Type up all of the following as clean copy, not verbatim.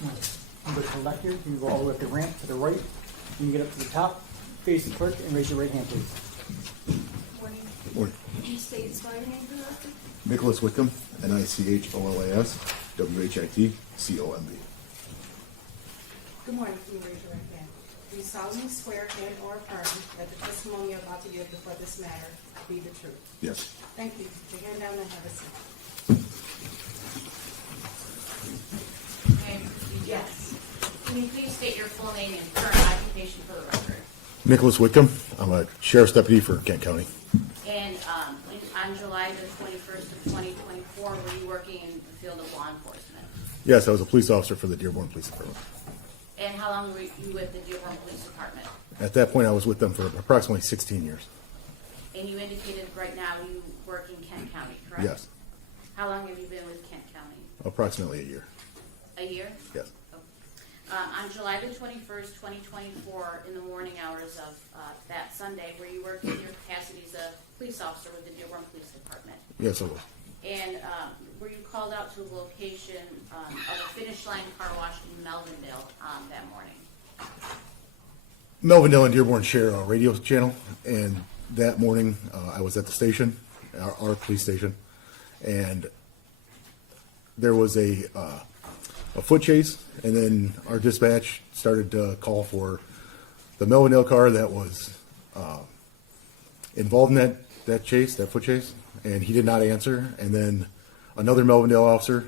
You go to the left here, you can go all the way up the ramp to the right. You can get up to the top, face the clerk, and raise your right hand, please. Morning. Can you state your spelling name for the record? Nicholas Whitcomb, Nicholas, WHITCOMB. Good morning. Can you raise your right hand? Do you solemnly swear and or affirm that the testimony you're about to give before this matter be the truth? Yes. Thank you. Put your hand down and have a seat. Yes. Can you please state your full name and current occupation for the record? Nicholas Whitcomb. I'm a sheriff's deputy for Kent County. And on July the 21st of 2024, were you working in the field of law enforcement? Yes, I was a police officer for the Dearborn Police Department. And how long were you with the Dearborn Police Department? At that point, I was with them for approximately 16 years. And you indicated right now you work in Kent County, correct? Yes. How long have you been with Kent County? Approximately a year. A year? Yes. On July the 21st, 2024, in the morning hours of that Sunday, were you working in your capacity as a police officer with the Dearborn Police Department? Yes, I was. And were you called out to a location of a Finish Line car wash in Melvindale that morning? Melvindale and Dearborn share a radio channel, and that morning I was at the station, our police station, and there was a foot chase, and then our dispatch started to call for the Melvindale car that was involved in that chase, that foot chase, and he did not answer. And then another Melvindale officer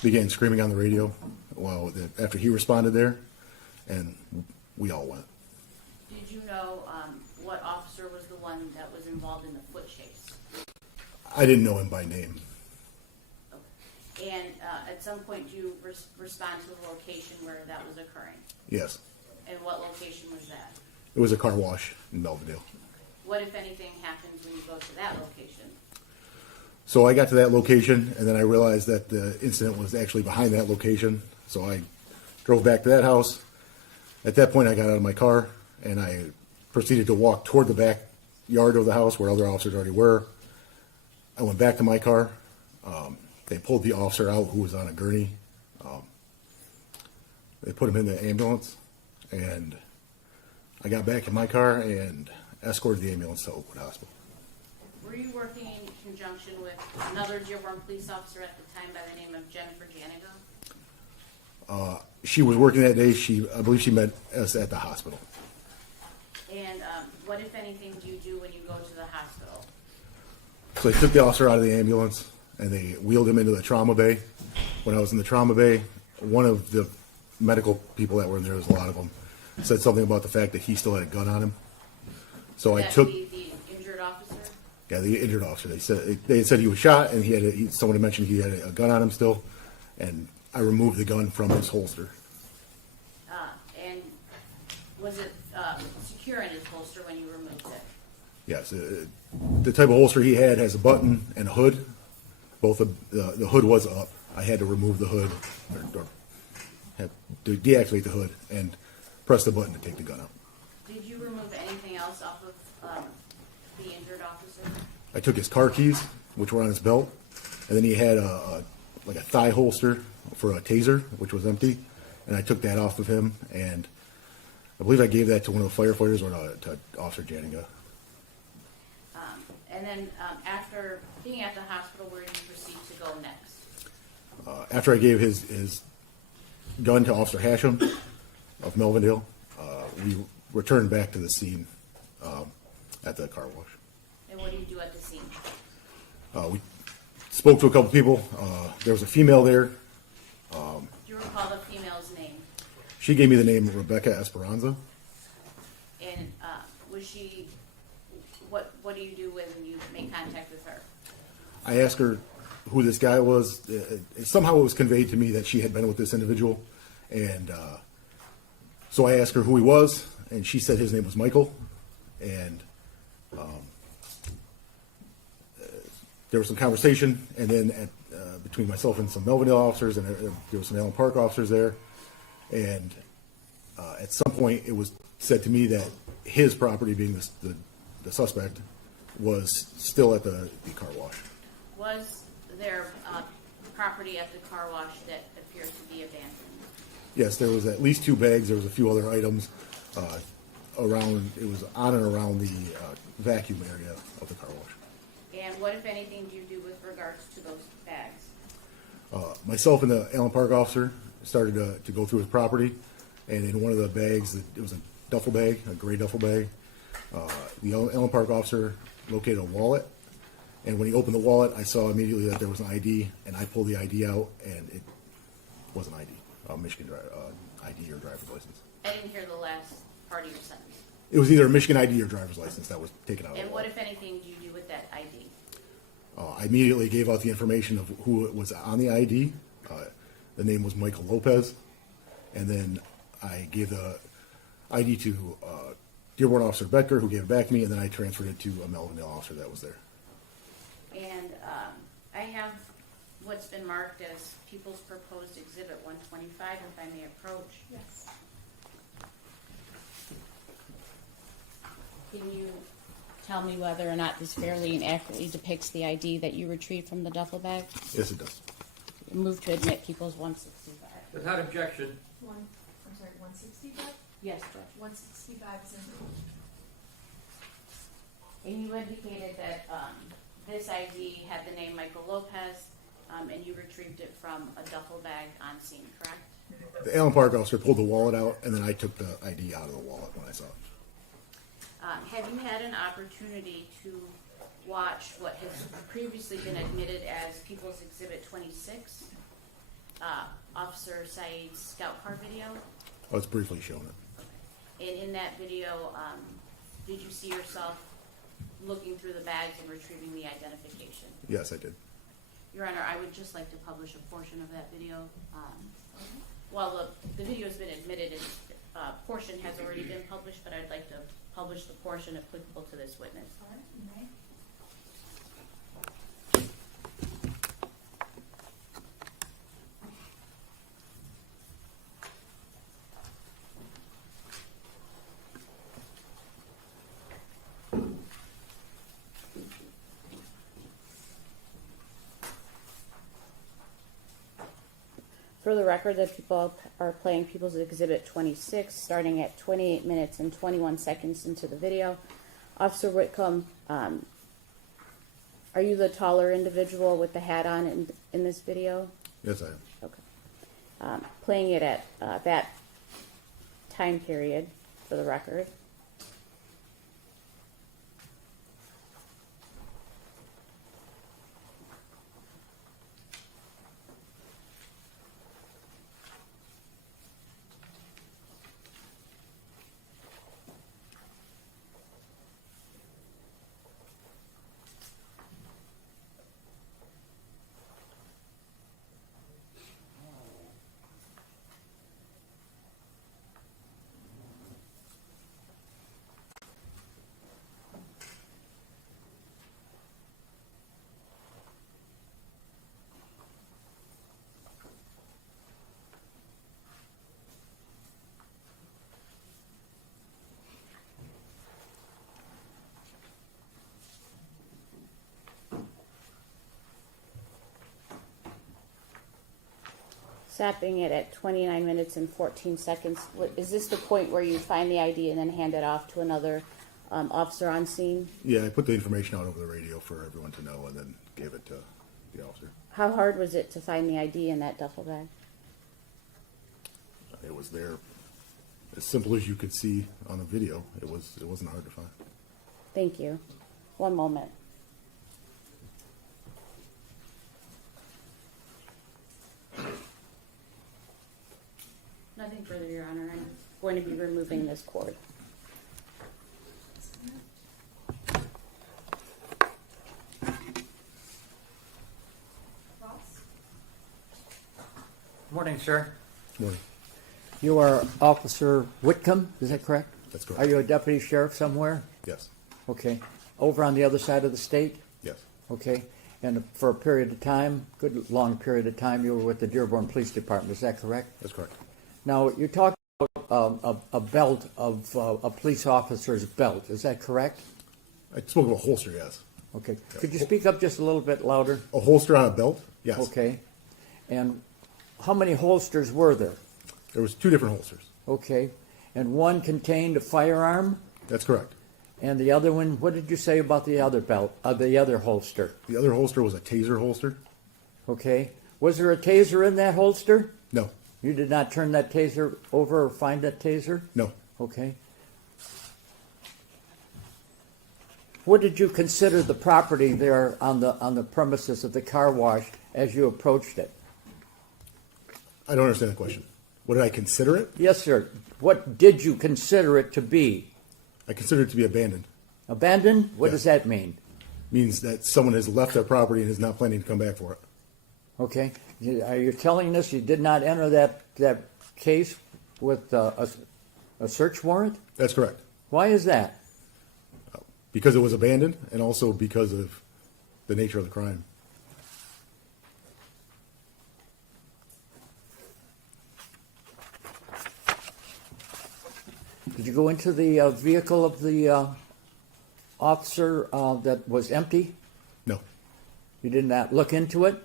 began screaming on the radio after he responded there, and we all went. Did you know what officer was the one that was involved in the foot chase? I didn't know him by name. Okay. And at some point, do you respond to the location where that was occurring? Yes. And what location was that? It was a car wash in Melvindale. What, if anything, happens when you go to that location? So I got to that location, and then I realized that the incident was actually behind that location. So I drove back to that house. At that point, I got out of my car, and I proceeded to walk toward the backyard of the house where other officers already were. I went back to my car. They pulled the officer out who was on a gurney. They put him in the ambulance, and I got back in my car and escorted the ambulance to Oakwood Hospital. Were you working in conjunction with another Dearborn police officer at the time by the name of Jennifer Janiga? She was working that day. I believe she met us at the hospital. And what, if anything, do you do when you go to the hospital? So they took the officer out of the ambulance, and they wheeled him into the trauma bay. When I was in the trauma bay, one of the medical people that were in there, there's a lot of them, said something about the fact that he still had a gun on him. So I took The injured officer? Yeah, the injured officer. They had said he was shot, and someone had mentioned he had a gun on him still, and I removed the gun from his holster. And was it secure in his holster when you removed it? Yes, the type of holster he had has a button and a hood. Both of the hood was up. I had to remove the hood, or had to deactivate the hood and press the button to take the gun out. Did you remove anything else off of the injured officer? I took his car keys, which were on his belt, and then he had a thigh holster for a taser, which was empty, and I took that off of him, and I believe I gave that to one of the firefighters or to Officer Janiga. And then after being at the hospital, where did you proceed to go next? After I gave his gun to Officer Hashem of Melvindale, we returned back to the scene at the car wash. And what do you do at the scene? We spoke to a couple people. There was a female there. Do you recall the female's name? She gave me the name Rebecca Esperanza. And was she, what do you do when you make contact with her? I asked her who this guy was. Somehow it was conveyed to me that she had been with this individual. And so I asked her who he was, and she said his name was Michael. And there was some conversation, and then between myself and some Melvindale officers, and there were some Allen Park officers there. And at some point, it was said to me that his property, being the suspect, was still at the car wash. Was there property at the car wash that appears to be abandoned. Yes, there was at least 2 bags. There was a few other items around. It was on and around the vacuum area of the car wash. And what, if anything, do you do with regards to those bags? Myself and the Allen Park officer started to go through his property, and in one of the bags, it was a duffel bag, a gray duffel bag. The Allen Park officer located a wallet, and when he opened the wallet, I saw immediately that there was an ID, and I pulled the ID out, and it was an ID, Michigan ID or driver's license. I didn't hear the last part of your sentence. It was either a Michigan ID or driver's license that was taken out of the And wallet. what, if anything, do you do with that ID? I immediately gave out the information of who was on the ID. The name was Michael Lopez, and then I gave the ID to Dearborn Officer Becker, who gave it back to me, and then I transferred it to a Melvindale officer that was there. And I have what's been marked as People's Proposed Exhibit 125, if I may approach. Yes. Can you tell me whether or not this fairly and accurately depicts the ID that you retrieved from the duffel bag? Yes, it does. Move to admit People's 165. Without objection. 165? Yes, Judge. 165 is in. And you indicated that this ID had the name Michael Lopez, and you retrieved it from a duffel bag on scene, correct? The Allen Park officer pulled the wallet out, and then I took the ID out of the wallet when I saw it. Have you had an opportunity to watch what has previously been admitted as People's Exhibit 26, Officer Said's scout car video? I was briefly shown it. And in that video, did you see yourself looking through the bags and retrieving the identification? Yes, I did. Your Honor, I would just like to publish a portion of that video. While the video has been admitted, its portion has already been published, but I'd like to publish the portion applicable to this witness. All right, you may. For the record, the people are playing People's Exhibit 26, starting at 28 minutes and 21 seconds into the video. Officer Whitcomb, are you the taller individual with the hat on in this video? Yes, I am. Okay. Playing it at that time period, for the record. Stopping it at 29 minutes and 14 seconds. Is this the point where you find the ID and then hand it off to another officer on scene? Yeah, I put the information out over the radio for everyone to know and then gave it to the officer. How hard was it to find the ID in that duffel bag? It was there as simple as you could see on the video. It wasn't hard to find. Thank you. One moment. Nothing further, Your Honor. I'm going to be removing this cord. Ross? Morning, sir. Morning. You are Officer Whitcomb, is that correct? That's correct. Are you a deputy sheriff somewhere? Yes. Okay. Over on the other side of the state? Yes. Okay. And for a period of time, good long period of time, you were with the Dearborn Police Department, is that correct? That's correct. Now, you talked about a belt of a police officer's belt, is that correct? I spoke of a holster, yes. Okay. Could you speak up just a little bit louder? A holster on a belt? Yes. Okay. And how many holsters were there? There was 2 different holsters. Okay. And one contained a firearm, That's correct. and the other one, what did you say about the other belt, the other holster? The other holster was a taser holster. Okay. Was there a taser in that holster? No, You did not turn that taser over or find that taser? no. Okay. What did you consider the property there on the premises of the car wash as you approached it? I don't understand the question. What did I consider it? Yes, sir. What did you consider it to be? I consider it to be abandoned. Abandoned? What Yes. does that mean? Means that someone has left their property and is not planning to come back for it. Okay. Are you telling us you did not enter that case with a search warrant? That's correct. Why is that? Because it was abandoned and also because of the nature of the crime. Did you go into the vehicle of the officer that was empty? No, You did not look into it?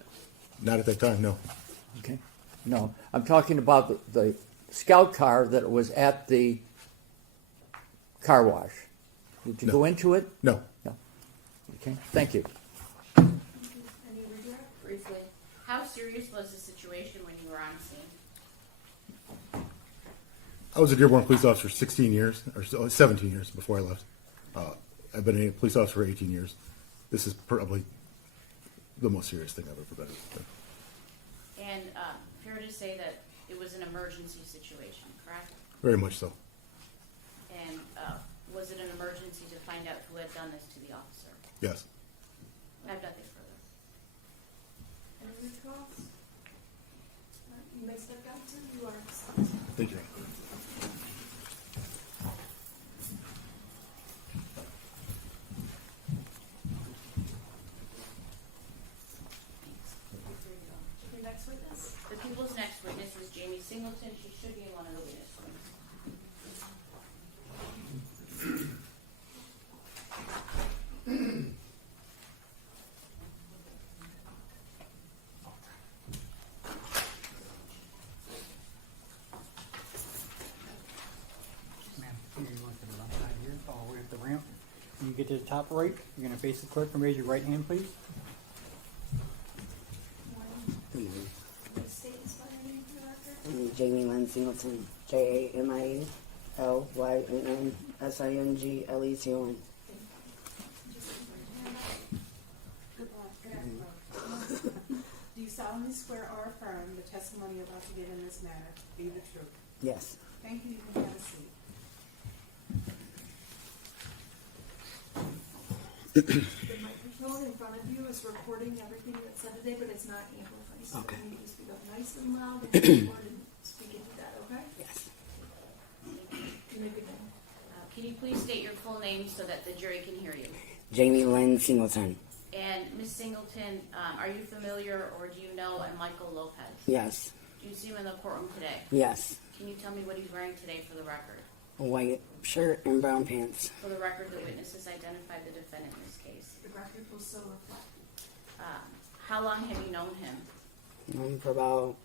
not at that time, no. Okay. No, I'm talking about the scout car that was at the car wash. Did you No. go into it? No. No. Okay, thank you. Any regret? Briefly, how serious was the situation when you were on scene? I was a Dearborn police officer 16 years, or 17 years before I left. I've been a police officer for 18 years. This is probably the most serious thing I've ever been in. And fair to say that it was an emergency situation, correct? Very much so. And was it an emergency to find out who had done this to the officer? Yes. I have nothing further. Any withdrawals? You may step down, sir. You are excused. Thank you. Your next witness? The people's next witness is Jamie Singleton. She should be in one of the witness rooms. Ma'am, here you want to the left side here, all the way up the ramp. When you get to the top right, you're gonna face the clerk and raise your right hand, please. Please state and spell your name for the record. Jamie Lynn Singleton, JamieLynSingleton. Just raise your hand up. Good afternoon. Do you solemnly swear or affirm the testimony you're about to give in this matter be the truth? Yes. Thank you. You can have a seat. The microphone in front of you is recording everything that's said today, but it's not amplified. So Okay. you need to speak up nice and loud and record and speak into that, okay? Yes. You may begin. Can you please state your full name so that the jury can hear you? Jamie Lynn Singleton. And Ms. Singleton, are you familiar or do you know a Michael Lopez? Yes. Do you see him in the courtroom today? Yes. Can you tell me what he's wearing today for the record? A white shirt and brown pants. For the record, the witnesses identified the defendant in this case. The record will so reflect. How long have you known him? For about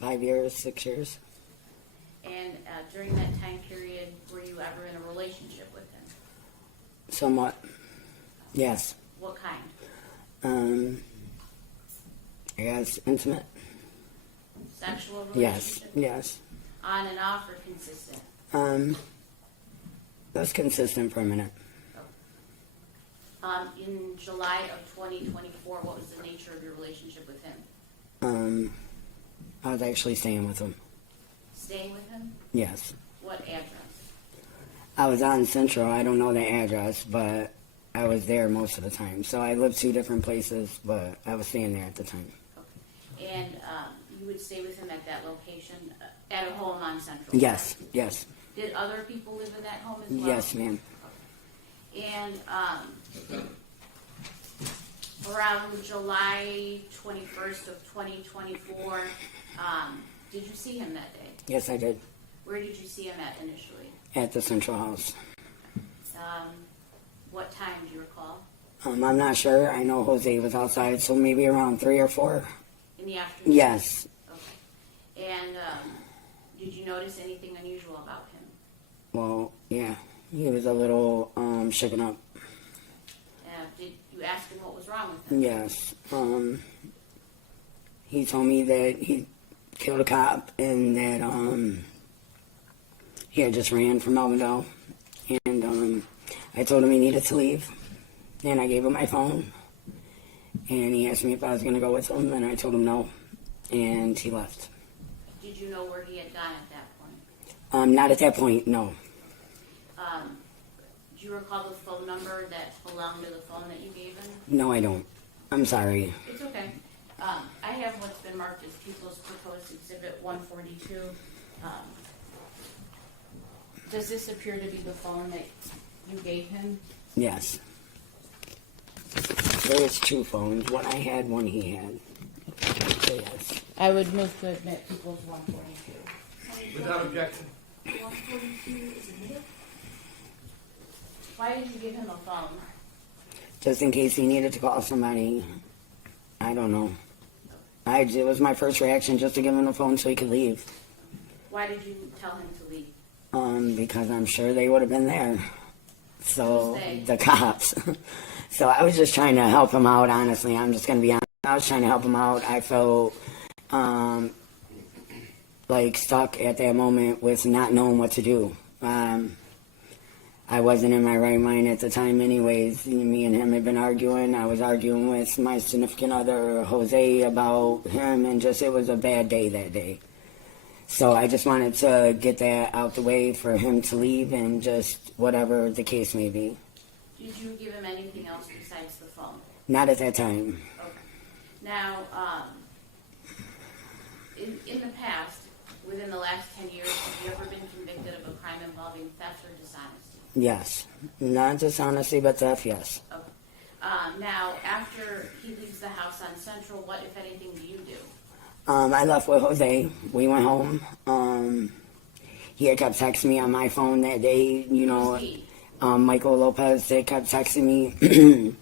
5 years, 6 years. And during that time period, were you ever in a relationship with him? Somewhat. Yes. What kind? I guess intimate. Sexual Yes. relationship? Yes. On and off or consistent? That's consistent, permanent. In July of 2024, what was the nature of your relationship with him? I was actually staying with him. Staying with him? Yes. What address? I was on Central. I don't know the address, but I was there most of the time. So I lived 2 different places, but I was staying there at the time. Okay. And you would stay with him at that location, at a home on Central? Yes. Yes. Did other people live in that home as well? Yes, ma'am. And around July 21st of 2024, did you see him that day? Yes, I did. Where did you see him at initially? At the Central House. What time do you recall? I'm not sure. I know Jose was outside, so maybe around 3 or 4. in the afternoon? Yes. Okay. And did you notice anything unusual about him? Well, yeah. He was a little shaken up. Did you ask him what was wrong with him? Yes. He told me that he killed a cop and that he had just ran from Melvindale. And I told him he needed to leave. And I gave him my phone. And he asked me if I was going to go with him, and I told him no. And he left. Did you know where he had gone at that point? Not at that point, no. Do you recall the phone number that belonged to the phone that you gave him? No, I don't. I'm sorry. It's okay. I have what's been marked as People's Proposed Exhibit 142. Does this appear to be the phone that you gave him? Yes. There was two phones. One I had, one he had. So yes. I would move to admit People's 142. Without objection. 142 is admitted. Why did you give him a phone? Just in case he needed to call somebody. I don't know. It was my first reaction just to give him the phone so he could leave. Why did you tell him to leave? Because I'm sure they would have been there. So, Who's they? the cops. So I was just trying to help him out, honestly. I'm just going to be honest. I was trying to help him out. I felt like stuck at that moment with not knowing what to do. I wasn't in my right mind at the time anyways. Me and him had been arguing. I was arguing with my significant other, Jose, about him, and just it was a bad day that day. So I just wanted to get that out the way for him to leave and just whatever the case may be. Did you give him anything else besides the phone? Not at that time. Okay. Now, in the past, within the last 10 years, have you ever been convicted of a crime involving theft or dishonesty? Yes. Not dishonesty, but theft, yes. Okay. Now, after he leaves the house on Central, what, if anything, do you do? I left with Jose. We went home. He had kept texting me on my phone that day, you know. Who's he? Michael Lopez, they kept texting me.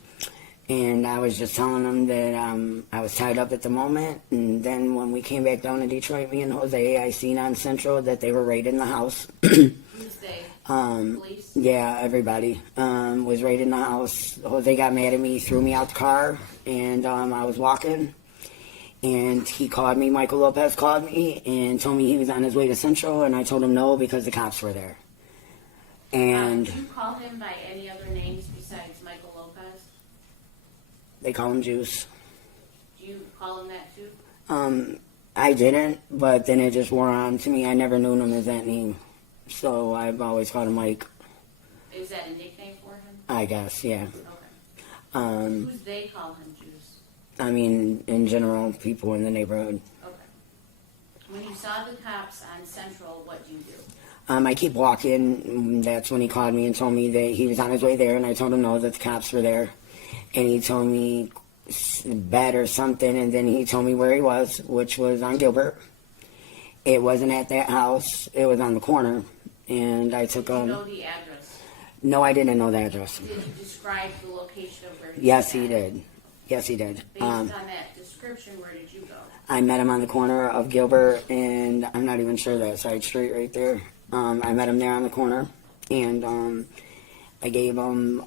And I was just telling them that I was tied up at the moment. And then when we came back down to Detroit, me and Jose, I seen on Central that they were raiding the house. Who's they? Police? Yeah, everybody was raiding the house. Jose got mad at me, threw me out the car, and I was walking. And he called me, Michael Lopez called me, and told me he was on his way to Central, and I told him no because the cops were there. And Do you call him by any other names besides Michael Lopez? they call him Juice. Do you call him that too? I didn't, but then it just wore on to me. I never knew him as that name. So I've always called him Mike. Is that a nickname for him? I guess, yeah. Okay. Who's they call him Juice? I mean, in general, people in the neighborhood. Okay. When you saw the cops on Central, what do you do? I keep walking. That's when he called me and told me that he was on his way there, and I told him no, that the cops were there. And he told me bed or something, and then he told me where he was, which was on Gilbert. It wasn't at that house. It was on the corner. And I took Did you him. know the address? No, I didn't know the address. Did you describe the location of where he Yes, was he at? did. Yes, he did. Based on that description, where did you go? I met him on the corner of Gilbert, and I'm not even sure that side street right there. I met him there on the corner, and I gave him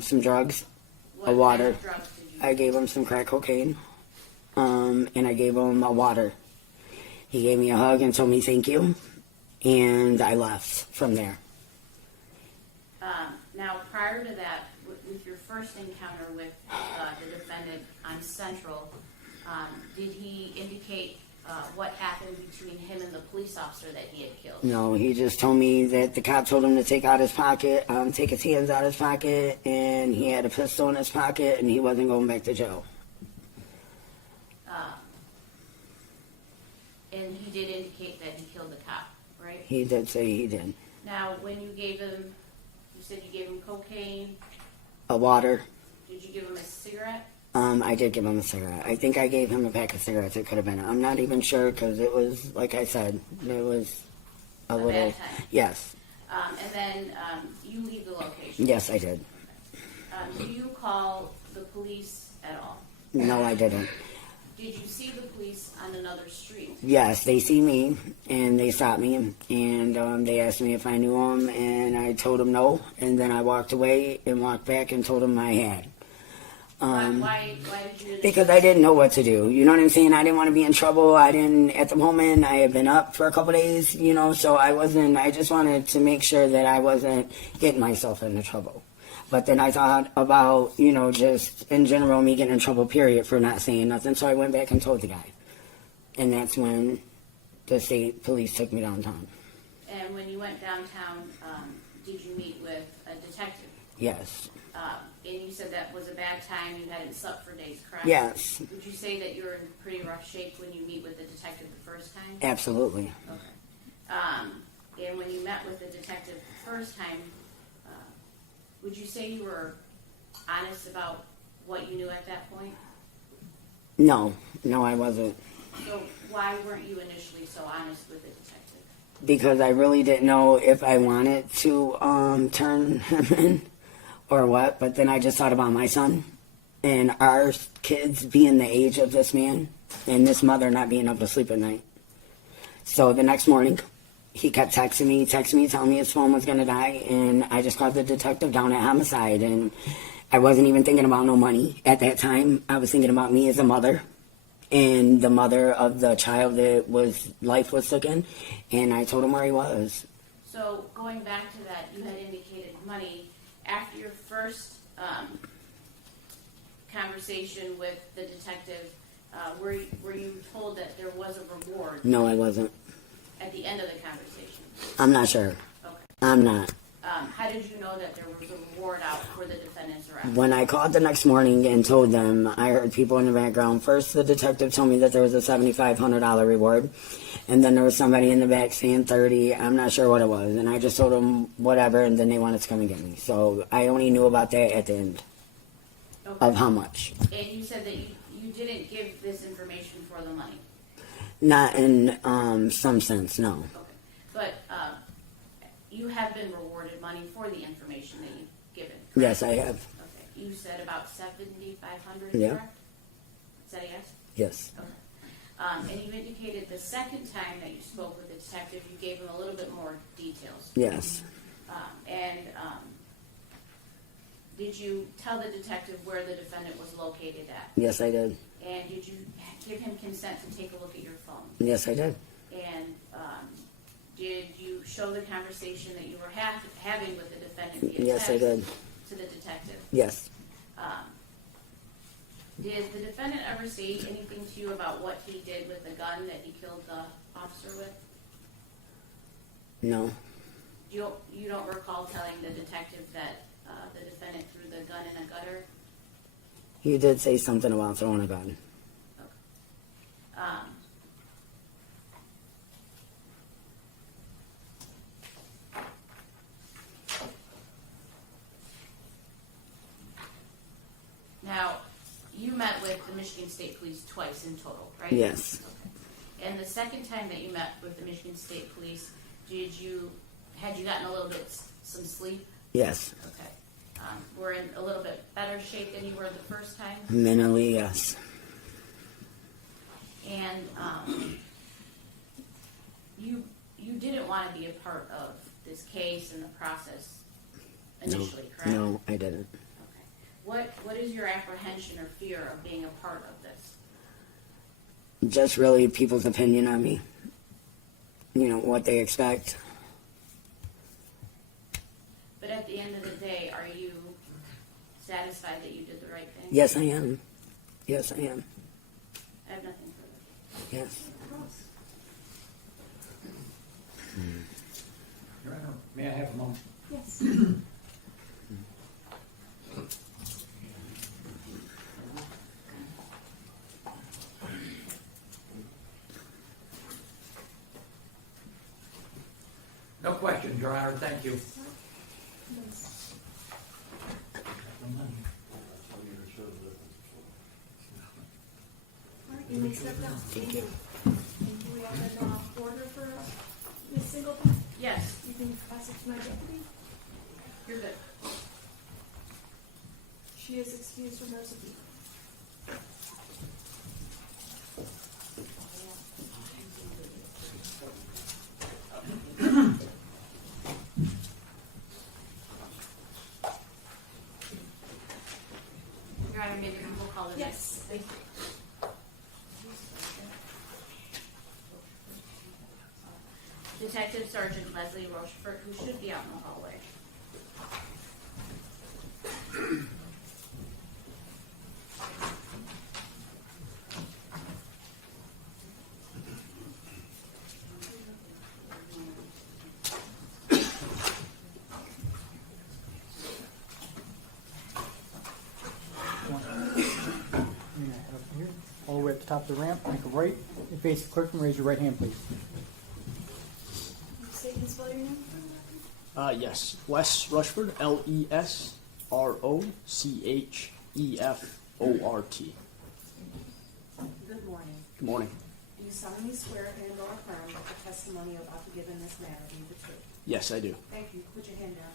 some drugs, What a water. kind of drugs did you I gave him some crack cocaine, and I gave him a water. He gave me a hug and told me thank you, and I left from there. Now, prior to that, with your first encounter with the defendant on Central, did he indicate what happened between him and the police officer that he had killed? No, he just told me that the cop told him to take out his pocket, take his hands out of his pocket, and he had a pistol in his pocket, and he wasn't going back to jail. And he did indicate that he killed the cop, right? He did say he did. Now, when you gave him, you said you gave him cocaine. A water. Did you give him a cigarette? I did give him a cigarette. I think I gave him a pack of cigarettes. It could have been. I'm not even sure because it was, like I said, it was a little. Bad time. Yes. And then you leave the location. Yes, I did. Do you call the police at all? No, I didn't. Did you see the police on another street? Yes, they see me and they stopped me and they asked me if I knew them and I told them no, and then I walked away and walked back and told them I had. Why did you? Because I didn't know what to do. You know what I'm saying? I didn't want to be in trouble. I didn't, at the moment, I had been up for a couple days, you know, so I just wanted to make sure that I wasn't getting myself into trouble. But then I thought about, you know, just in general, me getting in trouble, period, for not saying nothing. So I went back and told the guy. And that's when the state police took me downtown. And when you went downtown, did you meet with a detective? Yes. And you said that was a bad time, you hadn't slept for days, correct? Yes. Would you say that you were in pretty rough shape when you meet with the detective the first time? Absolutely. Okay. And when you met with the detective the first time, would you say you were honest about what you knew at that point? No, I wasn't. So why weren't you initially so honest with the detective? Because I really didn't know if I wanted to turn him in or what, but then I just thought about my son and our kids being the age of this man and this mother not being able to sleep at night. So the next morning, he kept texting me, telling me his phone was going to die, and I just called the detective down at homicide, and I wasn't even thinking about no money at that time. I was thinking about me as a mother and the mother of the child that life was taken, and I told him where he was. So going back to that, you had indicated money. After your first conversation with the detective, were you told that there was a reward? No, I wasn't. At the end of the conversation? I'm not sure. Okay. I'm not. How did you know that there was a reward out for the defendant's arrest? When I called the next morning and told them, I heard people in the background. First, the detective told me that there was a $7,500 reward. And then there was somebody in the back saying 30. I'm not sure what it was. And I just told them whatever, and then they wanted to come and get me. So I only knew about that at the end of how much. And you said that you didn't give this information for the money? Not in some sense, no. Okay. But you have been rewarded money for the information that you've given, correct? Yes, I have. Okay. You said about $7,500, Yeah. correct? Is that a yes? Yes. Okay. And you indicated the second time that you spoke with the detective, you gave him a little bit more details. Yes. Did you tell the detective where the defendant was located at? Yes, I did. And did you give him consent to take a look at your phone? Yes, I did. And did you show the conversation that you were having with the defendant via Yes, I text did. to the detective? Yes. Did the defendant ever say anything to you about what he did with the gun that he killed the officer with? No. You don't recall telling the detective that the defendant threw the gun in a gutter? He did say something about throwing a gun. Now, you met with the Michigan State Police twice in total, right? Yes. Okay. And the second time that you met with the Michigan State Police, had you gotten a little bit some sleep? Yes. Okay. Were in a little bit better shape than you were the first time? Mentally, yes. And you didn't want to be a part of this case and the process initially, correct? No, I didn't. Okay. What is your apprehension or fear of being a part of this? Just really people's opinion on me. You know, what they expect. But at the end of the day, are you satisfied that you did the right thing? Yes, I am. Yes, I am. I have nothing further. Yes. Your Honor, may I have a moment? Yes. No questions, Your Honor, thank you. You may step down. Thank you. And do we have an order for Ms. Singleton? Yes, You can pass it to my deputy. you're good. She is excused from her duty. Detective Sergeant Leslie Rushford, who should be out in the hallway. All the way up the top of the ramp, make a right, and face the clerk and raise your right hand, please. State and spell your name. Yes, Les Rushford, LESROCHEFORT. Good morning. Good morning. Do you solemnly swear and or affirm that the testimony you're about to give in this matter be the truth? Yes, I do. Thank you. Put your hand down.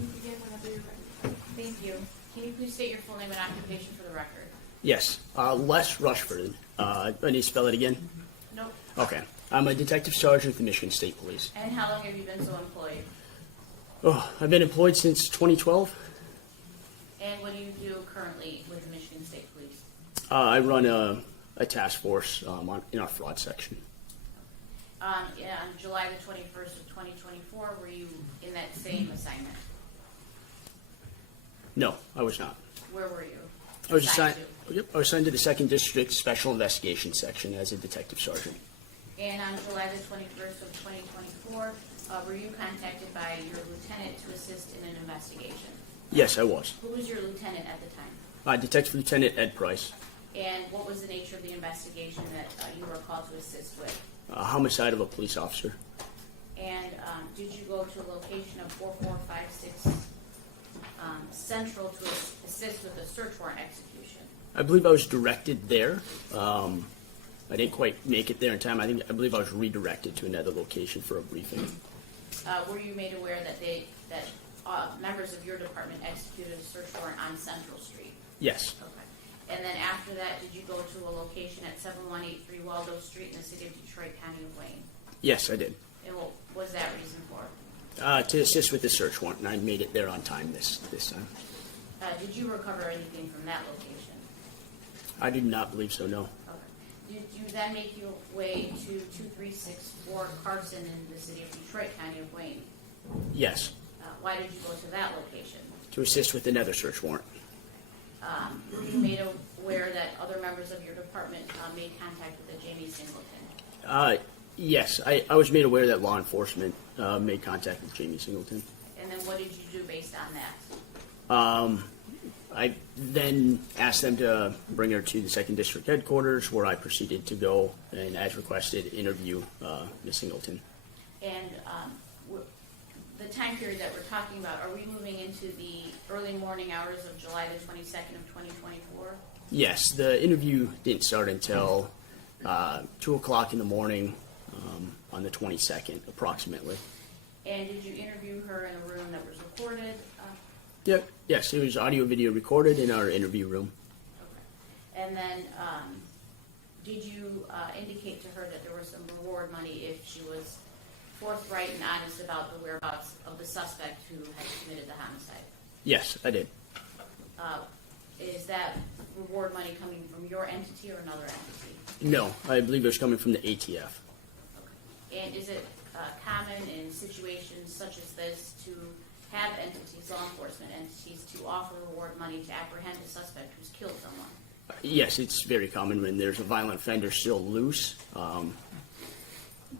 You begin whenever you're ready. Thank you. Can you please state your full name and occupation for the record? Yes, Les Rushford. I need to spell it again? Nope. Okay. I'm a detective sergeant with the Michigan State Police. And how long have you been so employed? Oh, I've been employed since 2012. And what do you do currently with the Michigan State Police? I run a task force in our fraud section. Yeah, on July the 21st of 2024, were you in that same assignment? No, I was not. Where were you? I was assigned. to? Yep, I was assigned to the Second District Special Investigation Section as a detective sergeant. And on July the 21st of 2024, were you contacted by your lieutenant to assist in an investigation? Yes, I was. Who was your lieutenant at the time? Detective Lieutenant Ed Price. And what was the nature of the investigation that you were called to assist with? Homicide of a police officer. And did you go to a location of 4456 Central to assist with a search warrant execution? I believe I was directed there. I didn't quite make it there in time. I believe I was redirected to another location for a briefing. Were you made aware that members of your department executed a search warrant on Central Street? Yes. Okay. And then after that, did you go to a location at 7183 Waldo Street in the city of Detroit, County of Wayne? Yes, I did. And what was that reason for? To assist with the search warrant, and I made it there on time this time. Did you recover anything from that location? I do not believe so, no. Okay. Did you then make your way to 2364 Carson in the city of Detroit, County of Wayne? Yes. Why did you go to that location? To assist with another search warrant. Were you made aware that other members of your department made contact with the Jamie Singleton? Yes, I was made aware that law enforcement made contact with Jamie Singleton. And then what did you do based on that? I then asked them to bring her to the Second District headquarters, where I proceeded to go and, as requested, interview Ms. Singleton. And the time period that we're talking about, are we moving into the early morning hours of July the 22nd of 2024? Yes, the interview didn't start until 2 o'clock in the morning on the 22nd, approximately. And did you interview her in a room that was recorded? Yep. Yes, it was audio-video recorded in our interview room. Okay. And then did you indicate to her that there was some reward money if she was forthright and honest about the whereabouts of the suspect who had committed the homicide? Yes, I did. Is that reward money coming from your entity or another entity? No, I believe it was coming from the ATF. Okay. And is it common in situations such as this to have entities, law enforcement entities, to offer reward money to apprehend a suspect who's killed someone? Yes, it's very common when there's a violent offender still loose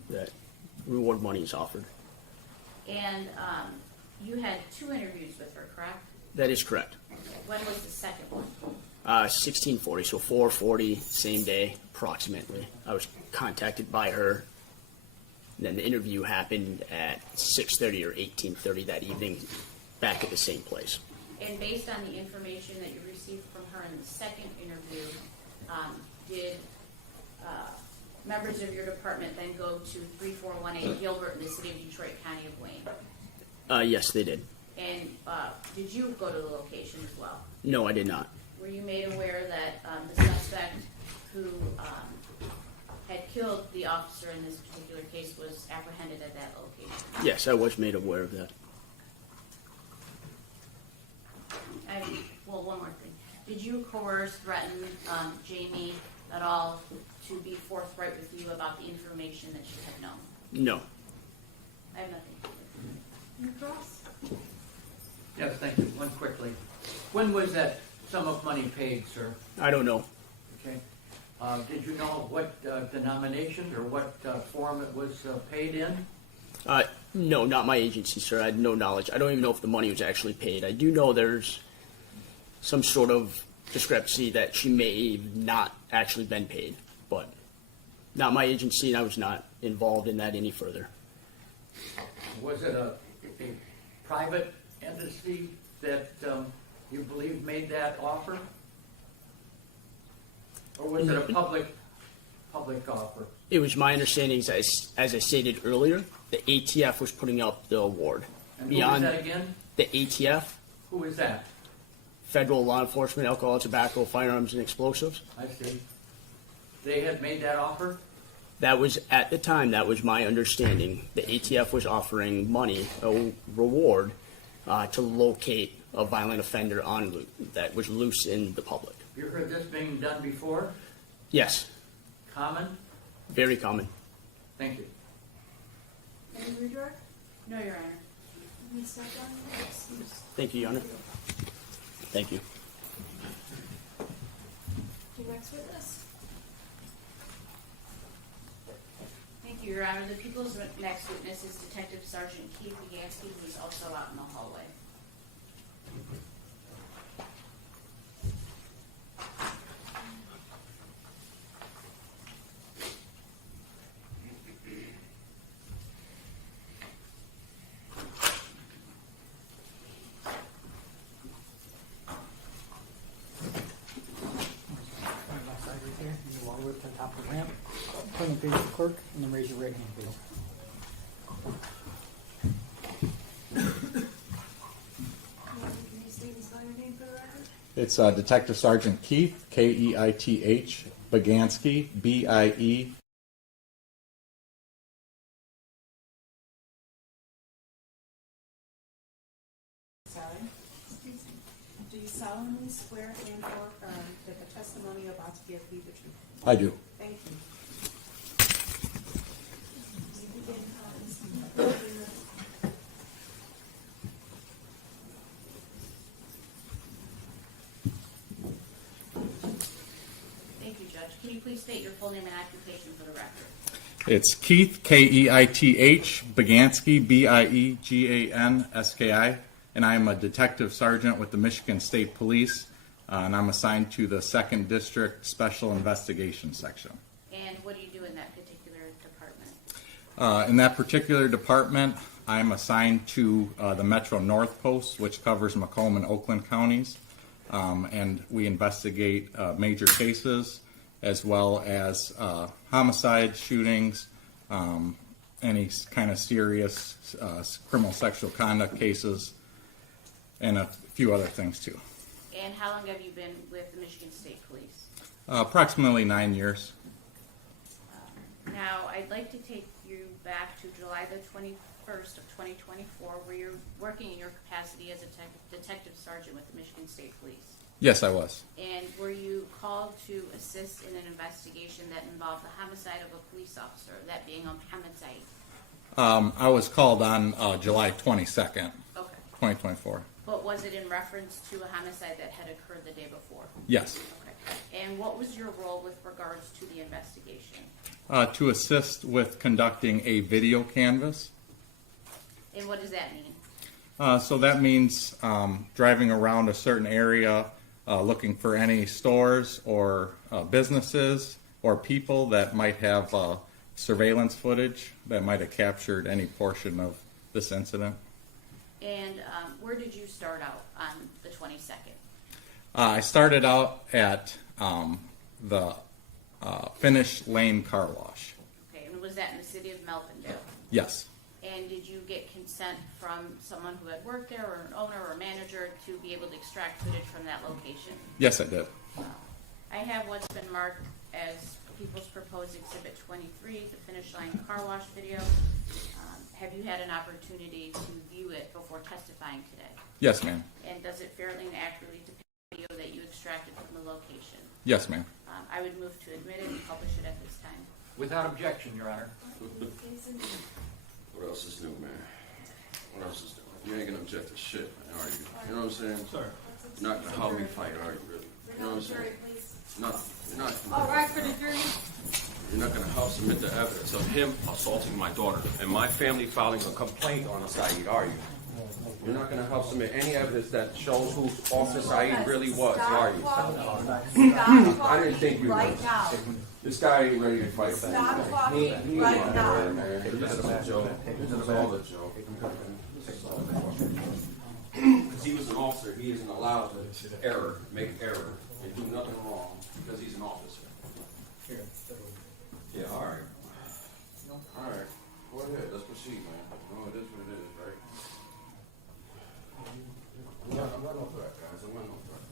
that reward money is offered. And you had 2 interviews with her, correct? That is correct. Okay. When was the second one? 1640, so 4:40, same day, approximately. I was contacted by her. And then the interview happened at 6:30 or 18:30 that evening, back at the same place. And based on the information that you received from her in the second interview, did members of your department then go to 3418 Gilbert in the city of Detroit, County of Wayne? Yes, they did. And did you go to the location as well? No, I did not. Were you made aware that the suspect who had killed the officer in this particular case was apprehended at that location? Yes, I was made aware of that. Well, one more thing. Did you coerce, threaten Jamie at all to be forthright with you about the information that she had known? No. I have nothing. Ms. Ross? Yes, thank you. One quickly. When was that sum of money paid, sir? I don't know. Okay. Did you know what denomination or what form it was paid in? No, not my agency, sir. I had no knowledge. I don't even know if the money was actually paid. I do know there's some sort of discrepancy that she may have not actually been paid, but not my agency, and I was not involved in that any further. Was it a private entity that you believe made that offer? Or was it a public offer? It was my understanding, as I stated earlier, the ATF was putting up the award. And who was that again? The ATF, Who is that? Federal Law Enforcement, Alcohol, Tobacco, Firearms, and Explosives. I see. They had made that offer? That was, at the time, that was my understanding. The ATF was offering money, a reward, to locate a violent offender that was loose in the public. You heard this being done before? Yes, Common? very common. Thank you. Any redirect? No, Your Honor. Ms. Saigon? Thank you, Your Honor. Thank you. The next witness? Thank you, Your Honor. The people's next witness is Detective Sergeant Keith Gansky, who is also out in the hallway. Left side right there, and you walk over to the top of the ramp, turn and face the clerk, and then raise your right hand, please. Can you state and spell your name for the record? It's Detective Sergeant Keith, Keith, Baganski, BIE. Sorry. Do you solemnly swear and or affirm that the testimony you're about to give be the truth? I do. Thank you. You begin, Thank you, Judge. Can you please state your full name and occupation for the record? It's Keith, Keith, Baganski, BIEGANSKI, and I'm a detective sergeant with the Michigan State Police, and I'm assigned to the 2nd District Special Investigation Section. And what do you do in that particular department? In that particular department, I'm assigned to the Metro North Post, which covers Macomb and Oakland counties, and we investigate major cases as well as homicide, shootings, any kind of serious criminal sexual conduct cases, and a few other things too. And how long have you been with the Michigan State Police? Approximately 9 years. Now, I'd like to take you back to July the 21st of 2024, where you're working in your capacity as a detective sergeant with the Michigan State Police. Yes, I was. And were you called to assist in an investigation that involved the homicide of a police officer, that being Mohamed Said? I was called on July 22nd, Okay. 2024. But was it in reference to a homicide that had occurred the day before? Yes. Okay. And what was your role with regards to the investigation? To assist with conducting a video canvass. And what does that mean? So that means driving around a certain area, looking for any stores or businesses or people that might have surveillance footage that might have captured any portion of this incident. And where did you start out on the 22nd? I started out at the Finish Lane Car Wash. Okay, and was that in the city of Melvindale? Yes. And did you get consent from someone who had worked there, or an owner or manager, to be able to extract footage from that location? Yes, I did. I have what's been marked as People's Proposed Exhibit 23, the Finish Line Car Wash video. Have you had an opportunity to view it before testifying today? Yes, ma'am. And does it fairly and accurately depict the video that you extracted from the location? Yes, ma'am. I would move to admit it and publish it at this Without objection, Your Honor. What else is new, man? What else is new? You ain't gonna object to shit, man, are you? You know what I'm saying? Sir. You're not gonna help me fight, are you, really? You know what I'm saying? No, you're not. All right, for the jury. You're not gonna help submit the evidence of him assaulting my daughter and my family filing a complaint on Said, are you? You're not gonna help submit any evidence that shows who Officer Said really was, are you? I didn't think you Right would. now. This guy ain't ready to fight. Stop talking He right ain't now. ready, man. This is a joke. This is all a joke. Because he was an officer, he isn't allowed to make error, and do nothing wrong because he's an officer. Yeah, all right. All right. Go ahead. Let's proceed, man. No, it is what it is, right? I'm not no threat, guys. I'm not no threat.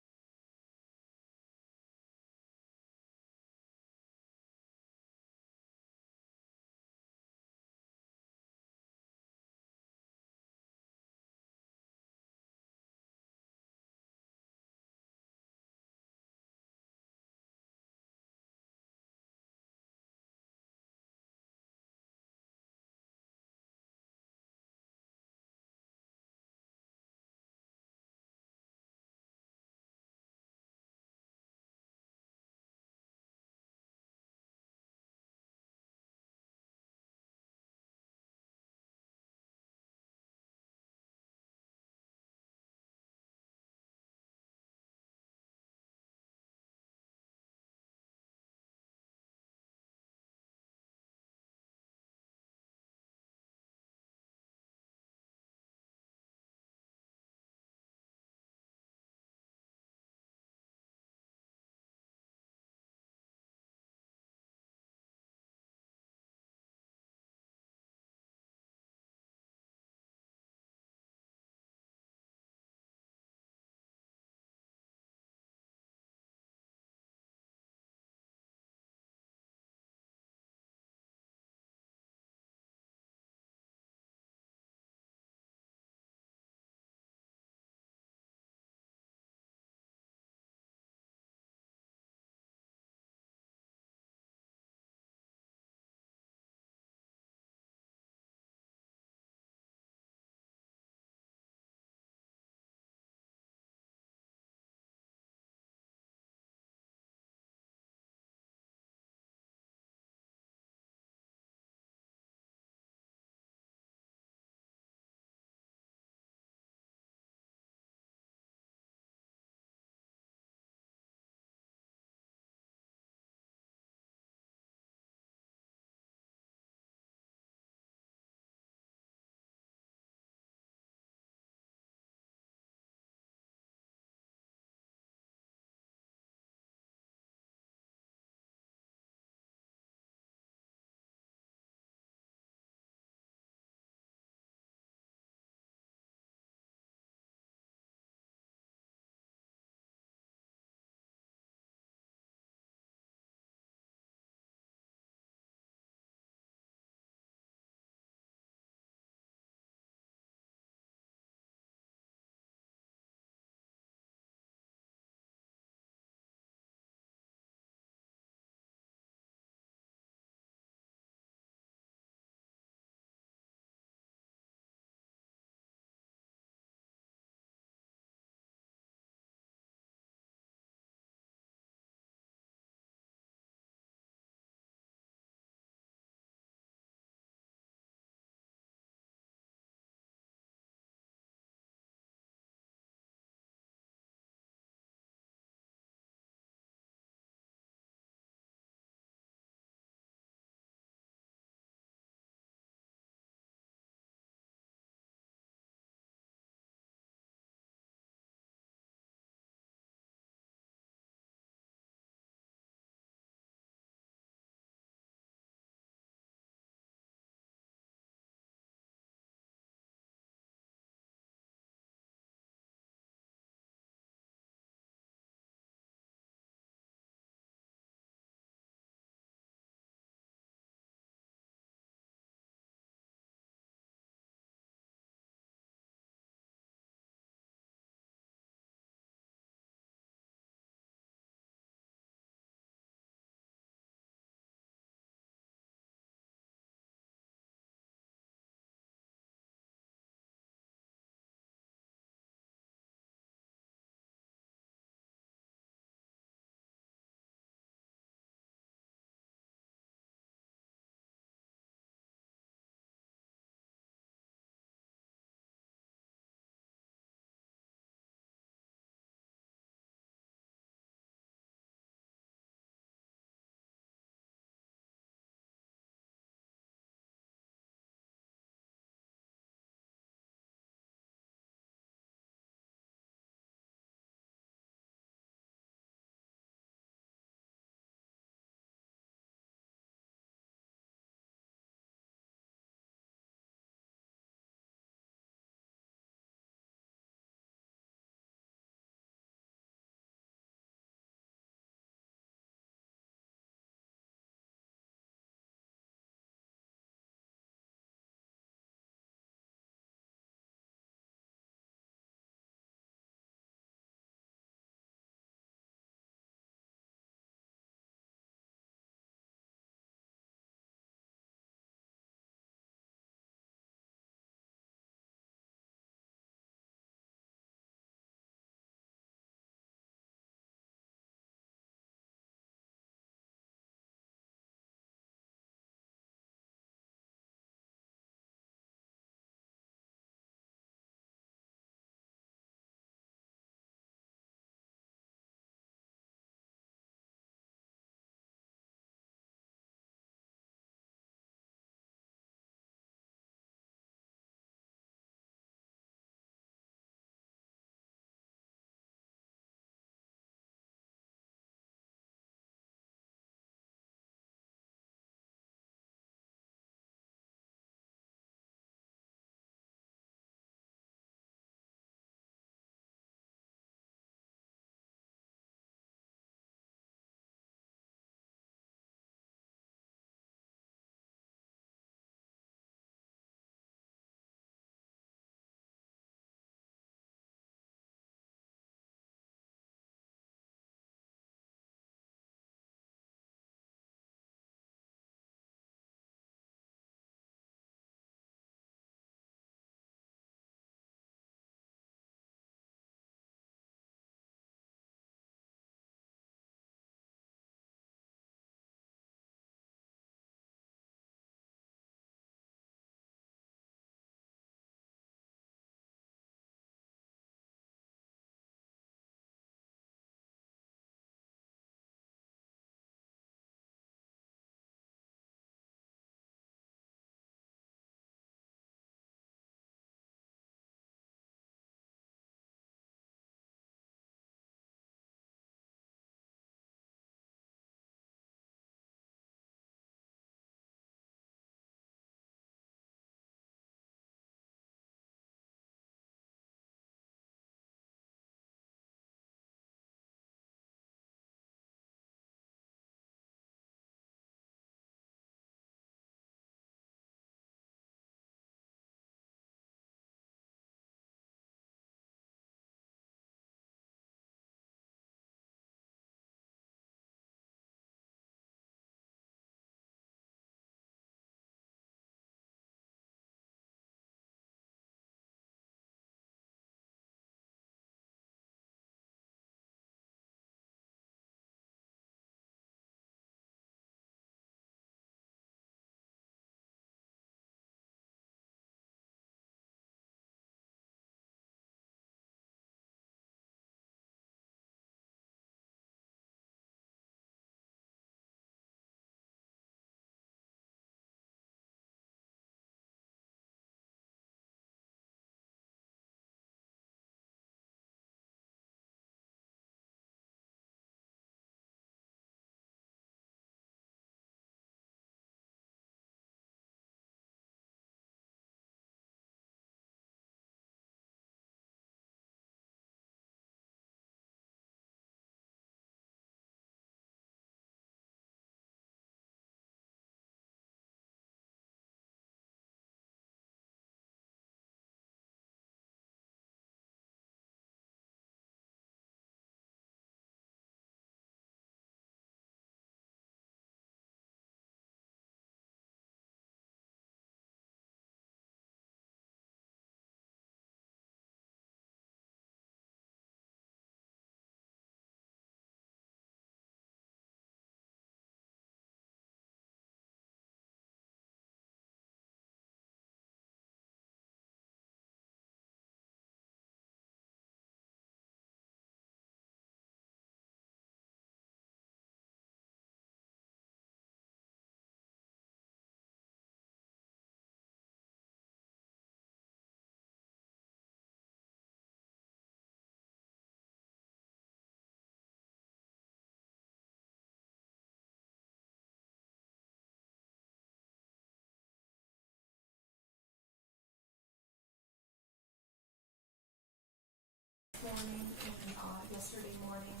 morning and yesterday morning.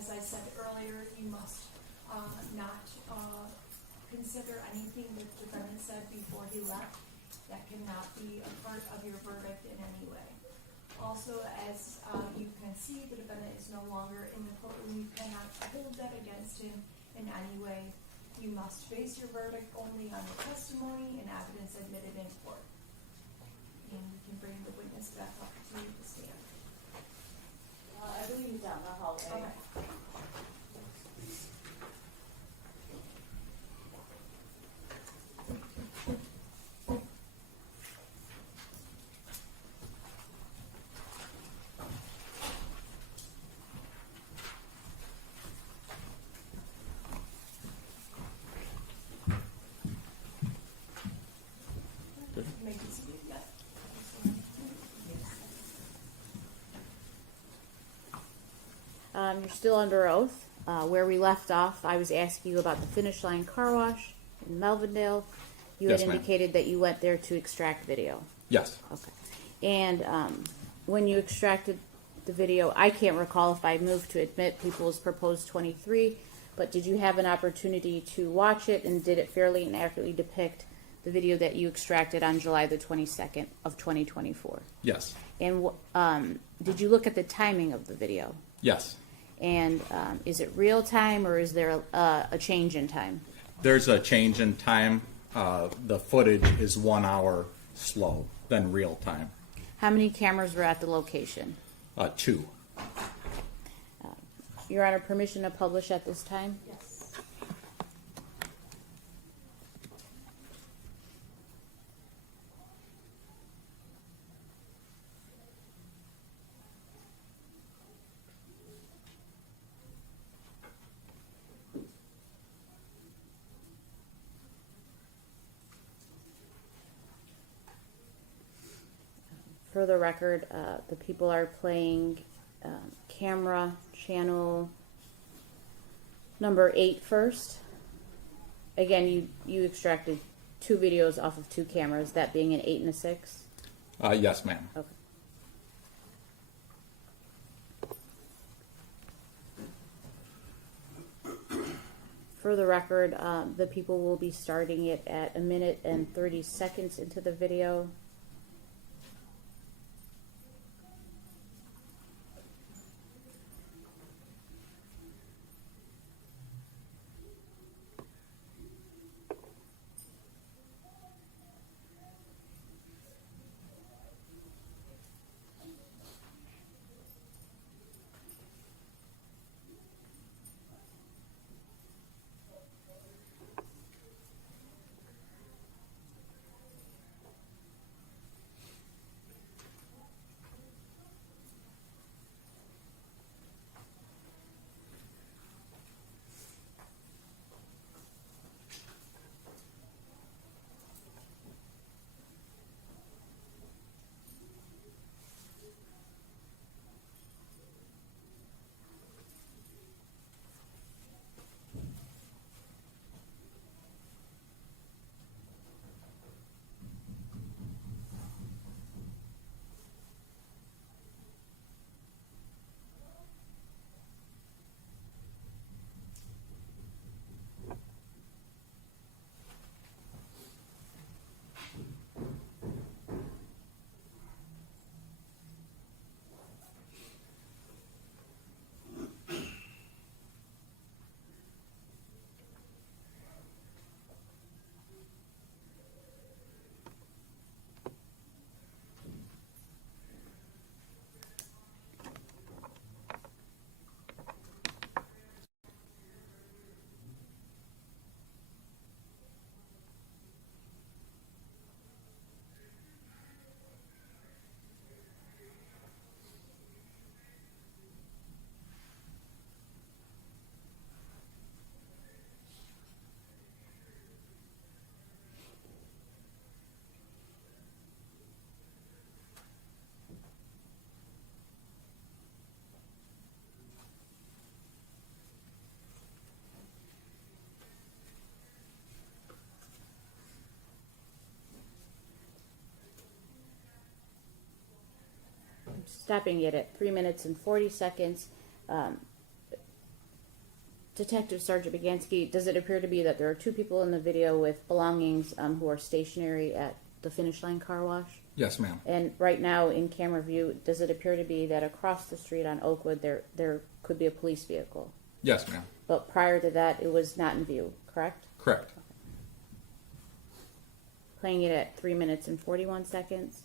As I said earlier, you must not consider anything that the defendant said before he left. That cannot be a part of your verdict in any way. Also, as you can see, the defendant is no longer in the courtroom. You cannot hold that against him in any way. You must base your verdict only on the testimony and evidence admitted in court. And you can bring the witness back up to the stand. I believe he's out in the hallway. Okay. Make it speak, yeah. You're still under oath. Where we left off, I was asking you about the Finish Line Car Wash in Melvindale. You Yes, had ma'am. indicated that you went there to extract video. Yes. Okay. And when you extracted the video, I can't recall if I moved to admit People's Proposed 23, but did you have an opportunity to watch it, and did it fairly and accurately depict the video that you extracted on July the 22nd of 2024? Yes. And did you look at the timing of the video? Yes. And is it real time, or is there a change in time? There's a change in time. The footage is 1 hour slow than real time. How many cameras were at the location? 2. Your Honor, permission to publish at this time? Yes. For the record, the people are playing camera channel number 8 first. Again, you extracted 2 videos off of 2 cameras, that being an 8 and a 6. Yes, ma'am. Okay. For the record, the people will be starting it at 1 minute and 30 seconds into the video. Stopping it at 3 minutes and 40 seconds. Detective Sergeant Gansky, does it appear to be that there are two people in the video with belongings who are stationary at the Finish Line car wash? Yes, ma'am. And right now in camera view, does it appear to be that across the street on Oakwood there could be a police vehicle? Yes, ma'am. But prior to that, it was not in view, correct? Correct. Playing it at 3 minutes and 41 seconds.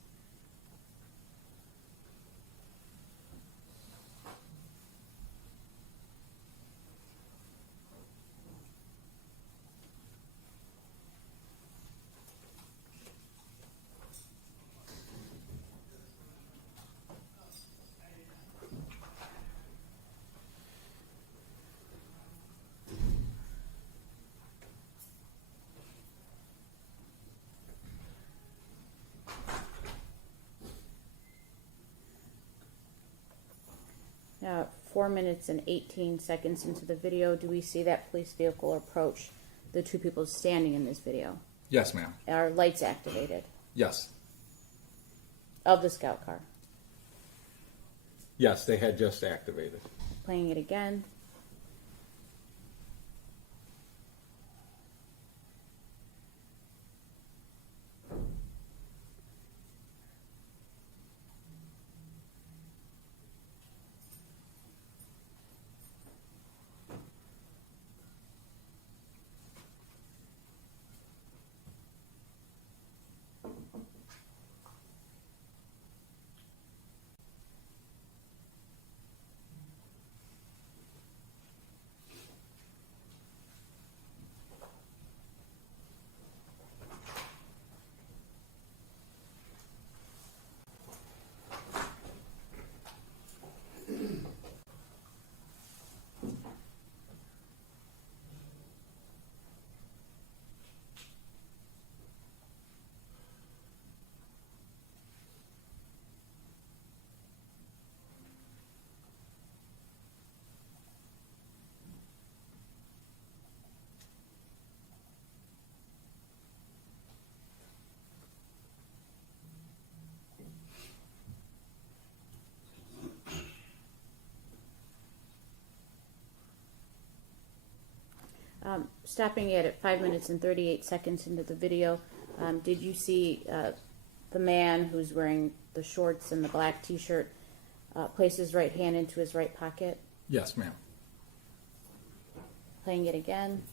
Now, 4 minutes and 18 seconds into the video, do we see that police vehicle approach the two people standing in this video? Yes, ma'am. Are lights activated Yes. of the scout car? Yes, they had just activated. Playing it again. Stopping it at 5 minutes and 38 seconds into the video, did you see the man who's wearing the shorts and the black t-shirt place his right hand into his right pocket? Yes, ma'am. Playing it again.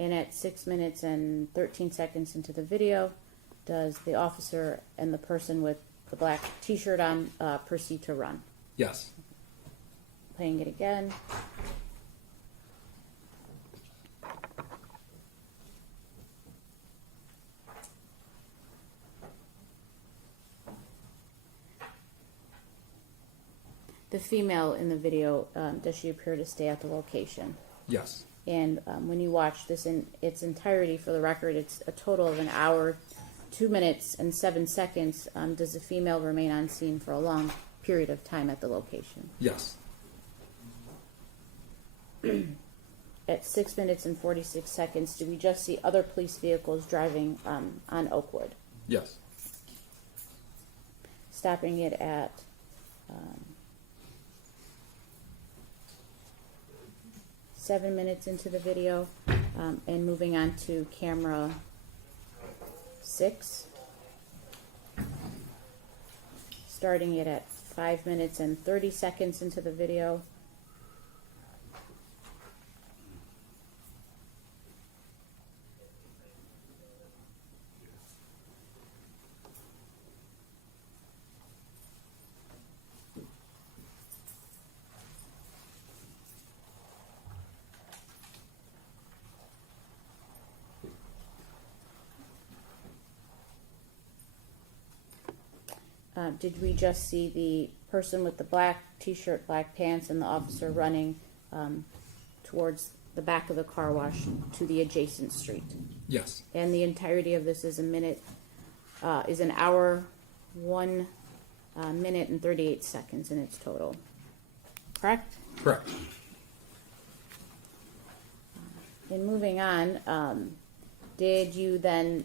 And at 6 minutes and 13 seconds into the video, does the officer and the person with the black t-shirt on proceed to run? Yes. Playing it again. The female in the video, does she appear to stay at the location? Yes. And when you watch this in its entirety, for the record, it's a total of an hour, 2 minutes, and 7 seconds. Does the female remain on scene for a long period of time at the location? Yes. At 6 minutes and 46 seconds, do we just see other police vehicles driving on Oakwood? Yes. Stopping it at 7 minutes into the video, and moving on to camera 6. Starting it at 5 minutes and 30 seconds into the video. did we just see the person with the black t-shirt, black pants, and the officer running towards the back of the car wash to the adjacent street? Yes. And the entirety of this is is an hour, 1 minute and 38 seconds in its total. Correct? Correct. And moving on, did you then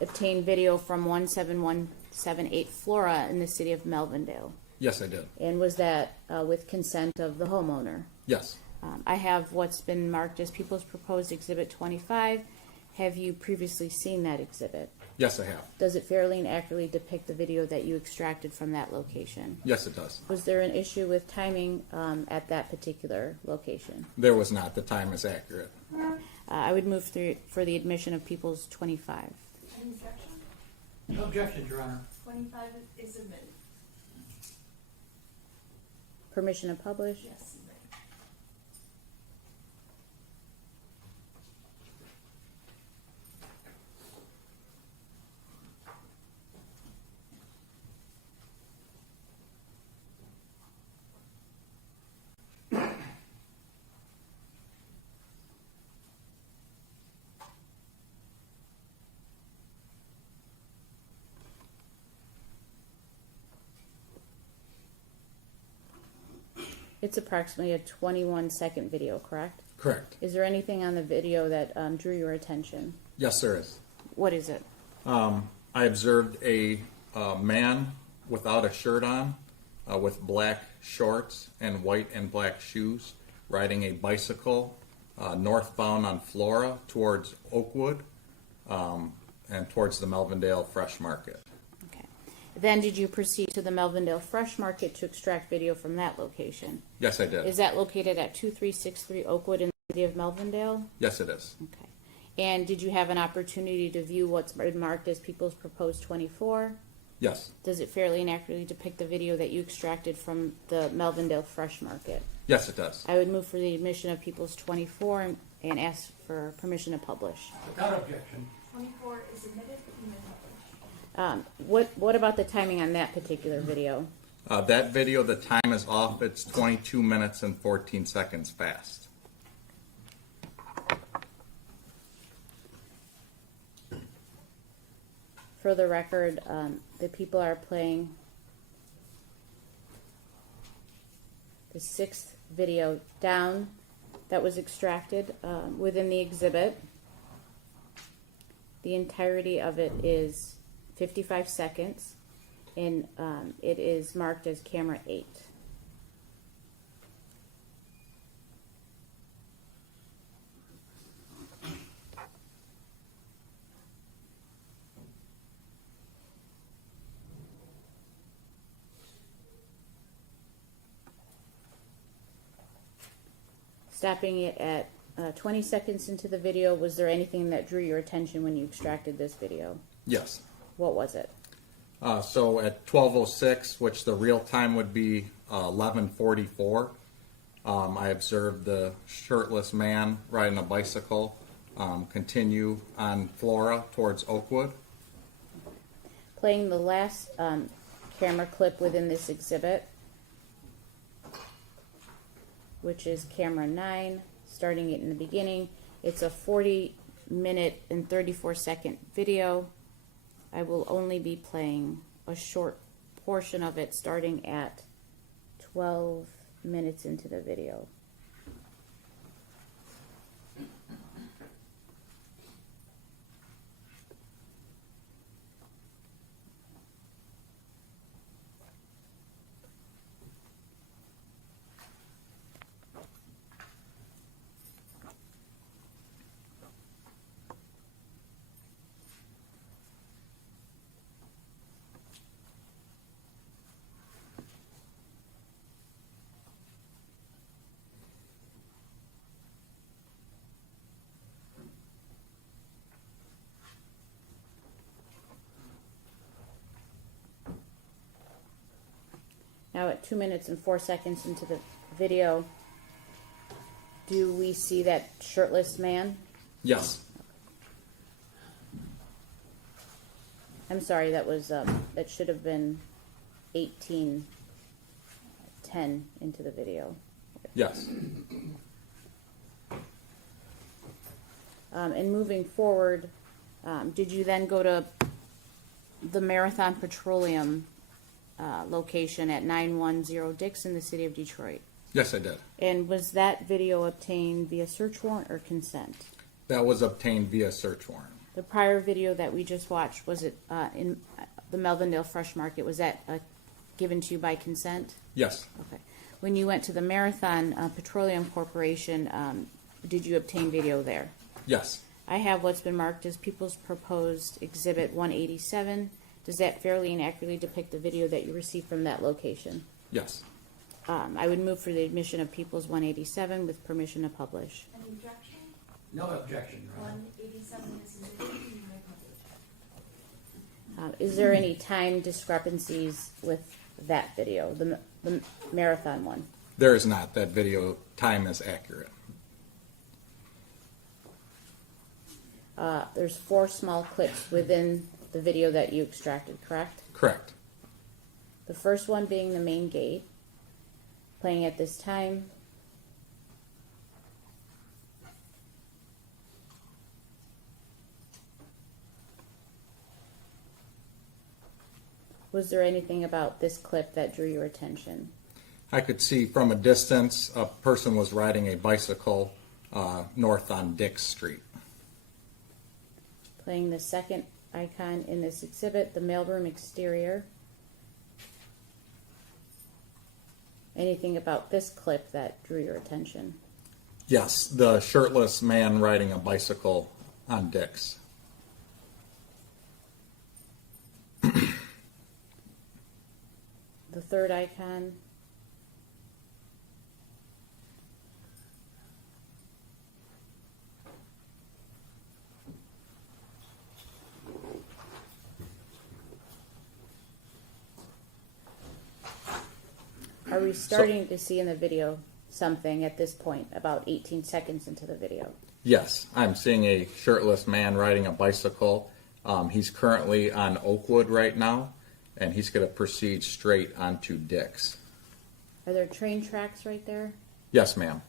obtain video from 17178 Flora in the city of Melvindale? Yes, I did. And was that with consent of the homeowner? Yes. I have what's been marked as People's Proposed Exhibit 25. Have you previously seen that exhibit? Yes, I have. Does it fairly and accurately depict the video that you extracted from that location? Yes, it does. Was there an issue with timing at that particular location? There was not. The time is accurate. I would move for the admission of People's 25. Any objection? No objections, Your Honor. 25 is admitted. Permission to publish? Yes. It's approximately a 21-second video, correct? Correct. Is there anything on the video that drew your attention? Yes, there is. What is it? I observed a man without a shirt on, with black shorts and white and black shoes, riding a bicycle northbound on Flora towards Oakwood and towards the Melvindale Fresh Market. Okay. Then did you proceed to the Melvindale Fresh Market to extract video from that location? Yes, I did. Is that located at 2363 Oakwood in the city of Melvindale? Yes, it is. Okay. And did you have an opportunity to view what's been marked as People's Proposed 24? Yes. Does it fairly and accurately depict the video that you extracted from the Melvindale Fresh Market? Yes, it does. I would move for the admission of People's 24 and ask for permission to publish. Without objection. 24 is admitted. You may publish. What about the timing on that particular video? That video, the time is off. It's 22 minutes and 14 seconds fast. For the record, the people are playing the 6th video down that was extracted within the exhibit. The entirety of it is 55 seconds, and it is marked as camera 8. Stopping it at 20 seconds into the video, was there anything that drew your attention when you extracted this video? Yes. What was it? So at 12:06, which the real time would be 11:44, I observed the shirtless man riding a bicycle continue on Flora towards Oakwood. Playing the last camera clip within this exhibit, which is camera 9, starting it in the beginning. It's a 40-minute and 34-second video. I will only be playing a short portion of it starting at 12 minutes into the video. Now at 2 minutes and 4 seconds into the video, do we see that shirtless man? Yes. I'm sorry, that was that should have been 18:10 into the video. Yes. And moving forward, did you then go to the Marathon Petroleum location at 910 Dix in the city of Detroit? Yes, I did. And was that video obtained via search warrant or consent? That was obtained via search warrant. The prior video that we just watched, was it in the Melvindale Fresh Market, was that given to you by consent? Yes. Okay. When you went to the Marathon Petroleum Corporation, did you obtain video there? Yes. I have what's been marked as People's Proposed Exhibit 187. Does that fairly and accurately depict the video that you received from that location? Yes. I would move for the admission of People's 187 with permission to publish. Any objection? No objection, Your Honor. 187 is admitted. You may publish. Is there any time discrepancies with that video, the marathon one? There is not. That video time is accurate. There's 4 small clips within the video that you extracted, correct? Correct. The first one being the main gate, playing at this time. Was there anything about this clip that drew your attention? I could see from a distance a person was riding a bicycle north on Dix Street. Playing the second icon in this exhibit, the mailroom exterior. Anything about this clip that drew your attention? Yes, the shirtless man riding a bicycle on Dix. The third icon. Are we starting to see in the video something at this point, about 18 seconds into the video? Yes, I'm seeing a shirtless man riding a bicycle. He's currently on Oakwood right now, and he's going to proceed straight onto Dix. Are there train tracks right there? Yes, ma'am.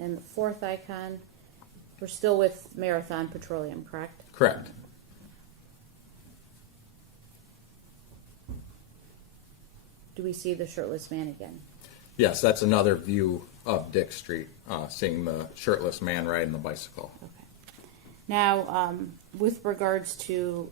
And the fourth icon, we're still with Marathon Petroleum, correct? Correct. Do we see the shirtless man again? Yes, that's another view of Dix Street, seeing the shirtless man riding the bicycle. Okay. Now, with regards to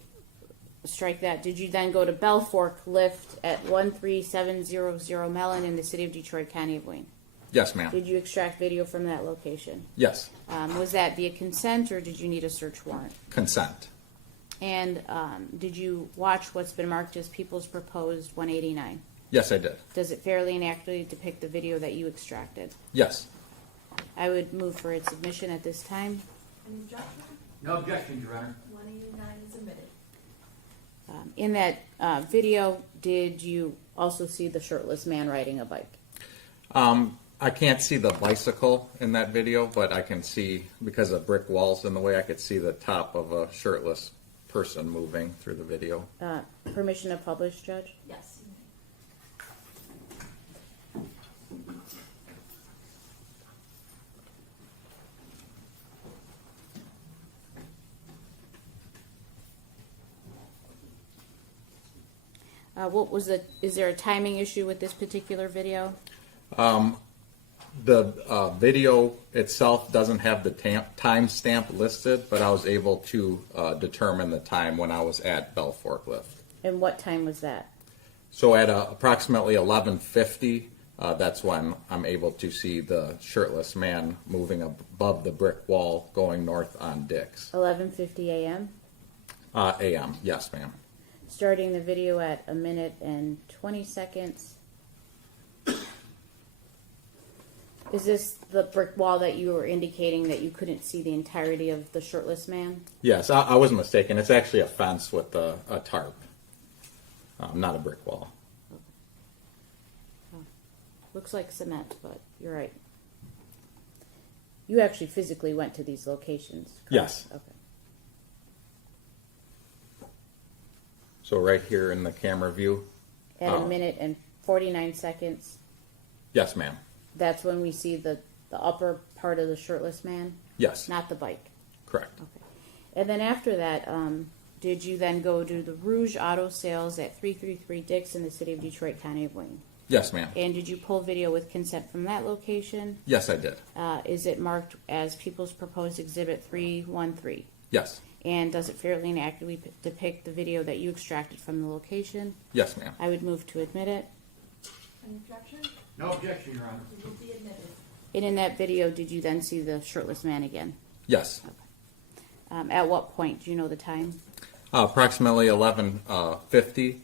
strike that, did you then go to Bell Fork Lift at 13700 Mellon in the city of Detroit, County of Wayne? Yes, ma'am. Did you extract video from that location? Yes. Was that via consent or did you need a search warrant? Consent. And did you watch what's been marked as People's Proposed 189? Yes, I did. Does it fairly and accurately depict the video that you extracted? Yes. I would move for its submission at this time. Any objection? No objection, Your Honor. 189 is admitted. In that video, did you also see the shirtless man riding a bike? I can't see the bicycle in that video, but I can see, because of brick walls in the way, I could see the top of a shirtless person moving through the video. Permission to publish, Judge? Yes, you Is there a timing issue with this particular video? The video itself doesn't have the time stamp listed, but I was able to determine the time when I was at Bell Fork Lift. And what time was that? So at approximately 11:50, that's when I'm able to see the shirtless man moving above the brick wall going north on Dix. 11:50 a.m.? A.M., yes, ma'am. Starting the video at 1 minute and 20 seconds. Is this the brick wall that you were indicating that you couldn't see the entirety of the shirtless man? Yes, I was mistaken. It's actually a fence with a tarp, not a brick wall. Looks like cement, but you're right. You actually physically went to these locations, correct? Yes. Okay. So right here in the camera view. At a minute and 49 seconds, Yes, ma'am. that's when we see the upper part of the shirtless man, Yes, not the bike. correct. Okay. And then after that, did you then go to the Rouge Auto Sales at 333 Dix in the city of Detroit, County of Wayne? Yes, ma'am. And did you pull video with consent from that location? Yes, I did. Is it marked as People's Proposed Exhibit 313? Yes. And does it fairly and accurately depict the video that you extracted from the location? Yes, ma'am. I would move to admit it. Any objection? No objection, Your Honor. It will be admitted. And in that video, did you then see the shirtless man again? Yes. At what point? Do you know the time? Approximately 11:50.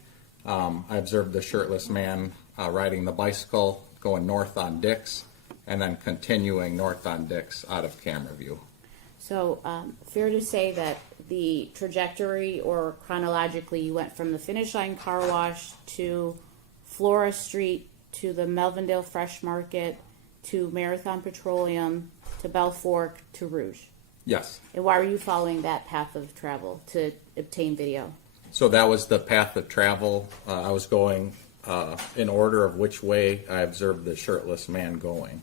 I observed the shirtless man riding the bicycle going north on Dix, and then continuing north on Dix out of camera view. So, fair to say that the trajectory or chronologically, you went from the Finish Line Car Wash to Flora Street to the Melvindale Fresh Market to Marathon Petroleum to Bell Fork to Rouge. Yes. And why were you following that path of travel to obtain video? So that was the path of travel. I was going in order of which way I observed the shirtless man going.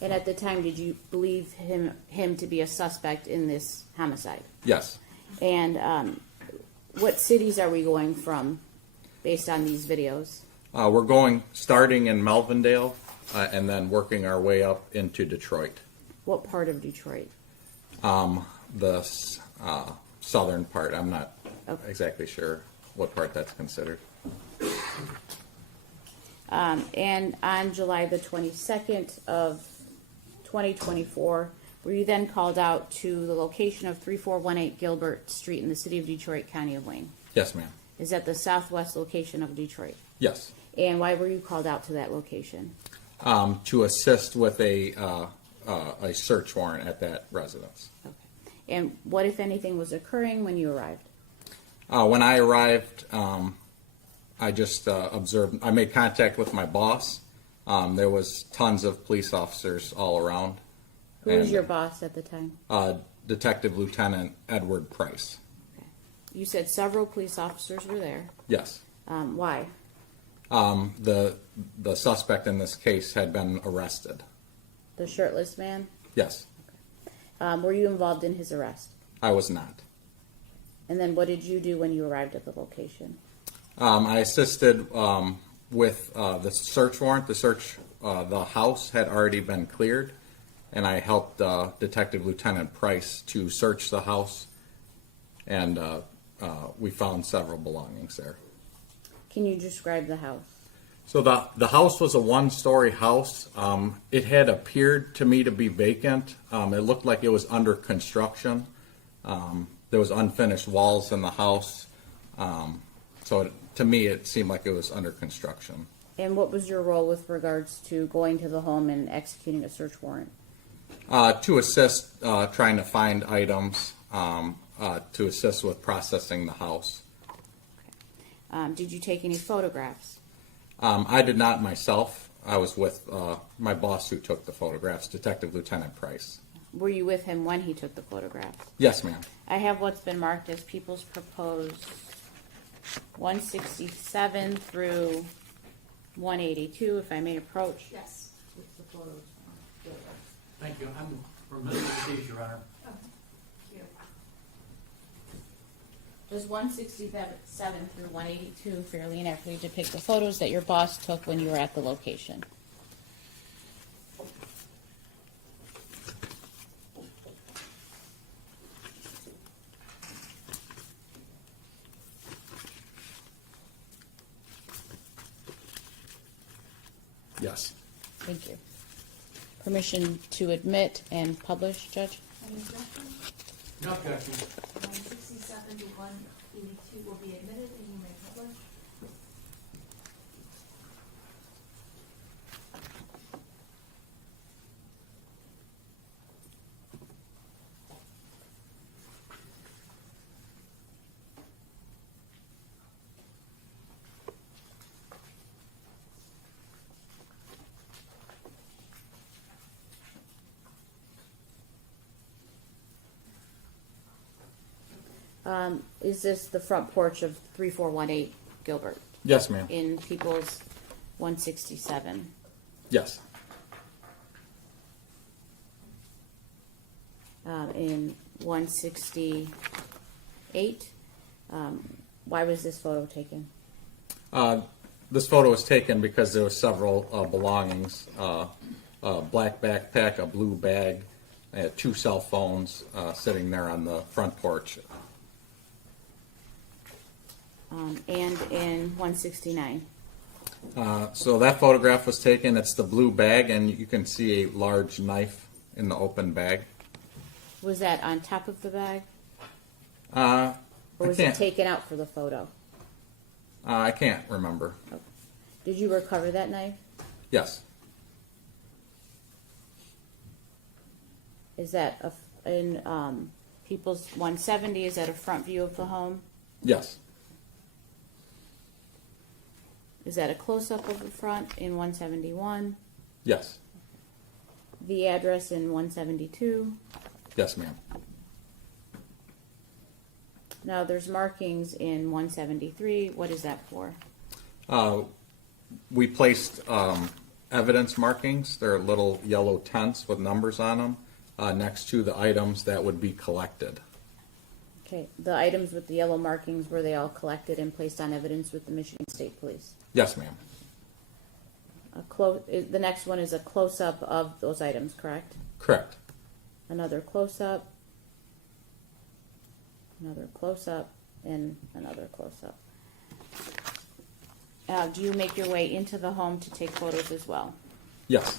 And at the time, did you believe him to be a suspect in this homicide? Yes. And what cities are we going from based on these videos? We're going starting in Melvindale and then working our way up into Detroit. What part of Detroit? The southern part. I'm not Okay. exactly sure what part that's considered. And on July the 22nd of 2024, were you then called out to the location of 3418 Gilbert Street in the city of Detroit, County of Wayne? Yes, ma'am. Is that the southwest location of Detroit? Yes. And why were you called out to that location? To assist with a search warrant at that residence. Okay. And what, if anything, was occurring when you arrived? When I arrived, I just observed. I made contact with my boss. There was tons of police officers all around. Who was your boss at the time? Detective Lieutenant Edward Price. Okay. You said several police officers were there. Yes. Why? The suspect in this case had been arrested. The shirtless man? Yes. Were you involved in his arrest? I was not. And then what did you do when you arrived at the location? I assisted with the search warrant. The house had already been cleared, and I helped Detective Lieutenant Price to search the house, and we found several belongings there. Can you describe the house? So the house was a one-story house. It had appeared to me to be vacant. It looked like it was under construction. There was unfinished walls in the house. To me, it seemed like it was under construction. And what was your role with regards to going to the home and executing a search warrant? To assist trying to find items, to assist with processing the house. Did you take any photographs? I did not myself. I was with my boss who took the photographs, Detective Lieutenant Price. Were you with him when he took the photographs? Yes, ma'am. I have what's been marked as People's Proposed 167 through 182, if I may approach. Yes. Thank you. I'm familiar with these, Your Honor. Oh, thank you. Does 167 through 182 fairly and accurately depict the photos that your boss took when you were at the location? Yes. Thank you. Permission to admit and publish, Judge? Any objection? No objection. 167 to 182 will be admitted and you may publish. Is this the front porch of 3418 Gilbert Yes, ma'am. in People's 167? Yes. In 168, why was this photo taken? This photo was taken because there were several belongings, a black backpack, a blue bag, two cell phones sitting there on the front porch. And in 169? So that photograph was taken. It's the blue bag, and you can see a large knife in the open bag. Was that on top of the bag? I Or was it can't. taken out for the photo? I can't remember. Did you recover that knife? Yes. Is that in People's 170? Is that a front view of the home? Yes. Is that a close-up of the front in 171? Yes. The address in 172? Yes, ma'am. Now, there's markings in 173. What is that for? We placed evidence markings. They're little yellow tents with numbers on them next to the items that would be collected. Okay, the items with the yellow markings, were they all collected and placed on evidence with the Michigan State Police? Yes, ma'am. The next one is a close-up of those items, correct? Correct. Another close-up, another close-up, and another close-up. Do you make your way into the home to take photos as well? Yes.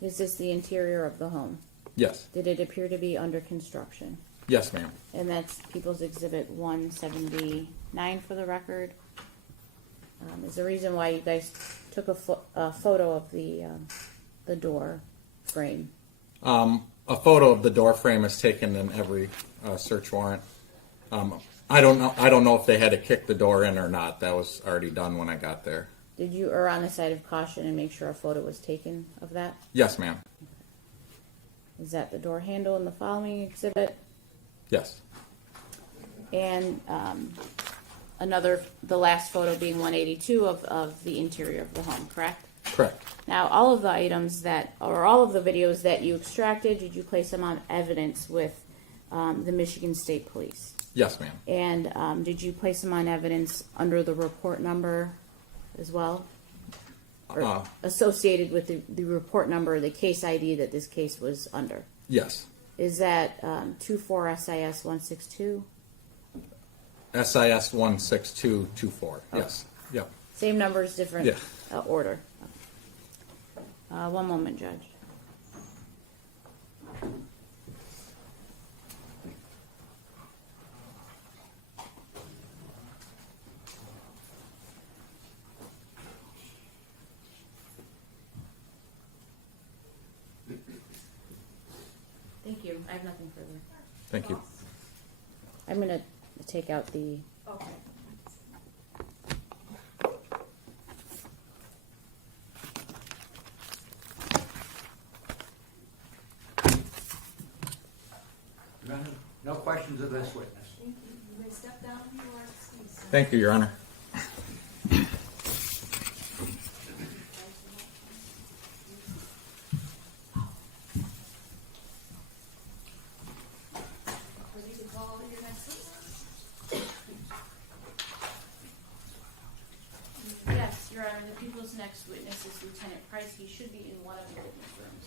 Is this the interior of the home? Yes. Did it appear to be under construction? Yes, ma'am. And that's People's Exhibit 179 for the record. Is the reason why you guys took a photo of the door frame? A photo of the door frame is taken in every search warrant. I don't know if they had to kick the door in or not. That was already done when I got there. Did you err on the side of caution and make sure a photo was taken of that? Yes, ma'am. Is that the door handle in the following exhibit? Yes. And the last photo being 182 of the interior of the home, correct? Correct. Now, all of the items all of the videos that you extracted, did you place them on evidence with the Michigan State Police? Yes, ma'am. And did you place them on evidence under the report number as well? Or associated with the report number, the case ID that this case was under? Yes. Is that 24 SIS 162? SIS 16224. Yes. Yep. Same numbers, different Yeah. order. One moment, Judge. Thank you. I have nothing further. Thank you. I'm going to take out the... Okay. No questions of this witness. Thank you. You may step down if you are excused. Thank you, Your Honor. Ready to call your next witness? Yes, Your Honor. The people's next witness is Lieutenant Price. He should be in one of the witness rooms.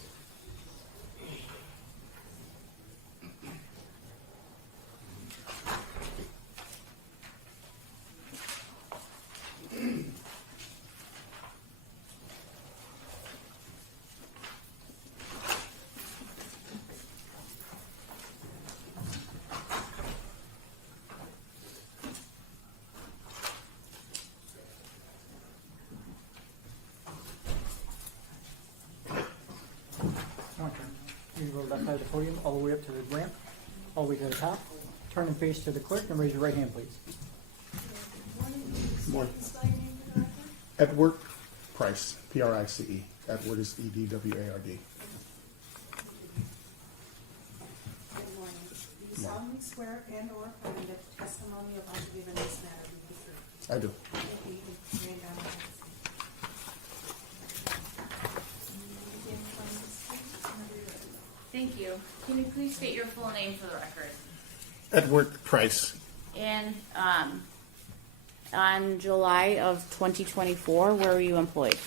Okay. You go left side of the podium, all the way up to the ramp, all the way to the top. Turn and face to the clerk and raise your right hand, please. Morning. Spell your name for the record. Edward Price, Price. Edward is Edward. you solemnly swear and/or affirm that the testimony about to give in this matter will be the truth? I do. Thank you. You can stand down and have a seat. Begin from the street, whenever you're ready. Thank you. Can you please state your full name for the record? Edward Price. And on July of 2024, where were you employed?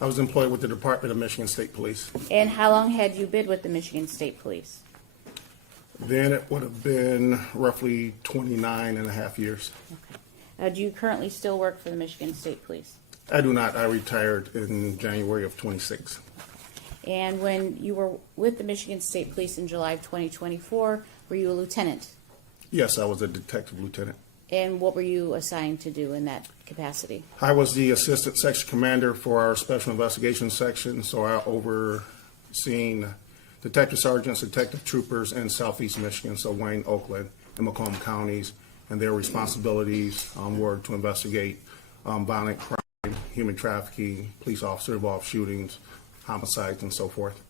I was employed with the Department of Michigan State Police. And how long had you been with the Michigan State Police? Then it would have been roughly 29 and a half years. Do you currently still work for the Michigan State Police? I do not. I retired in January of 26. And when you were with the Michigan State Police in July of 2024, were you a lieutenant? Yes, I was a detective lieutenant. And what were you assigned to do in that capacity? I was the assistant section commander for our special investigation section, so I overseen detective sergeants, detective troopers in Southeast Michigan, so Wayne, Oakland, and Macomb counties, and their responsibilities were to investigate violent crime, human trafficking, police officer-involved shootings, homicides, and so forth.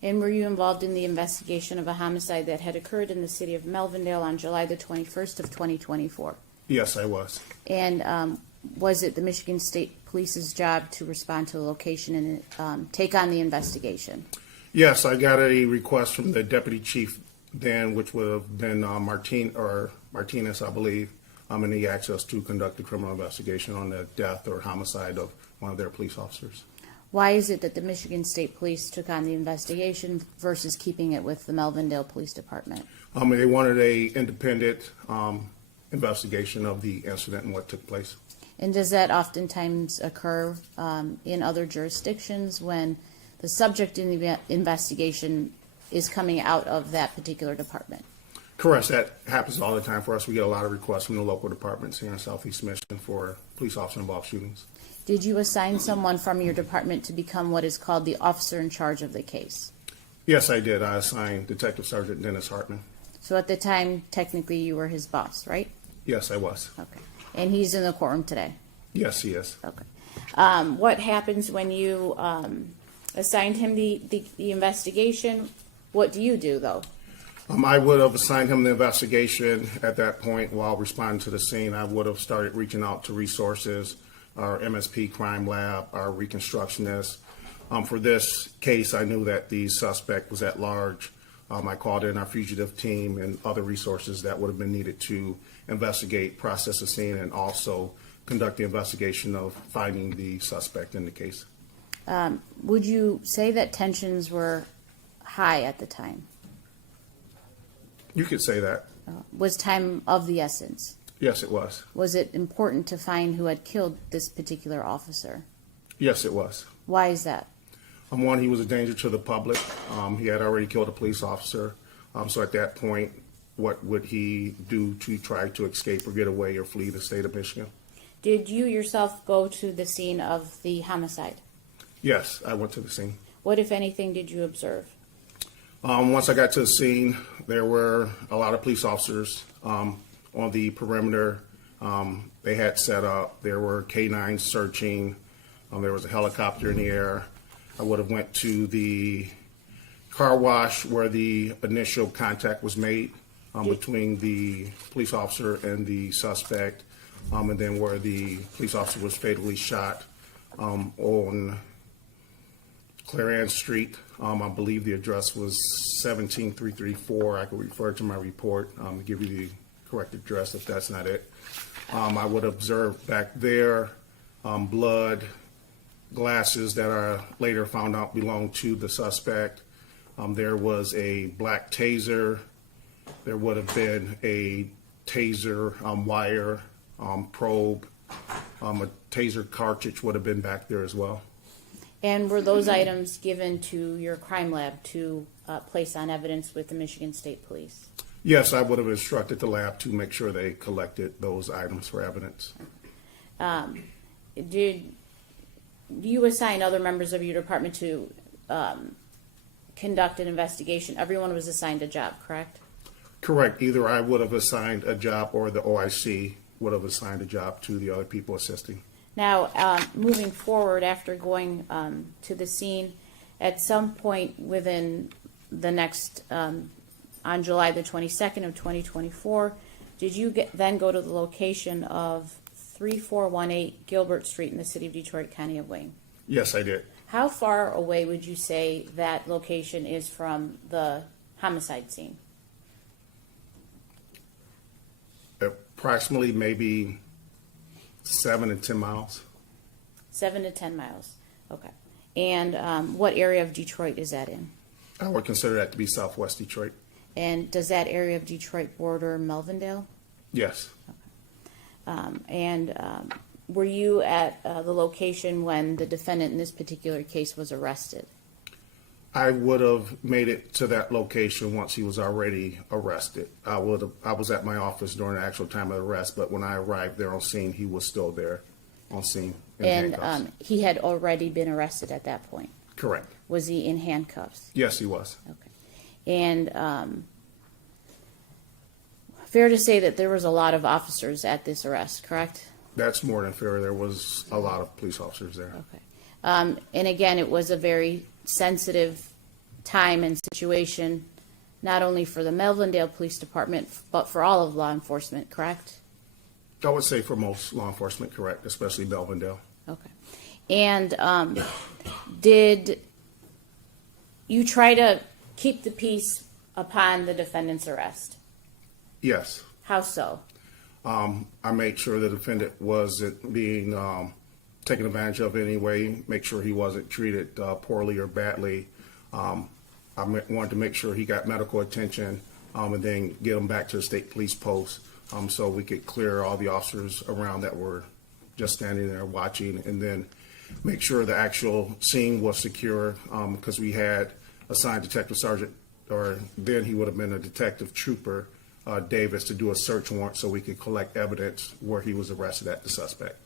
And were you involved in the investigation of a homicide that had occurred in the city of Melvindale on July the 21st of 2024? Yes, I was. And was it the Michigan State Police's job to respond to the location and take on the investigation? Yes, I got a request from the deputy chief then, which would have been Martinez, I believe, and he asked us to conduct a criminal investigation on the death or homicide of one of their police officers. Why is it that the Michigan State Police took on the investigation versus keeping it with the Melvindale Police Department? They wanted a independent investigation of the incident and what took place. And does that oftentimes occur in other jurisdictions when the subject in the investigation is coming out of that particular department? Correct. That happens all the time for us. We get a lot of requests from the local departments here in Southeast Michigan for police officer-involved shootings. Did you assign someone from your department to become what is called the officer in charge of the case? Yes, I did. I assigned Detective Sergeant Dennis Hartman. So at the time, technically, you were his boss, right? Yes, I was. Okay. And he's in the courtroom today? Yes, he is. Okay. What happens when you assigned him the investigation? What do you do, though? I would have assigned him the investigation at that point while responding to the scene. I would have started reaching out to resources, our MSP crime lab, our reconstructionist. For this case, I knew that the suspect was at large. I called in our fugitive team and other resources that would have been needed to investigate, process the scene, and also conduct the investigation of finding the suspect in the case. Would you say that tensions were high at the time? You could say that. Was time of the essence? Yes, it was. Was it important to find who had killed this particular officer? Yes, it was. Why is that? One, he was a danger to the public. He had already killed a police officer. So at that point, what would he do to try to escape or get away or flee the state of Michigan? Did you yourself go to the scene of the homicide? Yes, I went to the scene. What, if anything, did you observe? Once I got to the scene, there were a lot of police officers on the perimeter. They had set up. There were K-9s searching. There was a helicopter in the air. I would have went to the car wash where the initial contact was made between the police officer and the suspect, and then where the police officer was fatally shot on Clarion Street. I believe the address was 17334. I could refer to my report to give you the correct address if that's not it. I would observe back there blood, glasses that are later found out belonged to the suspect. There was a black taser. There would have been a taser wire probe. A taser cartridge would have been back there as well. And were those items given to your crime lab to place on evidence with the Michigan State Police? Yes, I would have instructed the lab to make sure they collected those items for evidence. Did you assign other members of your department to conduct an investigation? Everyone was assigned a job, correct? Correct. Either I would have assigned a job or the OIC would have assigned a job to the other people assisting. Now, moving forward after going to the scene, at some point within the next on July the 22nd of 2024, did you then go to the location of 3418 Gilbert Street in the city of Detroit, County of Wayne? Yes, I did. How far away would you say that location is from the homicide scene? Approximately maybe 7 to 10 miles. 7 to 10 miles. Okay. And what area of Detroit is that in? I would consider that to be southwest Detroit. And does that area of Detroit border Melvindale? Yes. Were you at the location when the defendant in this particular case was arrested? I would have made it to that location once he was already arrested. I was at my office during the actual time of the arrest, but when I arrived there on scene, he was still there on scene in handcuffs. He had already been arrested at that point. Correct. Was he in handcuffs? Yes, he was. Okay. And fair to say that there was a lot of officers at this arrest, correct? That's more than fair. There was a lot of police officers there. Okay. And again, it was a very sensitive time and situation, not only for the Melvindale Police Department, but for all of law enforcement, correct? I would say for most law enforcement, correct, especially Melvindale. Okay. And did you try to keep the peace upon the defendant's arrest? Yes. How so? I made sure the defendant wasn't being taken advantage of anyway, make sure he wasn't treated poorly or badly. I wanted to make sure he got medical attention and then get him back to the state police post so we could clear all the officers around that were just standing there watching, and then make sure the actual scene was secure because we had assigned Detective Sergeant, or then he would have been a detective trooper, Davis, to do a search warrant so we could collect evidence where he was arrested at, the suspect.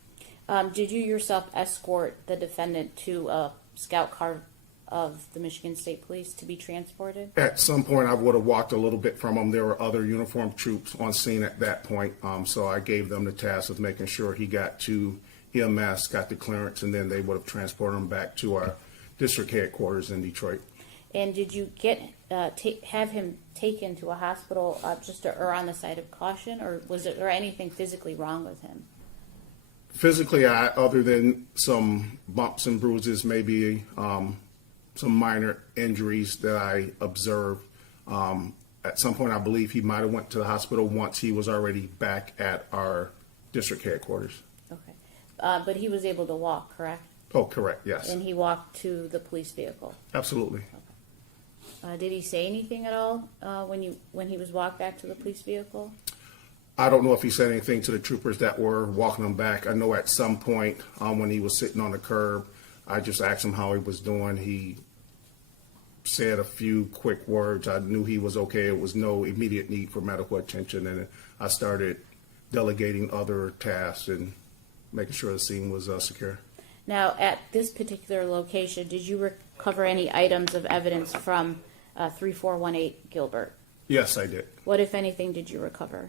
Did you yourself escort the defendant to a scout car of the Michigan State Police to be transported? At some point, I would have walked a little bit from him. There were other uniformed troops on scene at that point, so I gave them the task of making sure he got to EMS, got the clearance, and then they would have transported him back to our district headquarters in Detroit. And did you have him taken to a hospital just to err on the side of caution, or was there anything physically wrong with him? Physically, other than some bumps and bruises, maybe some minor injuries that I observed. At some point, I believe he might have went to the hospital once he was already back at our district headquarters. Okay. But he was able to walk, correct? Oh, correct, yes. And he walked to the police vehicle? Absolutely. Did he say anything at all when he was walked back to the police vehicle? I don't know if he said anything to the troopers that were walking him back. I know at some point when he was sitting on the curb, I just asked him how he was doing. He said a few quick words. I knew he was okay. It was no immediate need for medical attention, and I started delegating other tasks and making sure the scene was secure. Now, at this particular location, did you recover any items of evidence from 3418 Gilbert? Yes, I did. What, if anything, did you recover?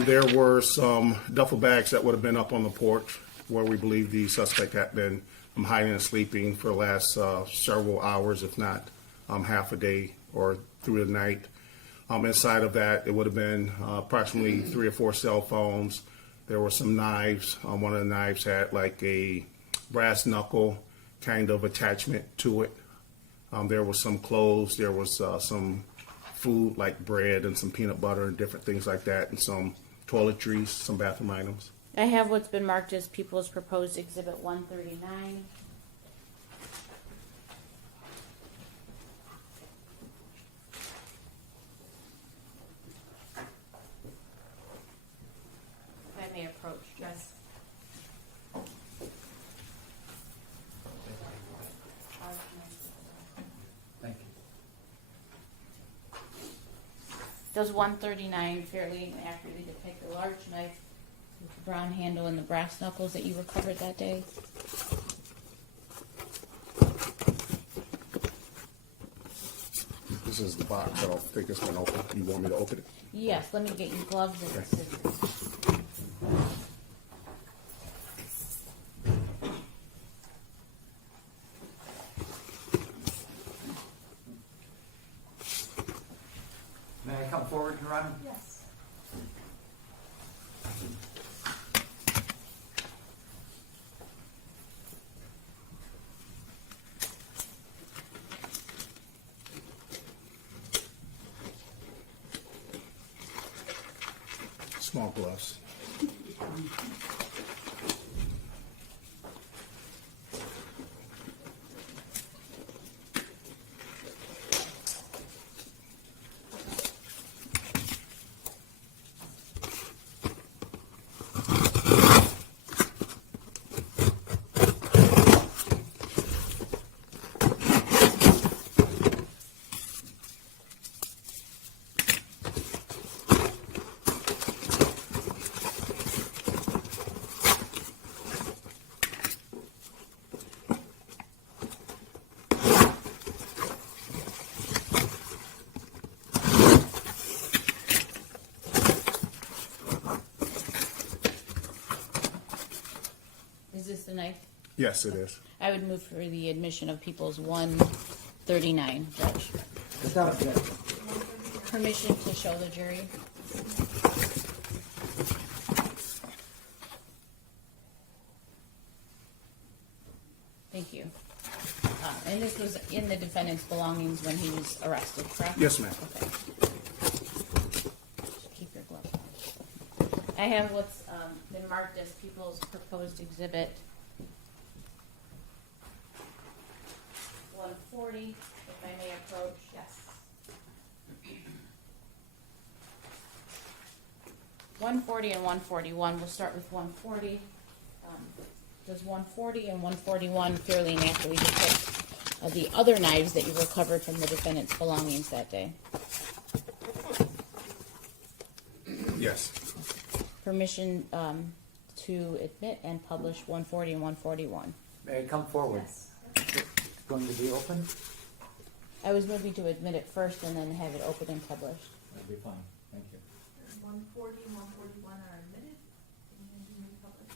There were some duffel bags that would have been up on the porch where we believe the suspect had been hiding and sleeping for the last several hours, if not half a day or through the night. Inside of that, it would have been approximately 3 or 4 cell phones. There were some knives. One of the knives had like a brass knuckle kind of attachment to it. There was some clothes. There was some food like bread and some peanut butter and different things like that, and some toiletries, some bathroom items. I have what's been marked as People's Proposed Exhibit 139. If I may approach, yes. Thank you. Does 139 fairly accurately depict the large knife with the brown handle and the brass knuckles that you recovered that day? This is the box. I don't think it's been open. You want me to open it? Yes, let me get you gloves and scissors. May I Small gloves. Is this the knife? Yes, it is. I would move for the admission of People's 139, Judge. Without objection. Permission to show the jury. Thank you. And this was in the defendant's belongings when he was arrested, correct? Yes, ma'am. Okay. Keep your glove on. I have what's been marked as People's Proposed Exhibit 140, if I may approach. Yes. 140 and 141. We'll start with 140. Does 140 and 141 fairly naturally depict the other knives that you recovered from the defendant's belongings that day? Yes. Permission to admit and publish 140 and 141. May I come forward? It's going to be open? I was moving to admit it first and then have it open and published. That'd be fine. Thank you. 140 and 141 are admitted, and you may publish.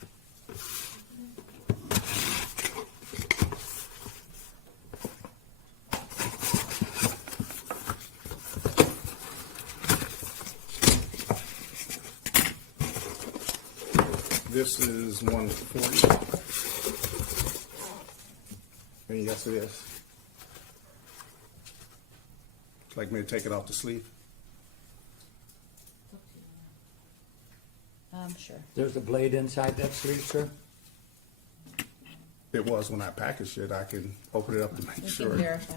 This is 140. And yes, it is. Would you like me to take it off the sleeve? Sure. There's a blade inside that sleeve, sir? It was when I packaged it. I can open it up to make We sure. can verify.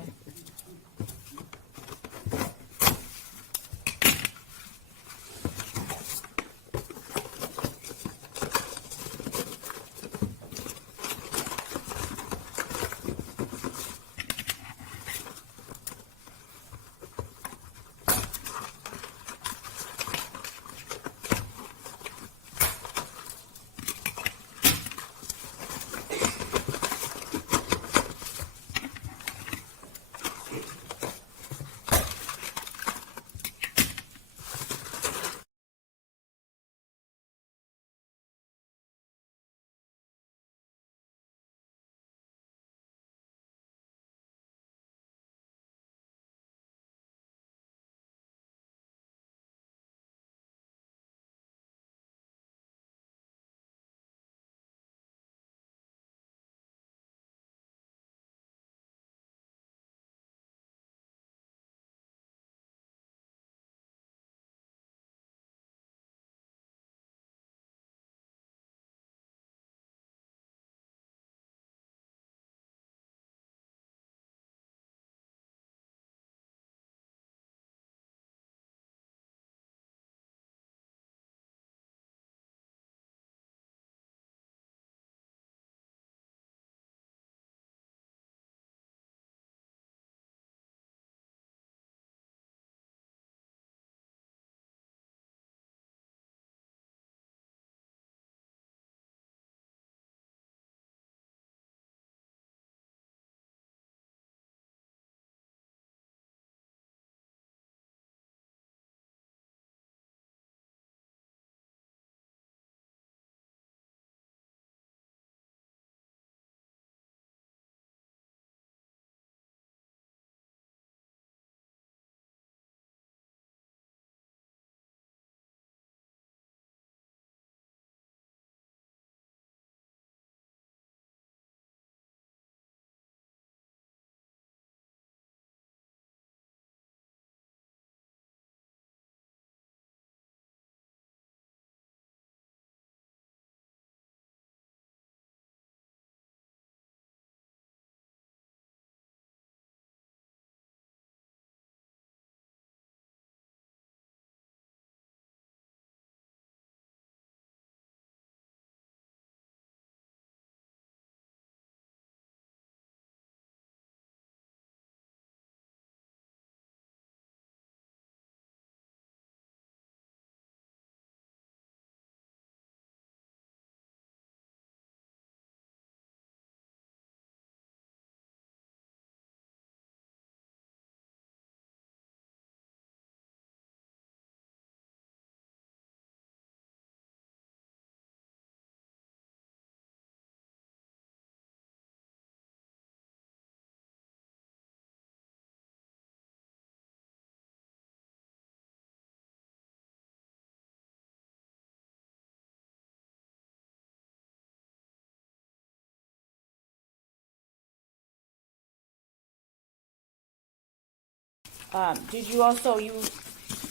Did you also, you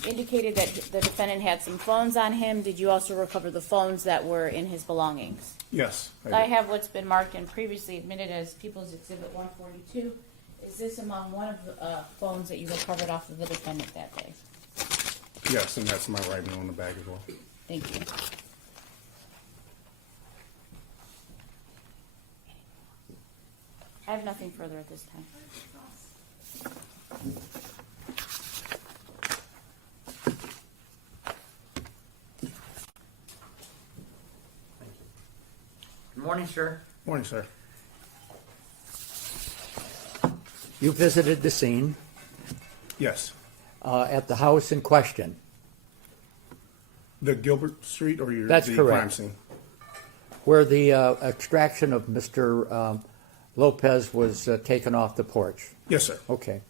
indicated that the defendant had some phones on him. Did you also recover the phones that were in his belongings? Yes. I have what's been marked and previously admitted as People's Exhibit 142. Is this among one of the phones that you recovered off of the defendant that day? Yes, and that's my writing on the bag as well. Thank you. I have nothing further at this time. Good morning, sir. Morning, sir. You visited the scene Yes. at the house in question. The Gilbert Street or your That's the correct. crime scene? Where the extraction of Mr. Lopez was taken off the porch. Yes, sir. Okay.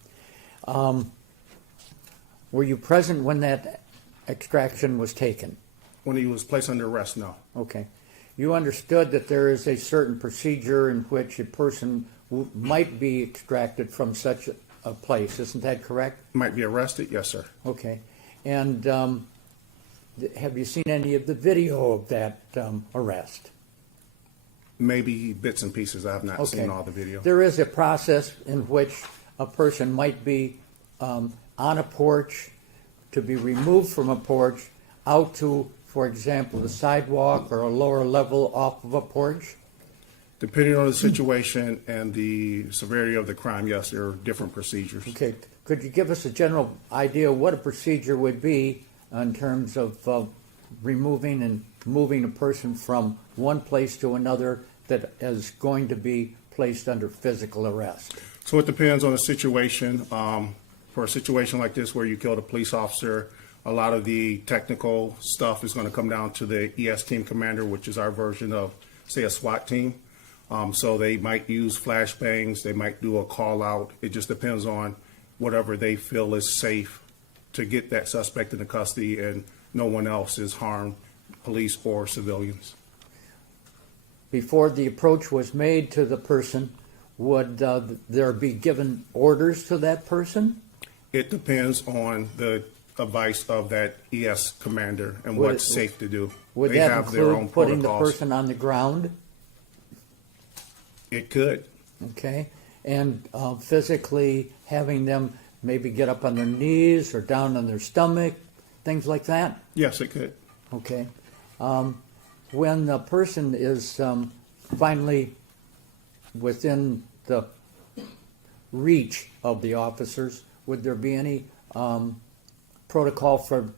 Were you present when that extraction was taken? When he was placed under arrest, no. Okay. You understood that there is a certain procedure in which a person might be extracted from such a place. Isn't that correct? Might be arrested? Yes, sir. Okay. And have you seen any of the video of that arrest? Maybe bits and pieces. I have not Okay. seen all the video. There is a process in which a person might be on a porch, to be removed from a porch, out to, for example, the sidewalk or a lower level off of a porch. Depending on the situation and the severity of the crime, yes, there are different procedures. Okay. Could you give us a general idea of what a procedure would be in terms of removing and moving a person from one place to another that is going to be placed under physical arrest? So it depends on the situation. For a situation like this where you killed a police officer, a lot of the technical stuff is going to come down to the ES team commander, which is our version of, say, a SWAT team. So they might use flashbangs, they might do a call out. It just depends on whatever they feel is safe to get that suspect into custody and no one else is harmed, police or civilians. Before the approach was made to the person, would there be given orders to that person? It depends on the advice of that ES commander and Would what's it- safe to do. Would They that have their own include putting the protocols. person on the ground? It could. Okay, and physically having them maybe get up on their knees or down on their stomach, things like that? Yes, it could. Okay. When the person is finally within the reach of the officers, would there be any protocol for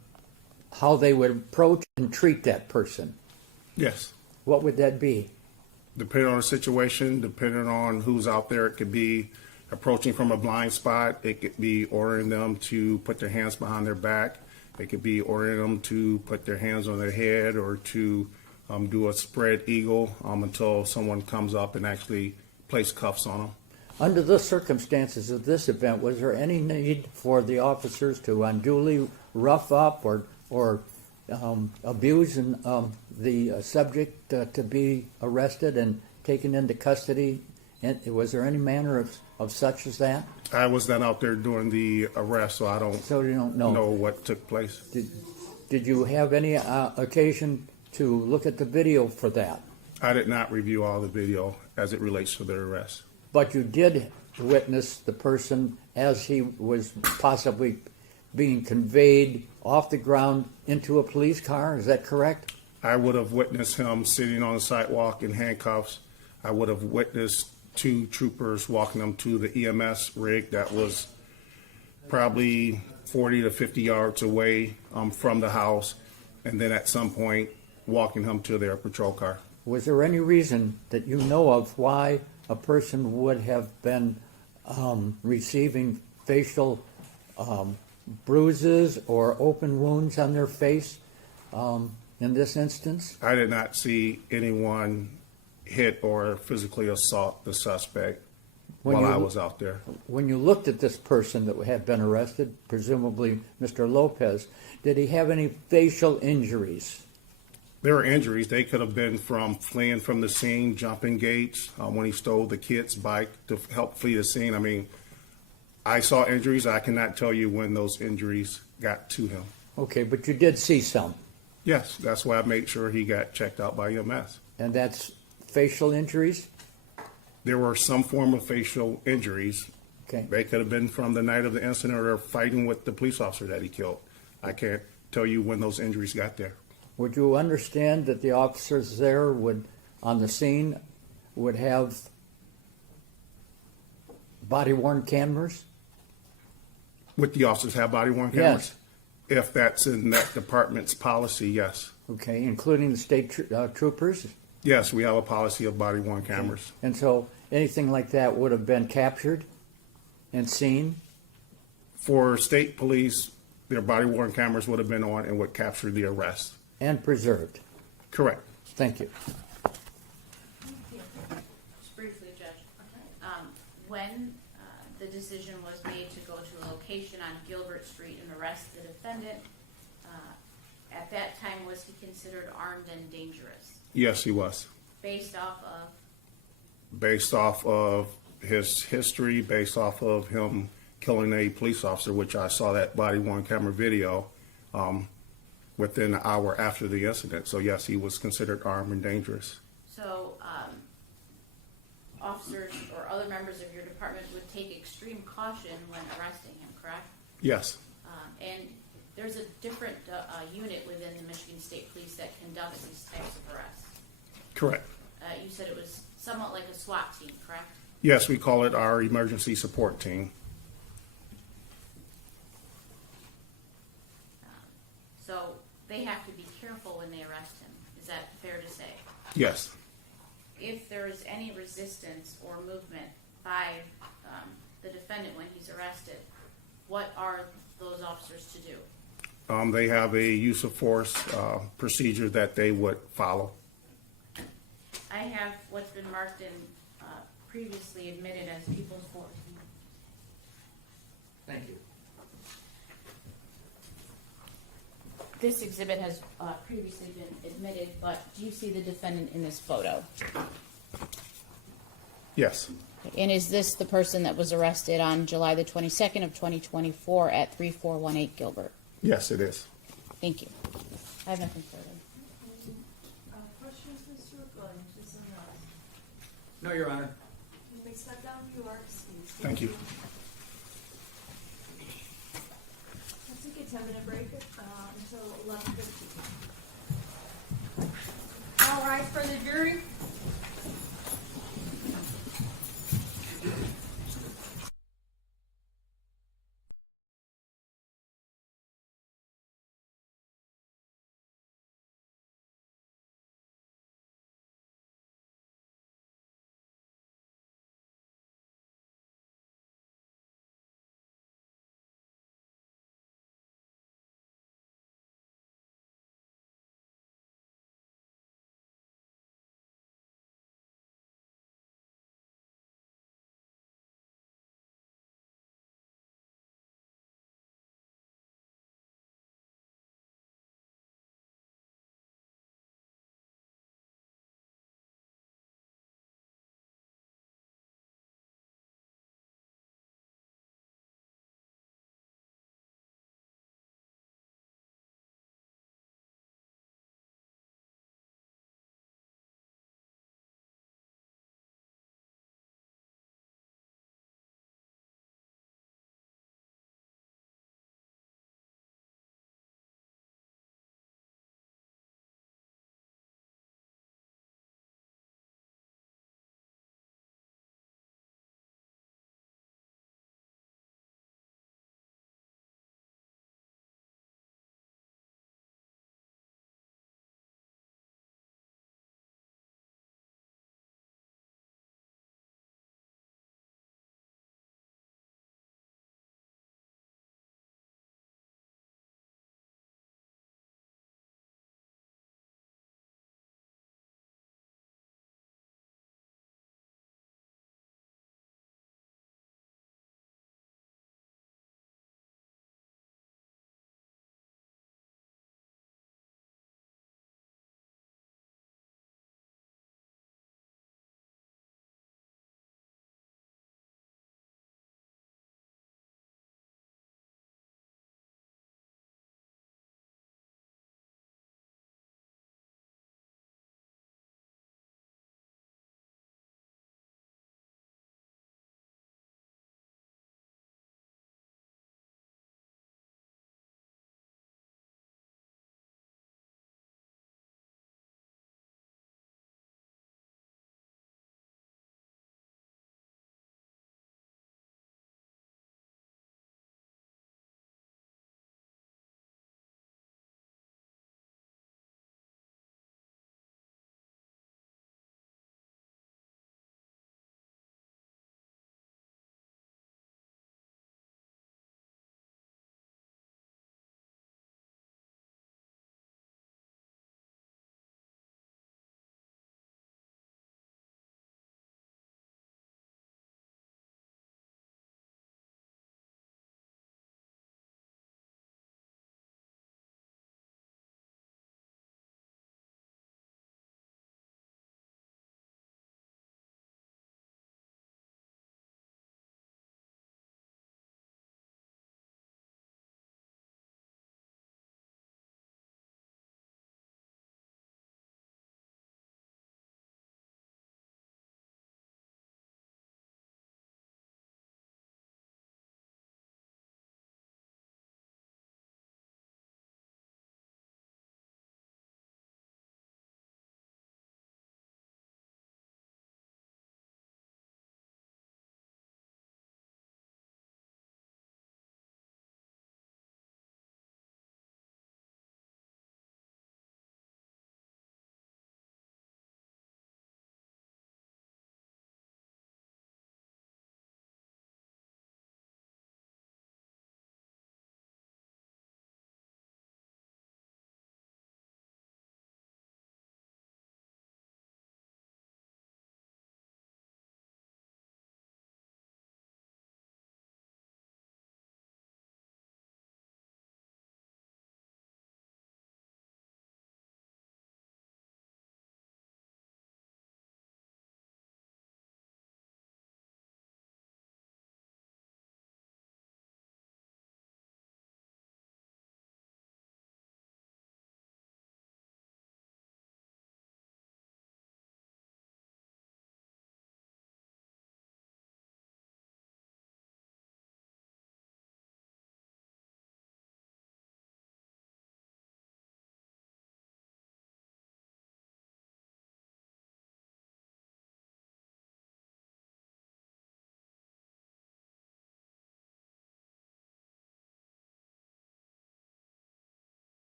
how they would approach and treat that person? Yes. What would that be? Depending on the situation, depending on who's out there, it could be approaching from a blind spot. It could be ordering them to put their hands behind their back. It could be ordering them to put their hands on their head or to do a spread eagle until someone comes up and actually place cuffs on them. Under the circumstances of this event, was there any need for the officers to unduly rough up or abuse the subject to be arrested and taken into custody? And was there any manner of such as that? I was not out there during the arrest, so I don't So you don't know. know what took place. Did you have any occasion to look at the video for that? I did not review all the video as it relates to the arrest. But you did witness the person as he was possibly being conveyed off the ground into a police car, is that correct? I would have witnessed him sitting on the sidewalk in handcuffs. I would have witnessed two troopers walking him to the EMS rig that was probably 40 to 50 yards away from the house, and then at some point walking him to their patrol car. Was there any reason that you know of why a person would have been receiving facial bruises or open wounds on their face in this instance? I did not see anyone hit or physically assault the suspect while I was out there. When you looked at this person that had been arrested, presumably Mr. Lopez, did he have any facial injuries? There were injuries. They could have been from fleeing from the scene, jumping gates, when he stole the kid's bike to help flee the scene. I mean, I saw injuries. I cannot tell you when those injuries got to him. Okay, but you did see some, Yes, that's why I made sure he got checked out by EMS. and that's facial injuries? There were some form of facial injuries. Okay. They could have been from the night of the incident or fighting with the police officer that he killed. I can't tell you when those injuries got there. Would you understand that the officers there would, on the scene, would have body-worn cameras? Would the officers have body-worn cameras? If that's in that department's policy, yes. Okay, including the state troopers? Yes, we have a policy of body-worn cameras. And so anything like that would have been captured and seen? For state police, their body-worn cameras would have been on and would capture the arrest. And preserved? Correct. Thank you. Just briefly, Judge. When the decision was made to go to a location on Gilbert Street and arrest the defendant, at that time, was he considered armed and dangerous? Yes, he was. Based off of, Based off of his history, based off of him killing a police officer, which I saw that body-worn camera video within an hour after the incident. So yes, he was considered armed and dangerous. so officers or other members of your department would take extreme caution when arresting him, correct? Yes, And there's a different unit within the Michigan State Police that conducts these types of arrests. correct. You said it was somewhat like a SWAT team, correct? Yes, we call it our emergency support team. So they have to be careful when they arrest him. Is that fair to say? Yes. If there is any resistance or movement by the defendant when he's arrested, what are those officers to do? They have a use of force procedure that they would follow. I have what's been marked and previously admitted as people's force. Thank you. This exhibit has previously been admitted, but do you see the defendant in this photo? Yes, And is this the person that was arrested on July the 22nd of 2024 at 3418 Gilbert? yes, it is. Thank you. I have nothing further. Questions, Mr. McGlynn, just on that? No, Your Honor. You may step down if you are excused. Thank you. Let's take a 10-minute break until 11:15. All right, for the jury.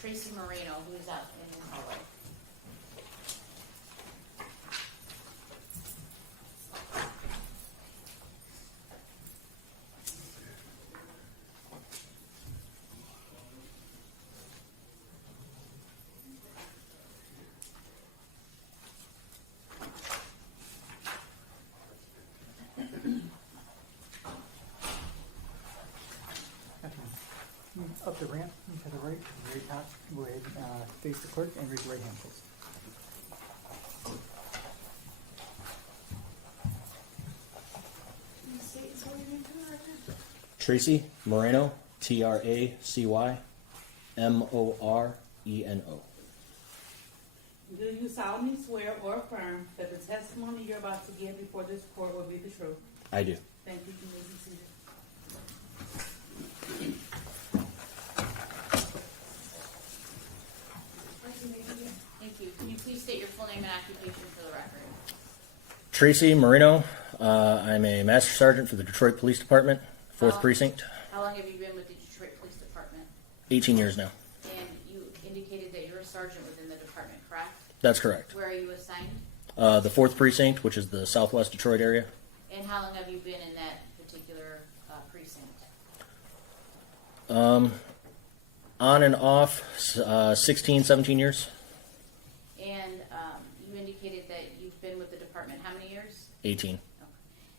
Tracy Marino, who's out in the hallway. Up the ramp to the right, very top, go ahead, face the clerk and raise your right hand, please. Can you state and spell your name for the record? Tracy Moreno, TracyMoreno. Do you solemnly swear or affirm that the testimony you're about to give before this court will be the truth? I do. Thank you. You may be seated. Thank you. Can you please state your full name and occupation for the record? Tracy Marino. I'm a Master Sergeant for the Detroit Police Department, 4th Precinct. How long have you been with the Detroit Police Department? 18 years now. And you indicated that you're a sergeant within the department, correct? That's correct. Where are you assigned? The 4th Precinct, which is the Southwest Detroit area. And how long have you been in that particular precinct? On and off, 16, 17 years. And you indicated that you've been with the department how many years? 18.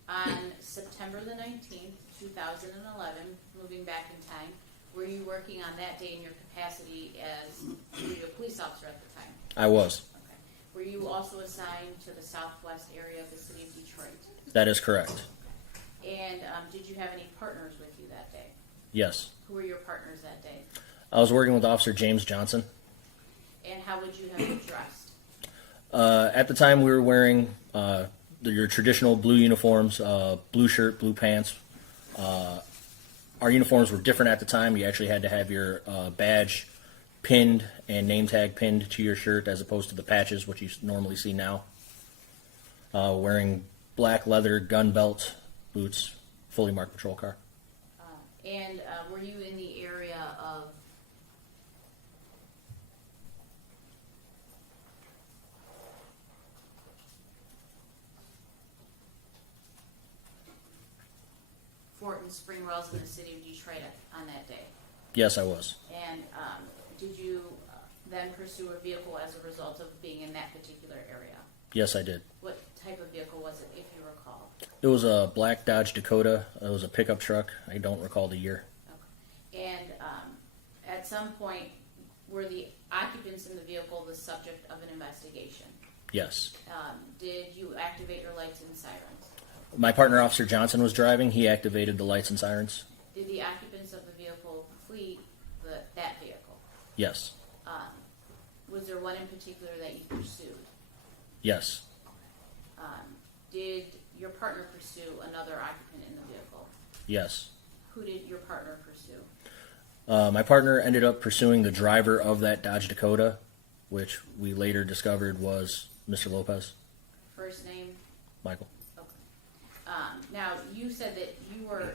On September the 19th, 2011, moving back in time, were you working on that day in your capacity as were you a police officer at the time? I was. Okay. Were you also assigned to the southwest area of the city of Detroit? That is correct. And did you have any partners with you that day? Yes. Who were your partners that day? I was working with Officer James Johnson. And how would you have been dressed? At the time, we were wearing your traditional blue uniforms, blue shirt, blue pants. Our uniforms were different at the time. You actually had to have your badge pinned and name tag pinned to your shirt as opposed to the patches, which you normally see now. Wearing black leather, gun belt, boots, fully marked patrol car. And were you in the area of Fort and Spring Wells in the city of Detroit on that day? Yes, I was. And did you then pursue a vehicle as a result of being in that particular area? Yes, I did. What type of vehicle was it, if you recall? It was a black Dodge Dakota. It was a pickup truck. I don't recall the year. Okay. And at some point, were the occupants in the vehicle the subject of an investigation? Yes. Did you activate your lights and sirens? My partner, Officer Johnson, was driving. He activated the lights and sirens. Did the occupants of the vehicle flee that vehicle? Yes. Was there one in particular that you pursued? Yes. Did your partner pursue another occupant in the vehicle? Yes. Who did your partner pursue? My partner ended up pursuing the driver of that Dodge Dakota, which we later discovered was Mr. Lopez. First name? Michael. Okay. Now, you said that you were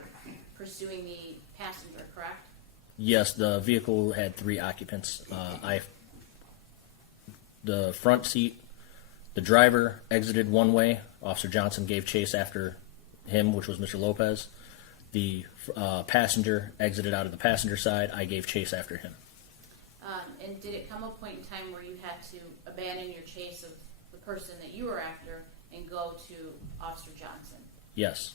pursuing the passenger, correct? Yes, the vehicle had 3 occupants. The front seat, the driver exited one way. Officer Johnson gave chase after him, which was Mr. Lopez. The passenger exited out of the passenger side. I gave chase after him. And did it come a point in time where you had to abandon your chase of the person that you were after and go to Officer Johnson? Yes.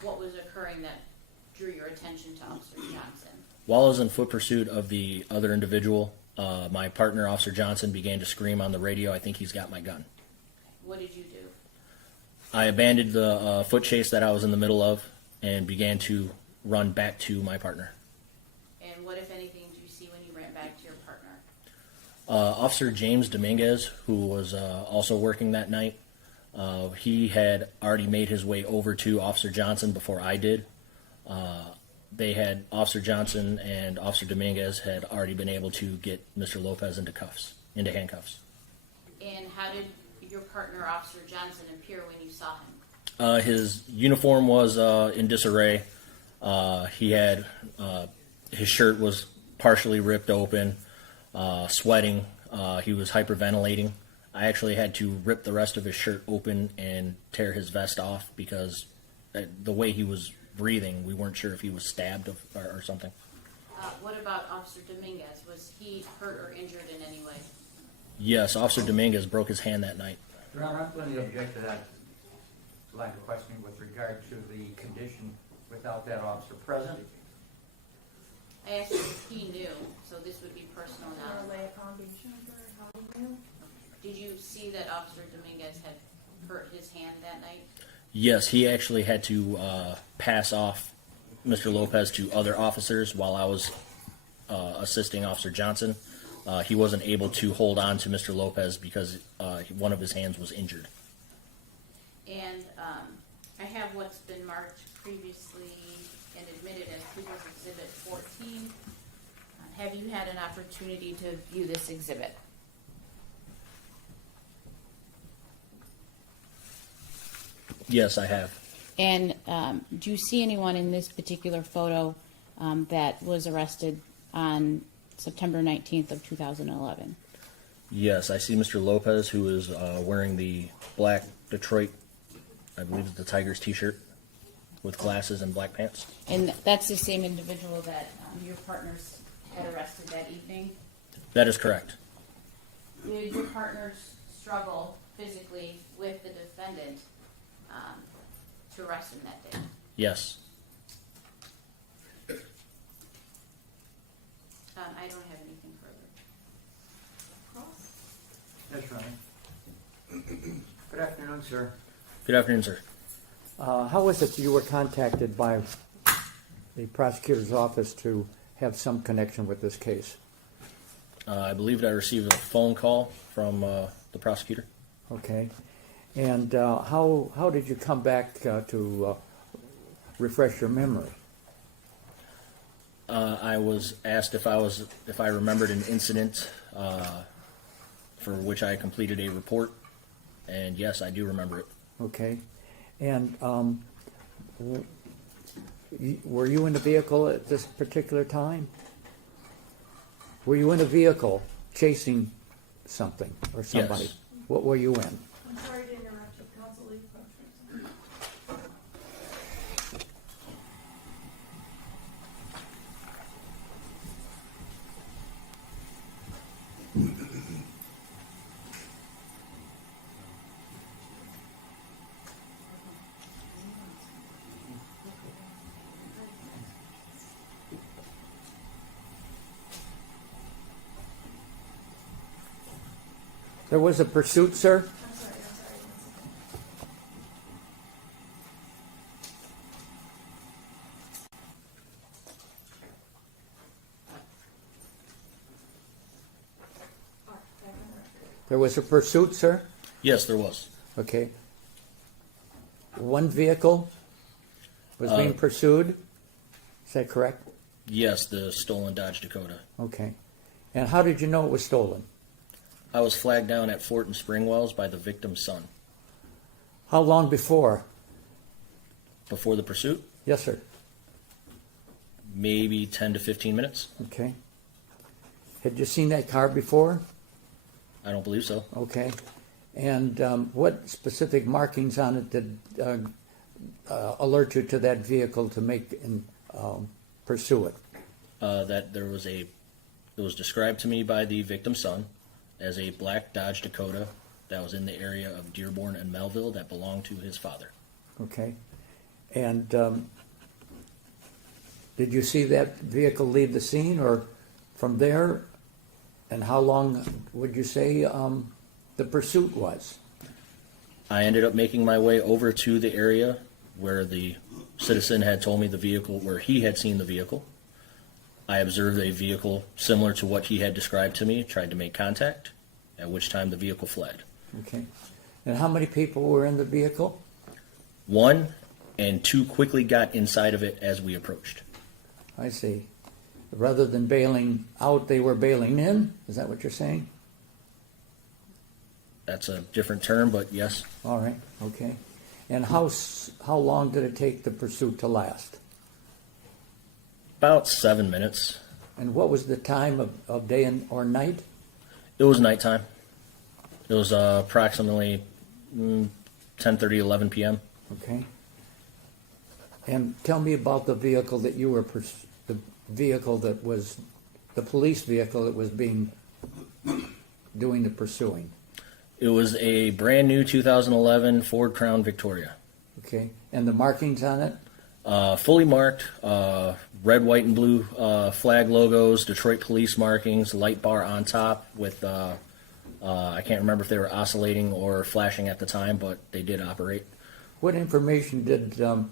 What was occurring that drew your attention to Officer Johnson? While I was in foot pursuit of the other individual, my partner, Officer Johnson, began to scream on the radio, "I think he's got my gun." What did you do? I abandoned the foot chase that I was in the middle of and began to run back to my partner. And what, if anything, did you see when you ran back to your partner? Officer James Dominguez, who was also working that night, he had already made his way over to Officer Johnson before I did. Officer Johnson and Officer Dominguez had already been able to get Mr. Lopez into handcuffs. And how did your partner, Officer Johnson, appear when you saw him? His uniform was in disarray. He had his shirt was partially ripped open. sweating. He was hyperventilating. I actually had to rip the rest of his shirt open and tear his vest off because the way he was breathing, we weren't sure if he was stabbed or something. What about Officer Dominguez? Was he hurt or injured in any way? Yes, Officer Dominguez broke his hand that night. Your Honor, I'm going to object to that line of questioning with regard to the condition without that officer present. I asked if he knew, so this would be personal Or knowledge. lay a foundation for how he knew. Did you see that Officer Dominguez had hurt his hand that night? Yes, he actually had to pass off Mr. Lopez to other officers while I was assisting Officer Johnson. He wasn't able to hold on to Mr. Lopez because one of his hands was injured. And I have what's been marked previously and admitted as People's Exhibit 14. Have you had an opportunity to view this exhibit? Yes, I have. And do you see anyone in this particular photo that was arrested on September 19th of 2011? Yes, I see Mr. Lopez, who is wearing the black Detroit, I believe it's the Tigers t-shirt, with glasses and black pants. And that's the same individual that your partners had arrested that evening? That is correct. Did your partners struggle physically with the defendant to arrest him that day? Yes. I don't have anything further. Yes, Your Honor. Good afternoon, sir. Good afternoon, sir. How was it you were contacted by the prosecutor's office to have some connection with this case? I believe I received a phone call from the prosecutor. Okay. And how did you come back to refresh your memory? I was asked if I remembered an incident for which I completed a report, and yes, I do remember it. Okay. And were you in the vehicle at this particular time? Were you in a vehicle chasing something or somebody? Yes. What were you in? I'm sorry to interrupt you, Counsel Lee. There was a pursuit, sir? I'm sorry. All right, back on the record. There was a pursuit, sir? Yes, there was. Okay. One vehicle was being pursued? Is that correct? Yes, the stolen Dodge Dakota. Okay. And how did you know it was stolen? I was flagged down at Fort and Springwells by the victim's son. How long before? Before the pursuit, Yes, sir. maybe 10 to 15 minutes. Okay. Had you seen that car before? I don't believe so. Okay. And what specific markings on it did alert you to that vehicle to make and pursue it? That it was described to me by the victim's son as a black Dodge Dakota that was in the area of Dearborn and Melville that belonged to his father. Okay. And did you see that vehicle leave the scene or from there? And how long would you say the pursuit was? I ended up making my way over to the area where the citizen had told me where he had seen the vehicle. I observed a vehicle similar to what he had described to me, tried to make contact, at which time the vehicle fled. Okay. And how many people were in the vehicle? One, and two quickly got inside of it as we approached. I see. Rather than bailing out, they were bailing in? Is that what you're saying? That's a different term, but yes. All right, okay. And how long did it take the pursuit to last? About 7 minutes. And what was the time of day or night? It was nighttime. It was approximately 10:30, 11 p.m. Okay. And tell me about the vehicle that you were, the vehicle that was, the police vehicle that was doing the pursuing. It was a brand new 2011 Ford Crown Victoria. Okay. And the markings on it? Fully marked, red, white, and blue flag logos, Detroit police markings, light bar on top with, I can't remember if they were oscillating or flashing at the time, but they did operate. What information do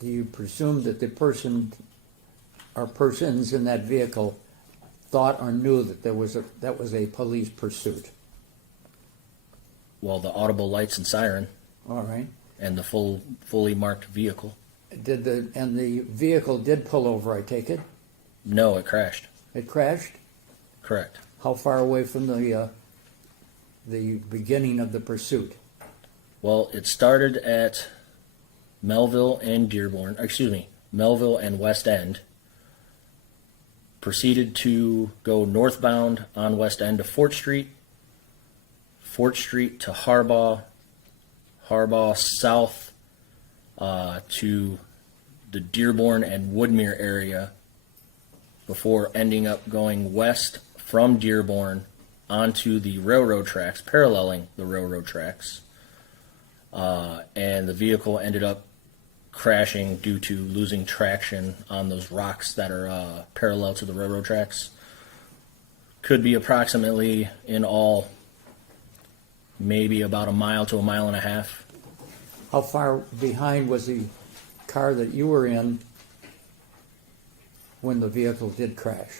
you presume that the person or persons in that vehicle thought or knew that that was a police pursuit? Well, the audible lights and siren. All right. And the fully marked vehicle. And the vehicle did pull over, I take it? No, it crashed. It crashed? Correct. How far away from the beginning of the pursuit? Well, it started at Melville and Melville and West End. Proceeded to go northbound on West End to Fort Street to Harbaugh south to the Dearborn and Woodmere area before ending up going west from Dearborn onto the railroad tracks, paralleling the railroad tracks. And the vehicle ended up crashing due to losing traction on those rocks that are parallel to the railroad tracks. Could be approximately in all maybe about a mile to a mile and a half. How far behind was the car that you were in when the vehicle did crash?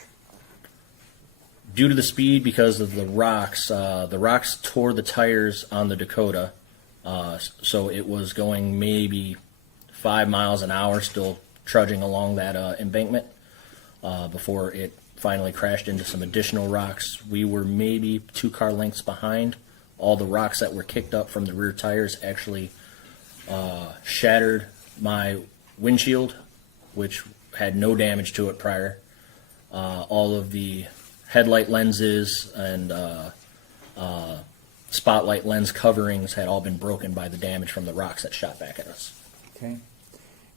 Due to the speed, because of the rocks tore the tires on the Dakota, so it was going maybe 5 miles an hour, still trudging along that embankment before it finally crashed into some additional rocks. We were maybe 2 car lengths behind. All the rocks that were kicked up from the rear tires actually shattered my windshield, which had no damage to it prior. All of the headlight lenses and spotlight lens coverings had all been broken by the damage from the rocks that shot back at us. Okay.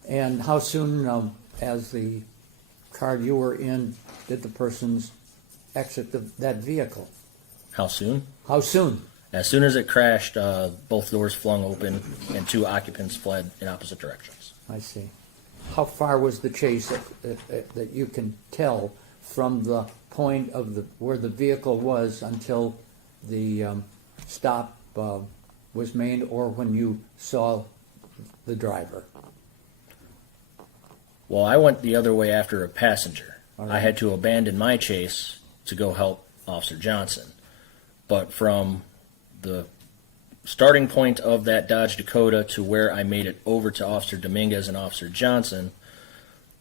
And how soon, as the car you were in, did the persons exit that vehicle? How soon? How soon? As soon as it crashed, both doors flung open and 2 occupants fled in opposite directions. I see. How far was the chase that you can tell from the point of where the vehicle was until the stop was made, or when you saw the driver? Well, I went the other way after a passenger. Right. I had to abandon my chase to go help Officer Johnson. But from the starting point of that Dodge Dakota to where I made it over to Officer Dominguez and Officer Johnson,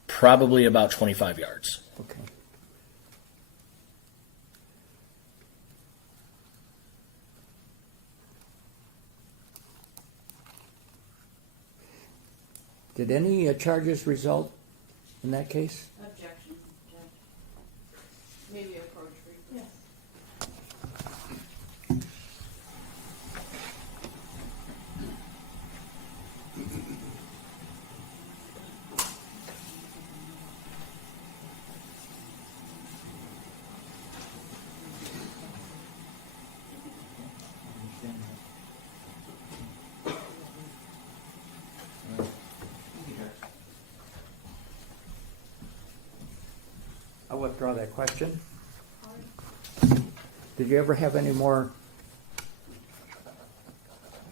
probably about 25 yards. Okay. Did any charges result in that case? Objection. Maybe approach. Yes. I'll withdraw that question. Did you ever have any more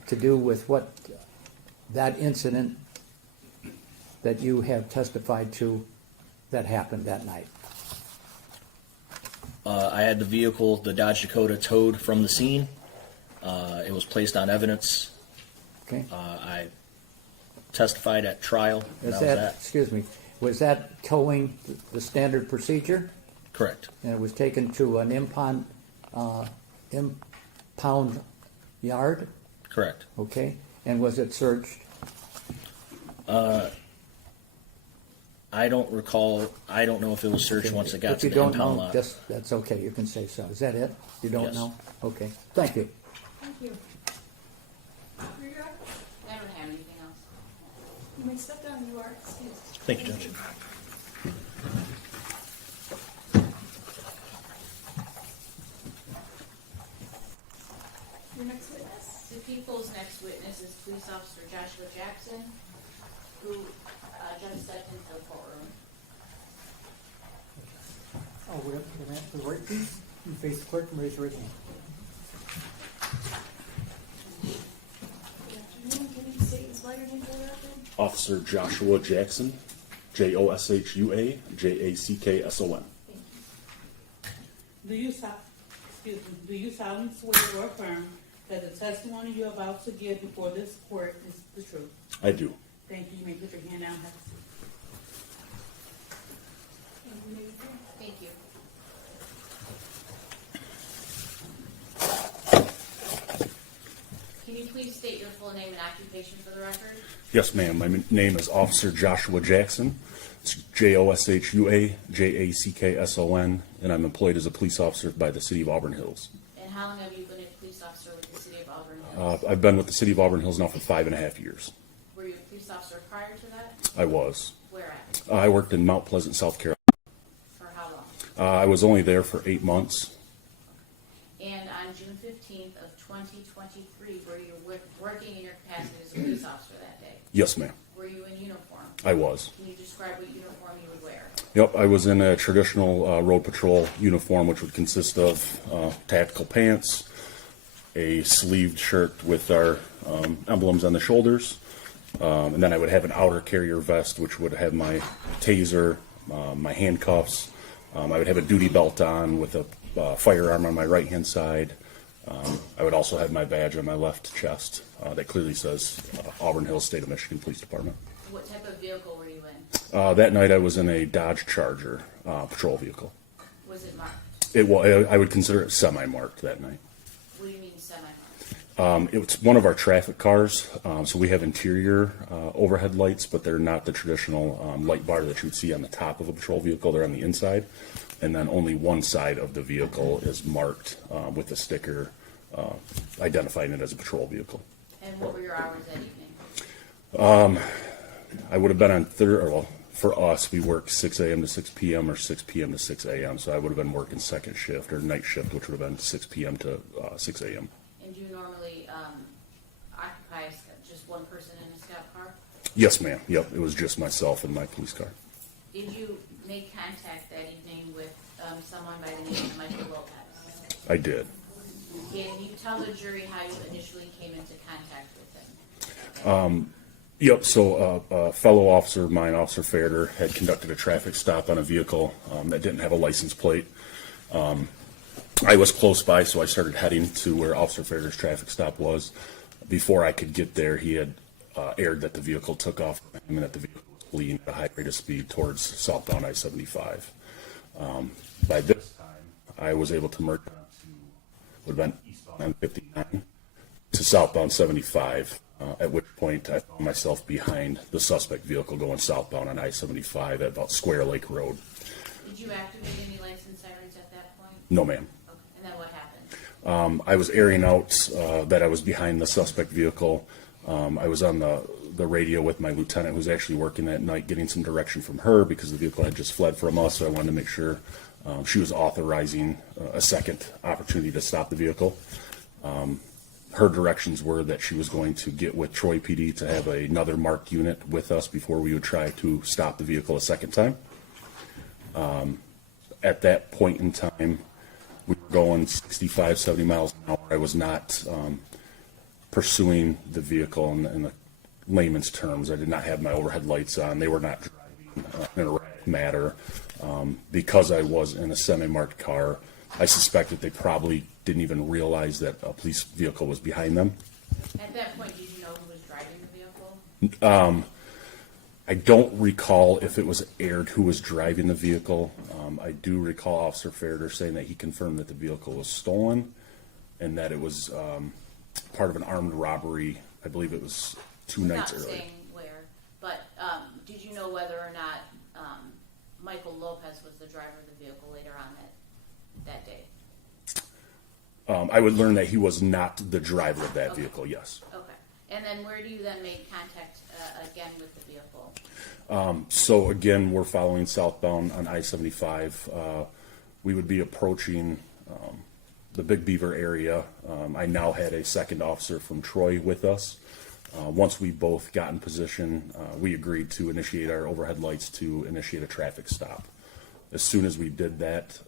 to do with what that incident that you have testified to that happened that night? I had the vehicle, the Dodge Dakota, towed from the scene. It was placed on evidence. Okay. I testified at trial. And Is that was that, excuse me, was that towing the standard procedure? Correct. And it was taken to an impound yard? Correct. Okay. And was it searched? I don't recall. I don't know if it was searched once it got If to you the don't impound know, lot. that's okay, you can say so. Is that it? You don't Yes. know? Okay, thank you. Thank you. Rita, I don't have anything else. you may step down, you are excused. Thank you, Judge. Your next witness? The people's next witness is Police Officer Joshua Jackson, who Judge stepped into the courtroom. Oh, we're gonna have to the right, please. You face the clerk and raise your right hand. Good afternoon, can you state and spell your name for the record? Officer Joshua Jackson, Joshua Jackson. Thank you. Do you solemnly swear or affirm that the testimony you're about to give before this court is the truth? I do. Thank you. You may put your hand down. Have a seat. And you may begin. Thank you. Can you please state your full name and occupation for the record? Yes, ma'am. My name is Officer Joshua Jackson. It's Joshua Jackson, and I'm employed as a police officer by the City of Auburn Hills. And how long have you been a police officer with the City of Auburn Hills? I've been with the City of Auburn Hills now for 5.5 years. Were you a police officer prior to that? I was. Where at? I worked in Mount Pleasant, South Carolina. For how long? I was only there for 8 months. And on June 15th of 2023, were you working in your capacity as a police officer that day? Yes, ma'am. Were you in uniform? I was. Can you describe what uniform you would wear? Yep, I was in a traditional road patrol uniform, which would consist of tactical pants, a sleeved shirt with our emblems on the shoulders, and then I would have an outer carrier vest, which would have my taser, my handcuffs. I would have a duty belt on with a firearm on my right-hand side. I would also have my badge on my left chest that clearly says Auburn Hills State of Michigan Police Department. What type of vehicle were you in? That night I was in a Dodge Charger patrol vehicle. Was it marked? I would consider it semi-marked that night. What do you mean semi-marked? It's one of our traffic cars, so we have interior overhead lights, but they're not the traditional light bar that you would see on the top of a patrol vehicle. They're on the inside, and then only one side of the vehicle is marked with a sticker identifying it as a patrol vehicle. And what were your hours that evening? I would have been on for us, we work 6 a.m. to 6 p.m. or 6 p.m. to 6 a.m., so I would have been working second shift or night shift, which would have been 6 p.m. to 6 a.m. And do you normally occupy just one person in a scout car? Yes, ma'am. Yep, it was just myself and my police car. Did you make contact that evening with someone by the name of Michael Lopez? I did. Can you tell the jury how you initially came into contact with him? Yep, so a fellow officer of mine, Officer Fairder, had conducted a traffic stop on a vehicle that didn't have a license plate. I was close by, so I started heading to where Officer Fairder's traffic stop was. Before I could get there, he had aired that the vehicle took off from him and that the vehicle was fleeing at a high rate of speed towards southbound I-75. By this time, I was able to merge onto would have been eastbound M59 to southbound 75. At which point I found myself behind the suspect vehicle going southbound on I-75 at about Square Lake Road. Did you activate any license sirens at that point? No, ma'am. Okay. And then what happened? I was airing out that I was behind the suspect vehicle. I was on the radio with my lieutenant, who's actually working that night, getting some direction from her because the vehicle had just fled from us, so I wanted to make sure she was authorizing a second opportunity to stop the vehicle. Her directions were that she was going to get with Troy PD to have another marked unit with us before we would try to stop the vehicle a second time. At that point in time, we were going 65, 70 miles an hour. I was not pursuing the vehicle in the layman's terms. I did not have my overhead lights on. They were not driving in a erratic manner. Because I was in a semi-marked car, I suspect that they probably didn't even realize that a police vehicle was behind them. At that point, did you know who was driving the vehicle? I don't recall if it was aired who was driving the vehicle. I do recall Officer Fairder saying that he confirmed that the vehicle was stolen and that it was part of an armed robbery. I believe it was two nights earlier. Not saying where, but did you know whether or not Lopez was the driver of the vehicle later on that day? I would learn that he was not the driver of that vehicle, yes. Okay. And then where do you then make contact again with the vehicle? So again, we're following southbound on I-75. We would be approaching the Big Beaver area. I now had a second officer from Troy with us. Once we both got in position, we agreed to initiate our overhead lights to initiate a traffic stop. As soon as we did that,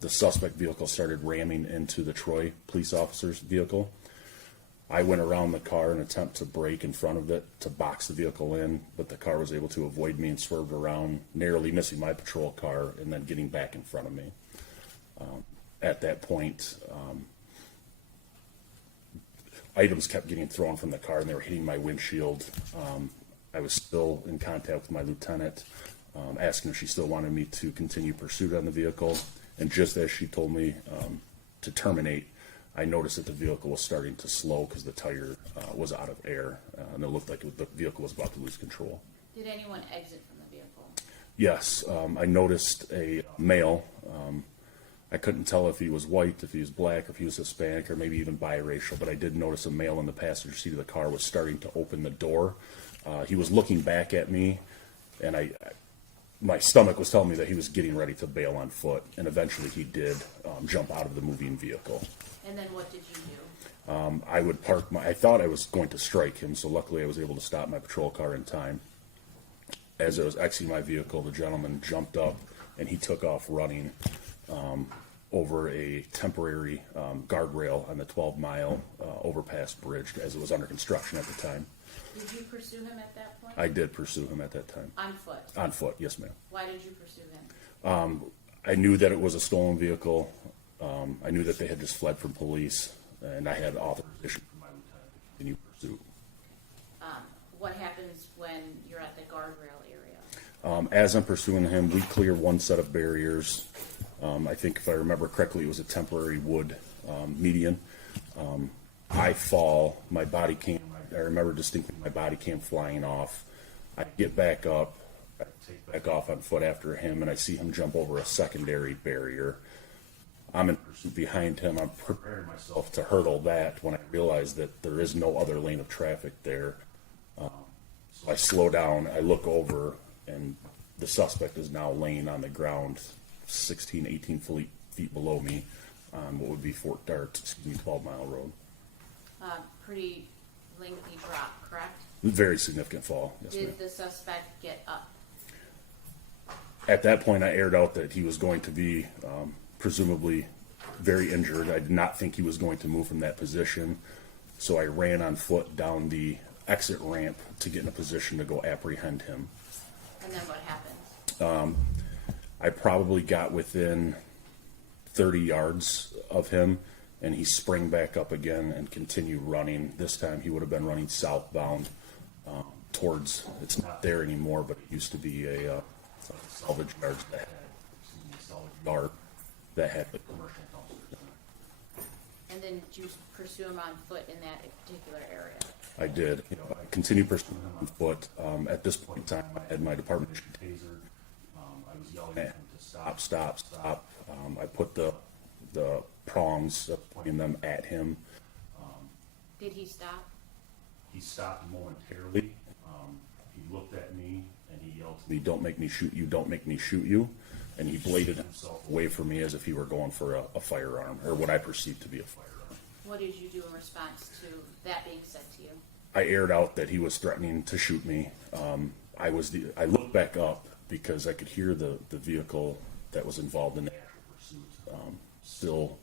the suspect vehicle started ramming into the Troy police officer's vehicle. I went around the car in an attempt to brake in front of it to box the vehicle in, but the car was able to avoid me and swerved around, narrowly missing my patrol car and then getting back in front of me. At that point, items kept getting thrown from the car and they were hitting my windshield. I was still in contact with my lieutenant, asking if she still wanted me to continue pursuit on the vehicle. And just as she told me to terminate, I noticed that the vehicle was starting to slow because the tire was out of air, and it looked like the vehicle was about to lose control. Did anyone exit from the vehicle? Yes, I noticed a male. I couldn't tell if he was white, if he was black, if he was Hispanic, or maybe even biracial, but I did notice a male in the passenger seat of the car was starting to open the door. He was looking back at me, and my stomach was telling me that he was getting ready to bail on foot, and eventually he did jump out of the moving vehicle. And then what did you do? I would park I thought I was going to strike him, so luckily I was able to stop my patrol car in time. As I was exiting my vehicle, the gentleman jumped up and he took off running over a temporary guardrail on the 12-mile overpass bridge as it was under construction at the time. Did you pursue him at that point? I did pursue him at that time. On foot? On foot, yes, ma'am. Why did you pursue him? I knew that it was a stolen vehicle. I knew that they had just fled from police, and I had authorization from my lieutenant to continue pursuit. What happens when you're at the guardrail area? As I'm pursuing him, we clear one set of barriers. I think if I remember correctly, it was a temporary wood median. I fall, my body cam, I remember distinctly my body cam flying off. I get back up, I take back off on foot after him, and I see him jump over a secondary barrier. I'm in pursuit behind him. I'm preparing myself to hurdle that when I realize that there is no other lane of traffic there. So I slow down, I look over, and the suspect is now laying on the ground 16, 18 feet below me on what would be 12-mile road. Pretty lengthy drop, correct? Very significant fall, yes, ma'am. Did the suspect get up? At that point, I aired out that he was going to be presumably very injured. I did not think he was going to move from that position, so I ran on foot down the exit ramp to get in a position to go apprehend him. And then what happens? I probably got within 30 yards of him, and he sprang back up again and continued running. This time he would have been running southbound towards, it's not there anymore, but it used to be a salvage yard that had the commercial dumpsters in it. And then did you pursue him on foot in that particular area? I did. I continued pursuing him on foot. At this point in time, I had my department issued taser. I was yelling at him to stop, stop, stop. I put the prongs, pointing them at him. Did he stop? He stopped momentarily. He looked at me and he yelled to me, "Don't make me shoot you, don't make me shoot you." And he bladed himself away from me as if he were going for a firearm, or what I perceived to be a firearm. What did you do in response to that being said to you? I aired out that he was threatening to shoot me. I looked back up because I could hear the vehicle that was involved in the actual pursuit still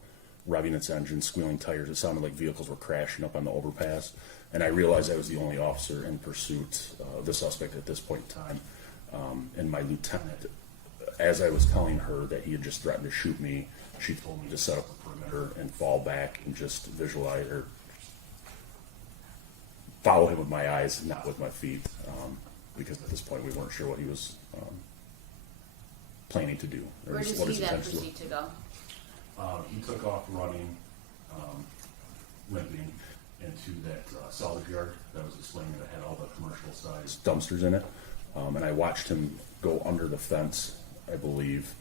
revving its engine, squealing tires. It sounded like vehicles were crashing up on the overpass. And I realized I was the only officer in pursuit of the suspect at this point in time. And my lieutenant, as I was telling her that he had just threatened to shoot me, she told me to set up a perimeter and fall back and just visualize or follow him with my eyes, not with my feet, because at this point we weren't sure what he was planning to do. Where does he then proceed to go? He took off running, limping into that salvage yard that was explaining that had all the commercial-sized dumpsters in it. And I watched him go under the fence I believe.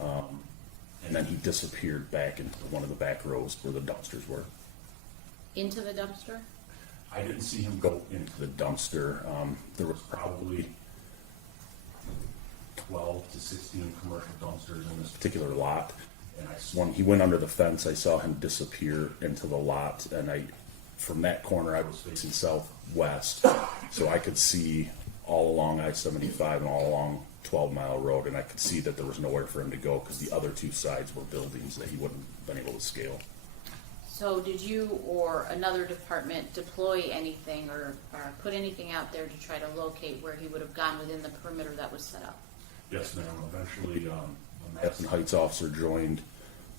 And then he disappeared back into one of the back rows where the dumpsters were. Into the dumpster? I didn't see him go into the dumpster. There was probably 12 to 16 commercial dumpsters in this particular lot. And when he went under the fence, I saw him disappear into the lot. And from that corner, I was facing southwest, so I could see all along I-75 and all along 12 Mile Road, and I could see that there was nowhere for him to go because the other two sides were buildings that he wouldn't have been able to scale. So did you or another department deploy anything or put anything out there to try to locate where he would have gone within the perimeter that was set up? Yes, ma'am. Eventually, a Madison Heights officer joined.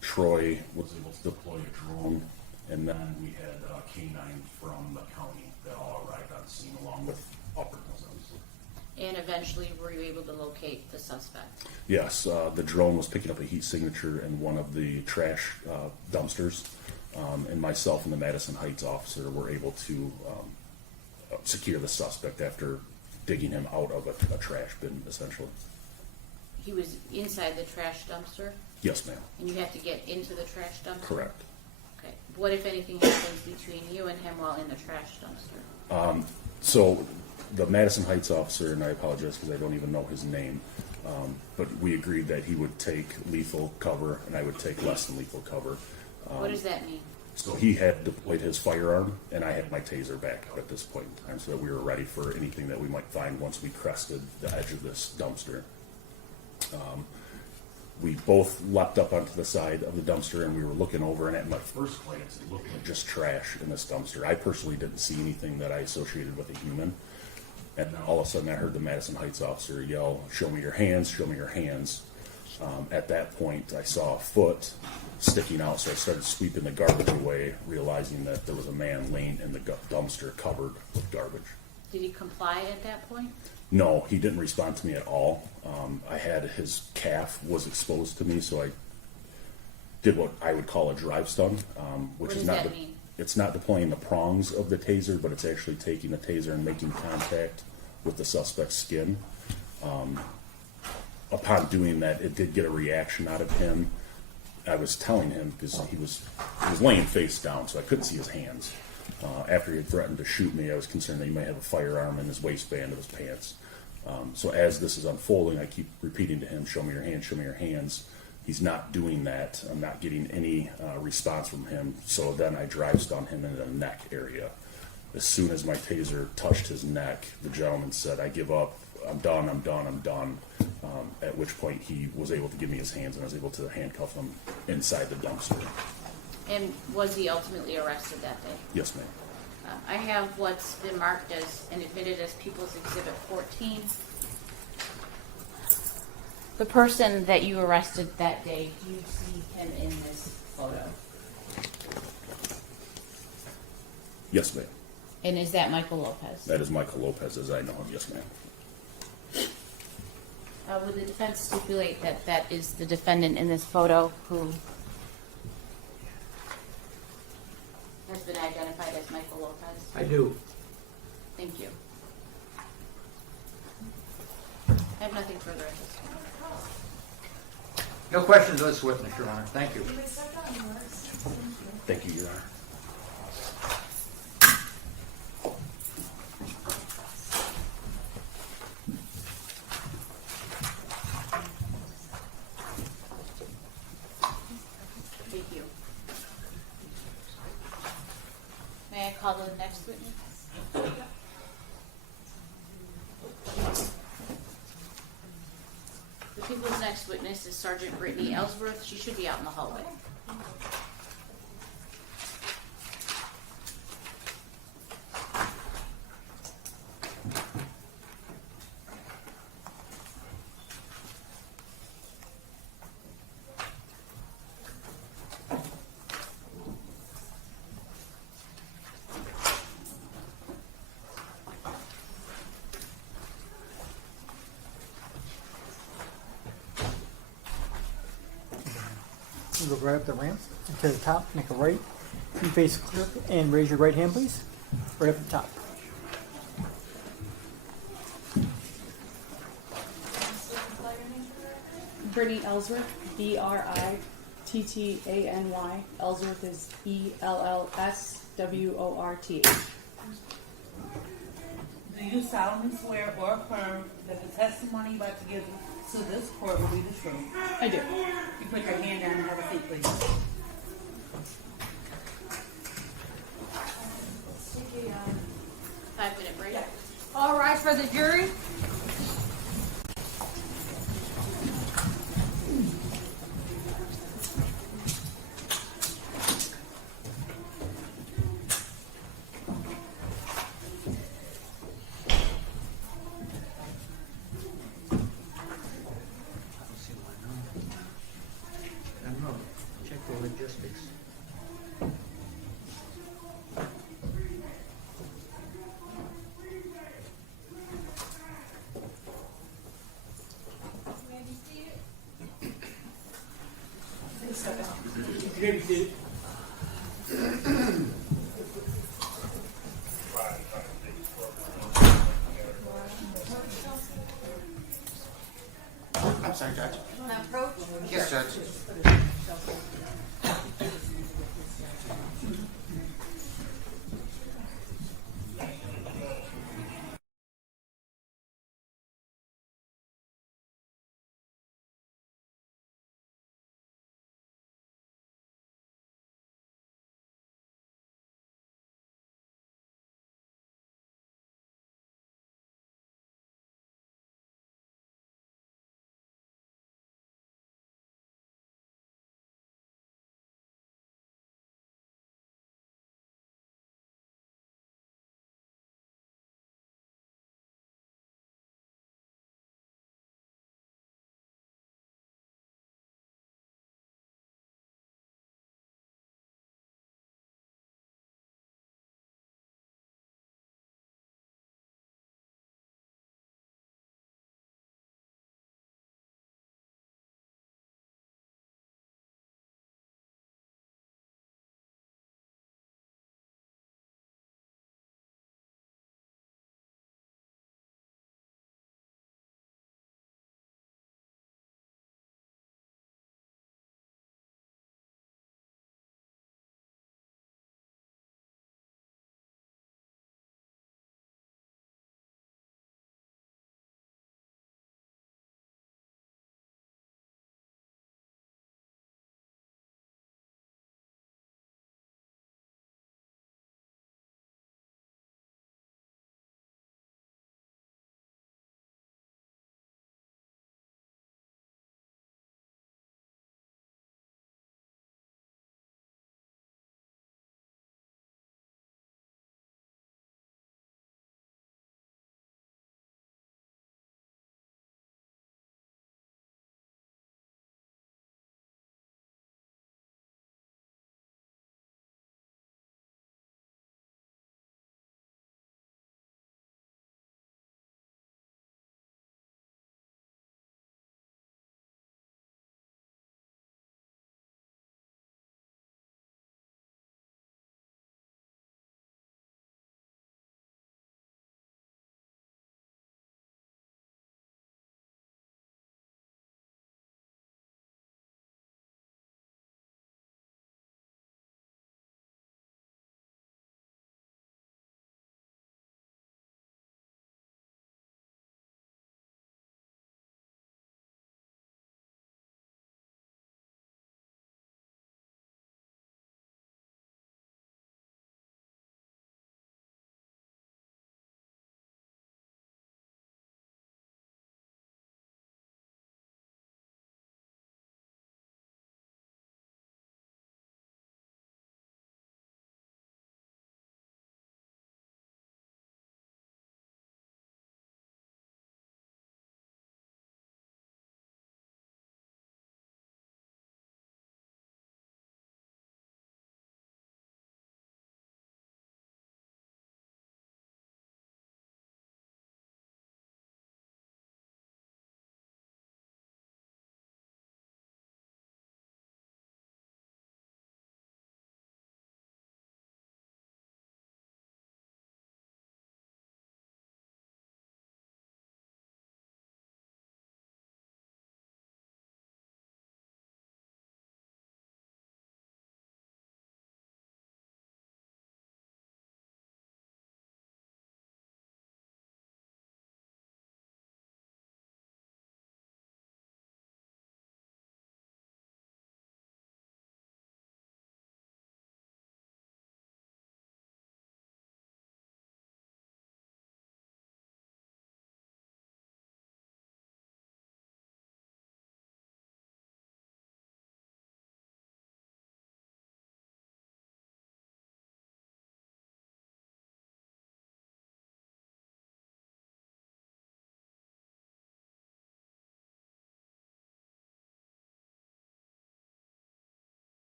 Troy was able to deploy a drone, and then we had K-9 from the county that all arrived on scene along with operatives, obviously. And eventually were you able to locate the suspect? Yes, the drone was picking up a heat signature in one of the trash dumpsters, and myself and the Madison Heights officer were able to secure the suspect after digging him out of a trash bin, essentially. He was inside the trash dumpster? Yes, ma'am. And you have to get into the trash dumpster? Correct. Okay. What, if anything, happens between you and him while in the trash dumpster? So the Madison Heights officer, and I apologize because I don't even know his name, but we agreed that he would take lethal cover and I would take less than lethal cover. What does that mean? So he had deployed his firearm and I had my taser back out at this point in time so that we were ready for anything that we might find once we crested the edge of this dumpster. We both leapt up onto the side of the dumpster and we were looking over, and at my first glance it looked like just trash in this dumpster. I personally didn't see anything that I associated with a human. And then all of a sudden I heard the Madison Heights officer yell, "Show me your hands, show me your hands." At that point I saw a foot sticking out, so I started sweeping the garbage away, realizing that there was a man laying in the dumpster covered with garbage. Did he comply at that point? No, he didn't respond to me at all. I had his calf was exposed to me, so I did what I would call a drive stun, which What is does not that mean? it's not deploying the prongs of the taser, but it's actually taking the taser and making contact with the suspect's skin. Upon doing that, it did get a reaction out of him. I was telling him because he was laying face down, so I couldn't see his hands. After he had threatened to shoot me, I was concerned that he might have a firearm in his waistband of his pants. So as this is unfolding, I keep repeating to him, "Show me your hands, show me your hands." He's not doing that. I'm not getting any response from him. So then I drive stun him in the neck area. As soon as my taser touched his neck, the gentleman said, "I give up. I'm done, I'm done, I'm done." At which point he was able to give me his hands and I was able to handcuff him inside the dumpster. And was he ultimately arrested that day? Yes, ma'am. I have what's been marked as and admitted as People's Exhibit 14. The person that you arrested that day, do you see him in this photo? Yes, ma'am. And is that Michael Lopez? That is Michael Lopez, as I know him. Yes, ma'am. Would the defense stipulate that that is the defendant in this photo who has been identified as Michael Lopez? I do. Thank you. I have nothing further at this time. No questions of this witness, Your Honor. Thank you. Thank you, Your Honor. Thank you. May I call the next witness? The people's next witness is Sergeant Britney Ellsworth. She should be out in the hallway. You go right up the ramp to the top, make a right. You face clear and raise your right hand, please. Right up the top. Brittany Ellsworth, Brittany. Ellsworth is ELLSWORTH. Do you solemnly swear or affirm that the testimony you're about to give to this court will be the truth? I do. You put your hand down and have a seat, please. Take a, 5-minute break. All rise for the jury. Check the logistics. I'm sorry, Judge. Approach. Yes, Judge.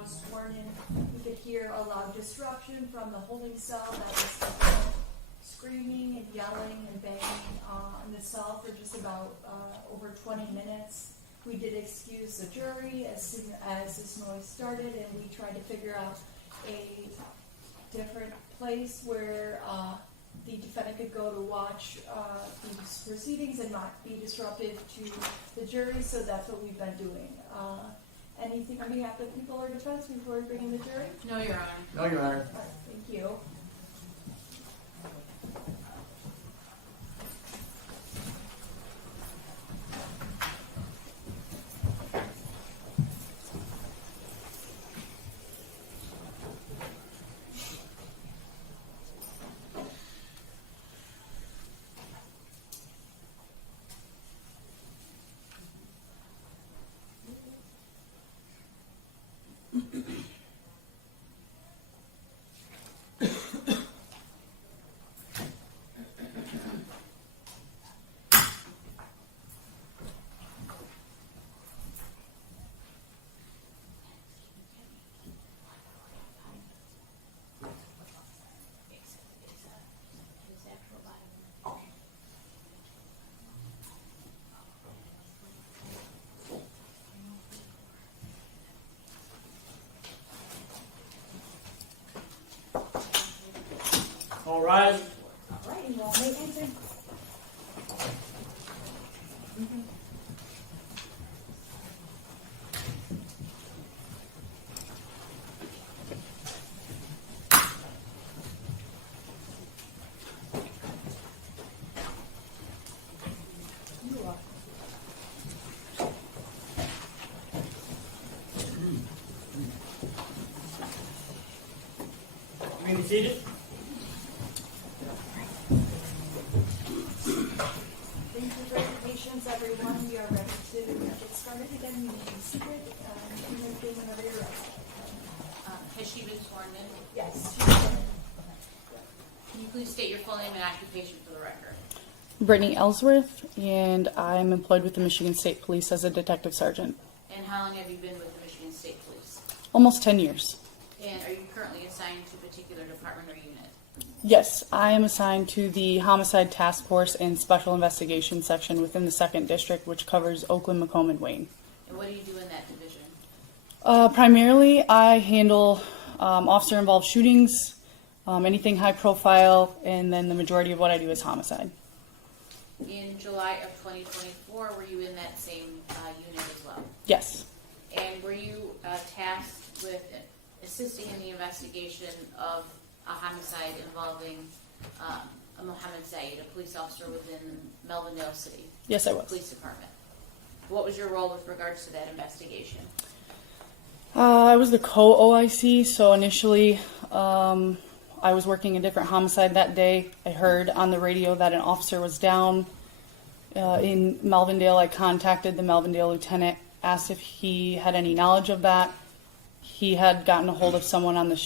was sworn in, we could hear a loud disruption from the holding cell that was screaming and yelling and banging in the cell for just about over 20 minutes. We did excuse the jury as soon as this noise started, and we tried to figure out a different place where the defendant could go to watch these proceedings and not be disruptive to the jury, so that's what we've been doing. Anything on behalf of the people or defense before we bring in the jury? No, Your Honor. No, Your Honor. All right, thank you. All right. All right, and y'all may enter. You may be seated. Thank you for your patience, everyone. We are ready to get started again. We need to secret. You can begin whenever you're ready. Has she been sworn in? Yes. Can you please state your full name and occupation for the record? Britney Ellsworth, and I'm employed with the Michigan State Police as a detective sergeant. And how long have you been with the Michigan State Police? Almost 10 years. And are you currently assigned to a particular department or unit? Yes, I am assigned to the Homicide Task Force and Special Investigation Section within the 2nd District, which covers Oakland, Macomb, and Wayne. And what do you do in that division? Primarily, I handle officer-involved shootings, anything high profile, and then the majority of what I do is homicide. In July of 2024, were you in that same unit as well? Yes. And were you tasked with assisting in the investigation of a homicide involving a Mohamed Said, a police officer within Melvindale City? Yes, I was. Police Department. What was your role with regards to that investigation? I was the co-OIC, so initially I was working a different homicide that day. I heard on the radio that an officer was down in Melvindale. I contacted the Melvindale lieutenant, asked if he had any knowledge of that. He had gotten a hold of someone on the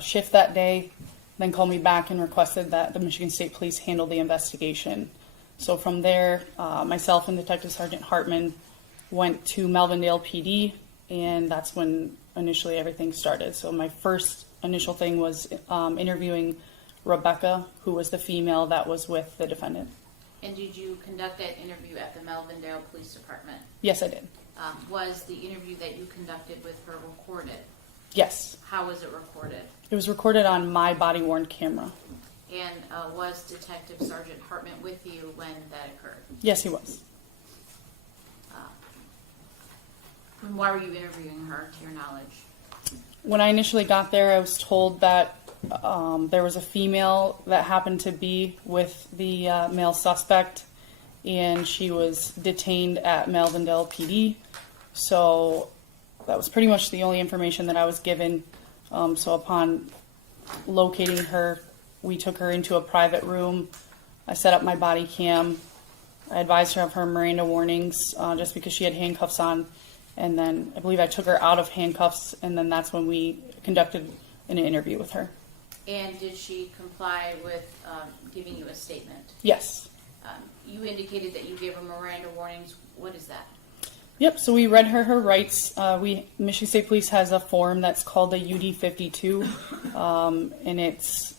shift that day, then called me back and requested that the Michigan State Police handle the investigation. So from there, myself and Detective Sergeant Hartman went to Melvindale PD, and that's when initially everything started. So my first initial thing was interviewing Rebecca, who was the female that was with the defendant. And did you conduct that interview at the Melvindale Police Department? Yes, I did. Was the interview that you conducted with her recorded? Yes. How was it recorded? It was recorded on my body-worn camera. And was Detective Sergeant Hartman with you when that occurred? Yes, he was. And why were you interviewing her, to your knowledge? When I initially got there, I was told that there was a female that happened to be with the male suspect, and she was detained at Melvindale PD. So that was pretty much the only information that I was given. So upon locating her, we took her into a private room. I set up my body cam. I advised her of her Miranda warnings just because she had handcuffs on. And then I believe I took her out of handcuffs, and then that's when we conducted an interview with her. And did she comply with giving you a statement? Yes. You indicated that you gave her Miranda warnings. What is that? Yep, so we read her rights. Michigan State Police has a form that's called the UD-52, and it's,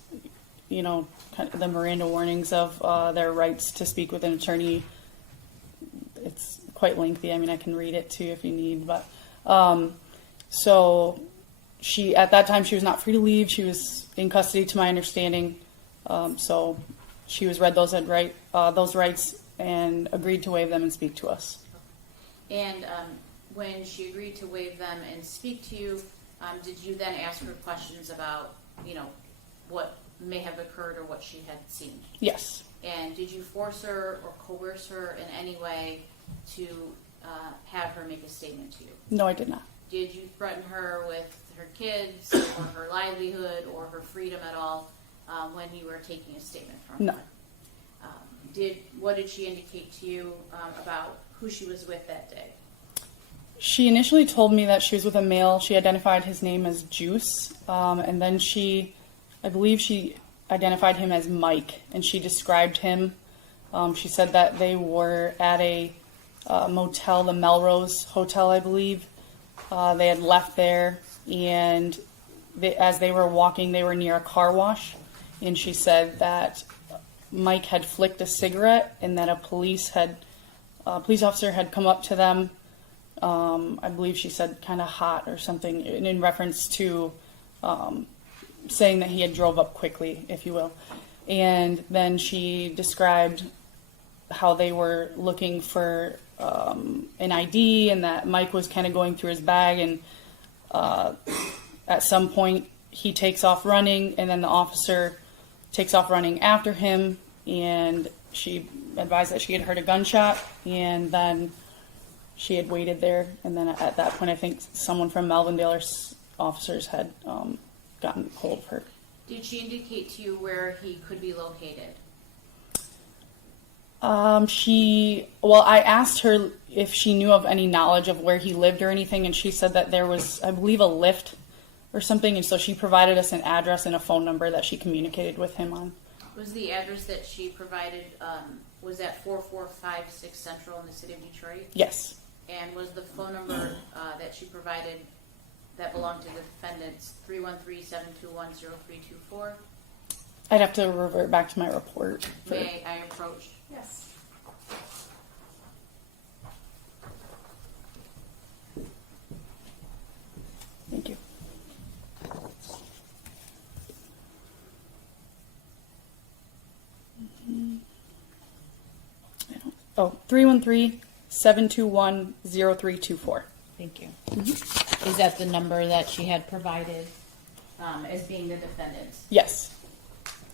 you know, kind of the Miranda warnings of their rights to speak with an attorney. It's quite lengthy. I mean, I can read it too if you need, but so she, at that time, she was not free to leave. She was in custody, to my understanding. So she was read those rights and agreed to waive them and speak to us. And when she agreed to waive them and speak to you, did you then ask her questions about, you know, what may have occurred or what she had seen? Yes. And did you force her or coerce her in any way to have her make a statement to you? No, I did not. Did you threaten her with her kids or her livelihood or her freedom at all when you were taking a statement from No. her? What did she indicate to you about who she was with that day? She initially told me that she was with a male. She identified his name as Juice, and then I believe she identified him as Mike, and she described him. She said that they were at a motel, the Melrose Hotel, I believe. They had left there, and as they were walking, they were near a car wash, and she said that Mike had flicked a cigarette and that a police officer had come up to them. I believe she said kind of hot or something in reference to saying that he had drove up quickly, if you will. And then she described how they were looking for an ID and that Mike was kind of going through his bag, and at some point he takes off running, and then the officer takes off running after him, and she advised that she had heard a gunshot, and then she had waited there, and then at that point I think someone from Melvindale or officers had gotten hold of her. Did she indicate to you where he could be located? I asked her if she knew of any knowledge of where he lived or anything, and she said that there was, I believe, a lift or something, and so she provided us an address and a phone number that she communicated with him on. Was the address that she provided, was that 4456 Central in the city of Detroit? Yes. And was the phone number that she provided that belonged to the defendants 313-721-0324? I'd have to revert back to my report. May I approach? Yes. Thank you. Oh, 313-721-0324. Thank you. Is that the number that she had provided as being the defendant? Yes.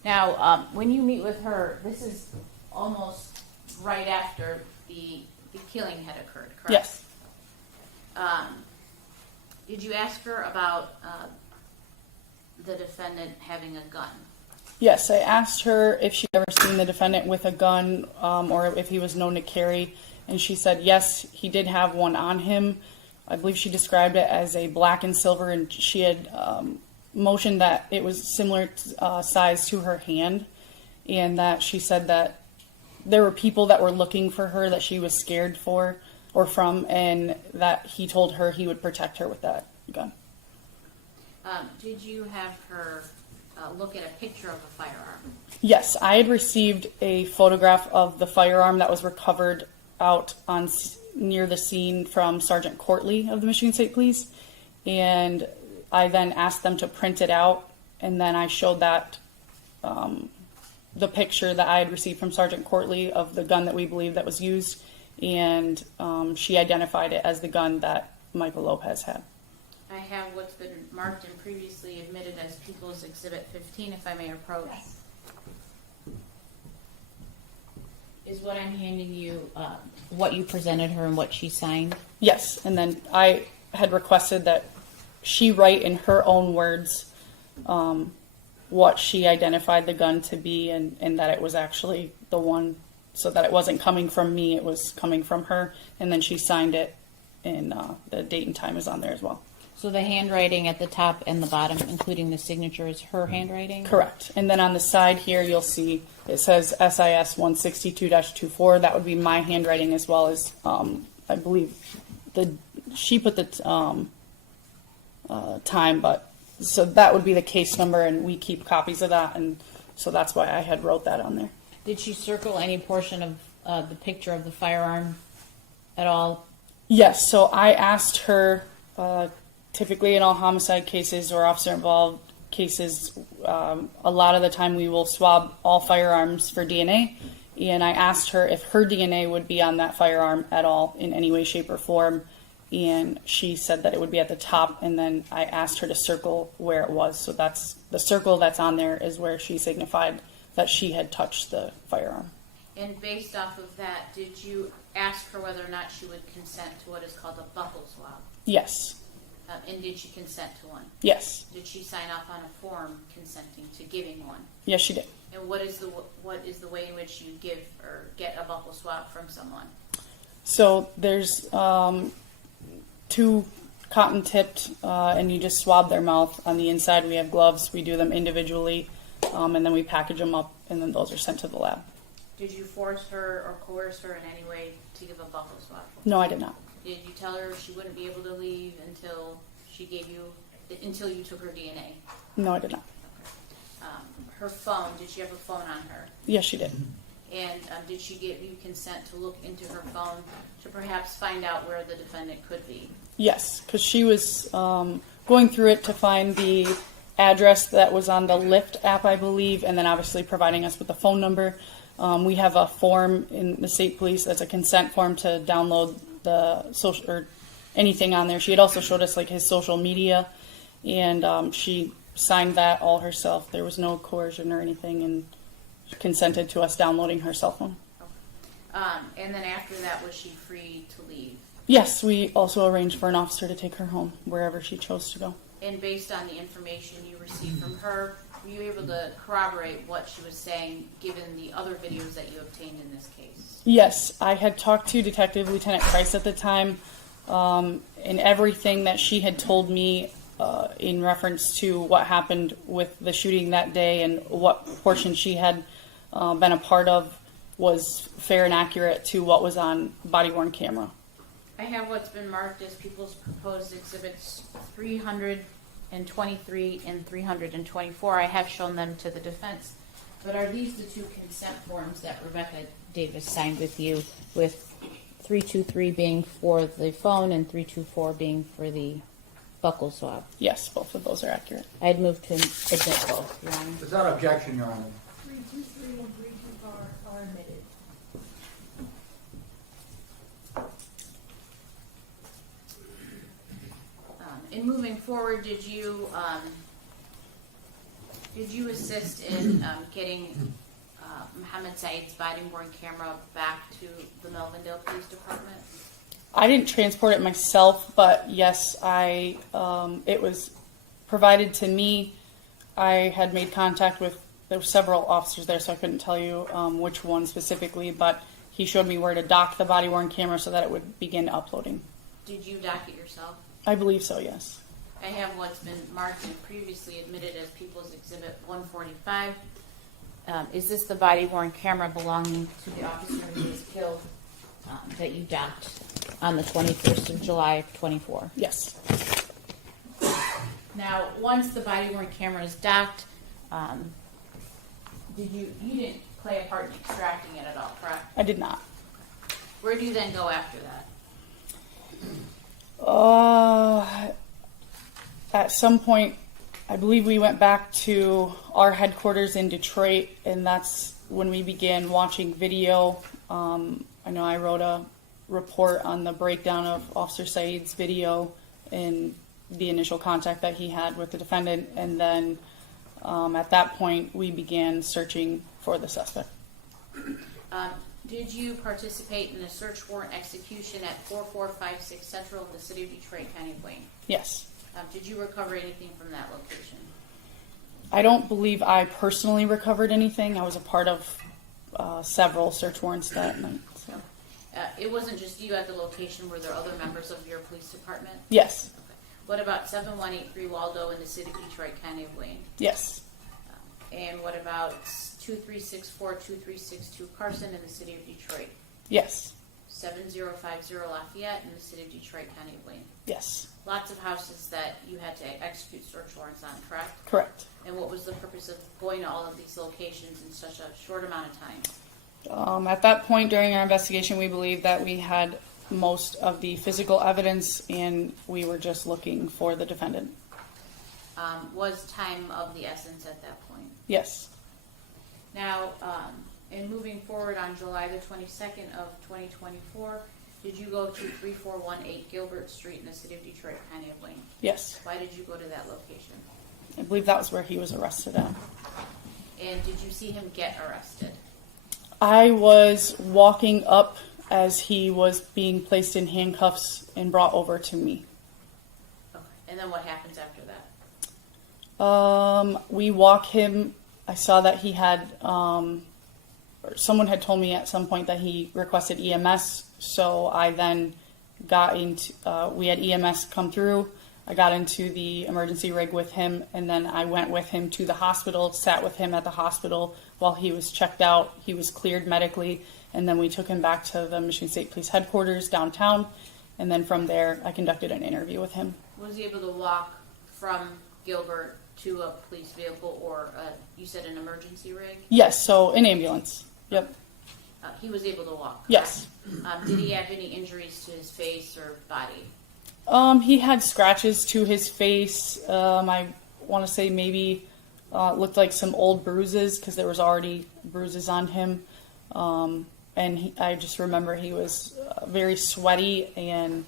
Now, when you meet with her, this is almost right after the killing had occurred, correct? Yes. Did you ask her about the defendant having a gun? Yes, I asked her if she'd ever seen the defendant with a gun or if he was known to carry, and she said yes, he did have one on him. I believe she described it as a black and silver, and she had motioned that it was similar size to her hand, and that she said that there were people that were looking for her that she was scared for or from, and that he told her he would protect her with that gun. Did you have her look at a picture of a firearm? Yes, I had received a photograph of the firearm that was recovered out on near the scene from Sergeant Courtley of the Michigan State Police, and I then asked them to print it out, and then I showed that the picture that I had received from Sergeant Courtley of the gun that we believe that was used, and she identified it as the gun that Michael Lopez had. I have what's been marked and previously admitted as People's Exhibit 15, if I may approach. Yes. Is what I'm handing you what you presented her and what she signed? Yes, and then I had requested that she write in her own words what she identified the gun to be, and that it was actually the one, so that it wasn't coming from me, it was coming from her, and then she signed it, and the date and time is on there as well. So the handwriting at the top and the bottom, including the signature, is her handwriting? Correct. And then on the side here, you'll see it says SIS 162-24. That would be my handwriting, as well as, I believe, she put the time, but so that would be the case number, and we keep copies of that, and so that's why I had wrote that on there. Did she circle any portion of the picture of the firearm at all? Yes, so I asked her, typically in all homicide cases or officer involved cases, a lot of the time we will swab all firearms for DNA, and I asked her if her DNA would be on that firearm at all in any way, shape, or form, and she said that it would be at the top, and then I asked her to circle where it was. So that's the circle that's on there is where she signified that she had touched the firearm. And based off of that, did you ask her whether or not she would consent to what is called a buckle swab? Yes. And did she consent to one? Yes. Did she sign off on a form consenting to giving one? Yes, she did. And what is the way in which you give or get a buckle swab from someone? So there's 2 cotton tipped, and you just swab their mouth. On the inside, we have gloves. We do them individually, and then we package them up, and then those are sent to the lab. Did you force her or coerce her in any way to give a buckle swab? No, I did not. Did you tell her she wouldn't be able to leave until you took her DNA? No, I did not. Her phone, did she have a phone on her? Yes, she did. And did she give you consent to look into her phone to perhaps find out where the defendant could be? Yes, because she was going through it to find the address that was on the Lyft app, I believe, and then obviously providing us with the phone number. We have a form in the state police that's a consent form to download the social or anything on there. She had also showed us like his social media, and she signed that all herself. There was no coercion or anything, and she consented to us downloading her cell phone. And then after that, was she free to leave? Yes, we also arranged for an officer to take her home wherever she chose to go. And based on the information you received from her, were you able to corroborate what she was saying given the other videos that you obtained in this case? Yes, I had talked to Detective Lieutenant Price at the time, and everything that she had told me in reference to what happened with the shooting that day and what portion she had been a part of was fair and accurate to what was on body-worn camera. I have what's been marked as people's proposed exhibits 323 and 324. I have shown them to the defense. But are these the 2 consent forms that Rebecca Davis signed with you, with 323 being for the phone and 324 being for the buckle swab? Yes, both of those are accurate. I'd move to admit both, Your Honor. Without objection, Your Honor. 323 and 324 are admitted. In moving forward, did you assist in getting Mohamed Said's body-worn camera back to the Melvindale Police Department? I didn't transport it myself, but yes, it was provided to me. I had made contact with, there were several officers there, so I couldn't tell you which one specifically, but he showed me where to dock the body-worn camera so that it would begin uploading. Did you dock it yourself? I believe so, yes. I have what's been marked and previously admitted as People's Exhibit 145. Is this the body-worn camera belonging to the officer who was killed that you docked on the 21st of July of 24? Yes. Now, once the body-worn camera is docked, you didn't play a part in extracting it at all, correct? I did not. Where do you then go after that? At some point, I believe we went back to our headquarters in Detroit, and that's when we began watching video. I know I wrote a report on the breakdown of Officer Said's video and the initial contact that he had with the defendant, and then at that point, we began searching for the suspect. Did you participate in a search warrant execution at 4456 Central in the city of Detroit, County of Wayne? Yes. Did you recover anything from that location? I don't believe I personally recovered anything. I was a part of several search warrants that night. So. It wasn't just you at the location. Were there other members of your police department? Yes. Okay. What about 7183 Waldo in the city of Detroit, County of Wayne? Yes. And what about 2364, 2362 Carson in the city of Detroit? Yes. 7050 Lafayette in the city of Detroit, County of Wayne. Yes. Lots of houses that you had to execute search warrants on, correct? Correct. And what was the purpose of going to all of these locations in such a short amount of time? At that point during our investigation, we believed that we had most of the physical evidence and we were just looking for the defendant. Was time of the essence at that point? Yes. Now, in moving forward on July the 22nd of 2024, did you go to 3418 Gilbert Street in the city of Detroit, County of Wayne? Yes. Why did you go to that location? I believe that was where he was arrested at. And did you see him get arrested? I was walking up as he was being placed in handcuffs and brought over to me. Okay. And then what happens after that? We walk him. I saw that he had, or someone had told me at some point that he requested EMS. So I then got into, we had EMS come through. I got into the emergency rig with him, and then I went with him to the hospital, sat with him at the hospital while he was checked out. He was cleared medically, and then we took him back to the Michigan State Police headquarters downtown, and then from there I conducted an interview with him. Was he able to walk from Gilbert to a police vehicle or, you said an emergency rig? Yes, so an ambulance. Yep. He was able to walk? Yes. Did he have any injuries to his face or body? He had scratches to his face. I want to say maybe looked like some old bruises because there was already bruises on him. And I just remember he was very sweaty, and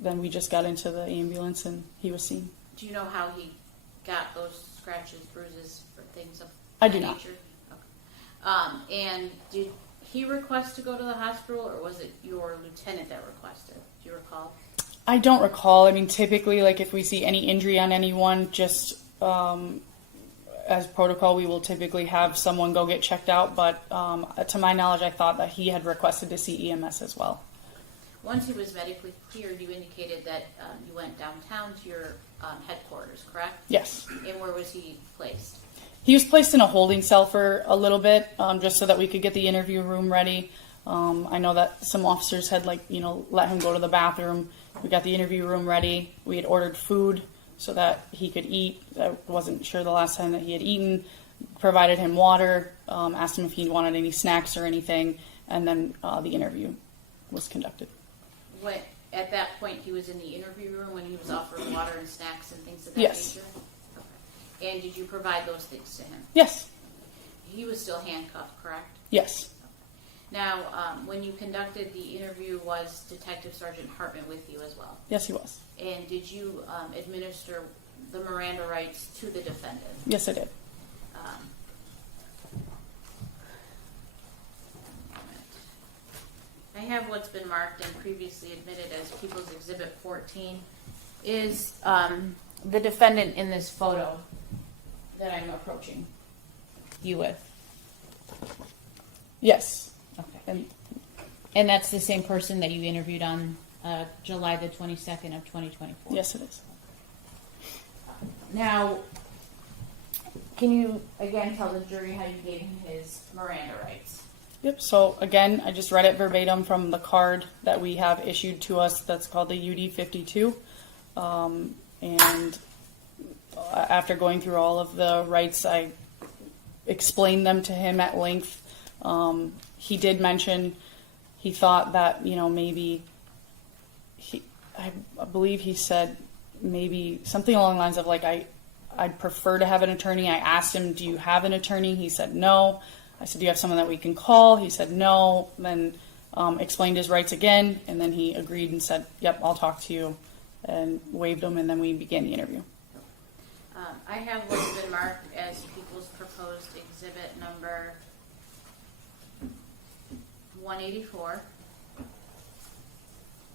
then we just got into the ambulance and he was seen. Do you know how he got those scratches, bruises, or things of I that do not. nature? Okay. And did he request to go to the hospital, or was it your lieutenant that requested? Do you recall? I don't recall. I mean, typically, like if we see any injury on anyone, just as protocol, we will typically have someone go get checked out. But to my knowledge, I thought that he had requested to see EMS as well. Once he was medically cleared, you indicated that you went downtown to your headquarters, correct? Yes. And where was he placed? He was placed in a holding cell for a little bit, just so that we could get the interview room ready. I know that some officers had let him go to the bathroom. We got the interview room ready. We had ordered food so that he could eat. I wasn't sure the last time that he had eaten. Provided him water, asked him if he wanted any snacks or anything, and then the interview was conducted. At that point, he was in the interview room when he was offered water and snacks and things of that Yes. nature? Okay. And did you provide those things to him? Yes. He was still handcuffed, correct? Yes. Now, when you conducted the interview, was Detective Sergeant Hartman with you as well? Yes, he was. And did you administer the Miranda rights to the defendant? Yes, I did. I have what's been marked and previously admitted as People's Exhibit 14. Is the defendant in this photo that I'm approaching you with? Yes. Okay. And that's the same person that you interviewed on July the 22nd of 2024? Yes, it is. Now, can you again tell the jury how you gave him his Miranda rights? Yep. So again, I just read it verbatim from the card that we have issued to us. That's called the UD-52. And after going through all of the rights, I explained them to him at length. He did mention he thought that maybe I believe he said maybe something along the lines of like I'd prefer to have an attorney. I asked him, do you have an attorney? He said no. I said, do you have someone that we can call? He said no. Then explained his rights again, and then he agreed and said, yep, I'll talk to you, and waved him, and then we began the interview. I have what's been marked as People's Proposed Exhibit number 184.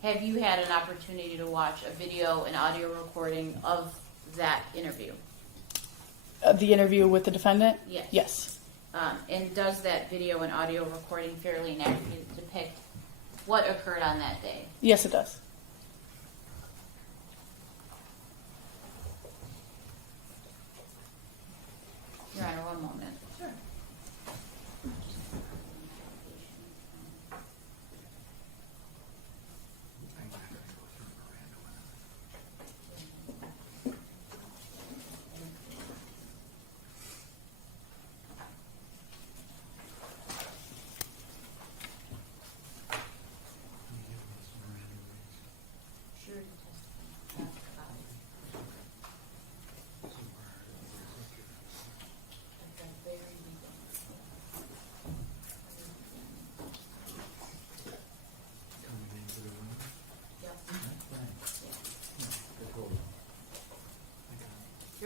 Have you had an opportunity to watch a video and audio recording of that interview? The interview with the defendant? Yes. Yes. And does that video and audio recording fairly and accurately depict what occurred on that day? Yes, it does. Your Honor, one moment. Sure.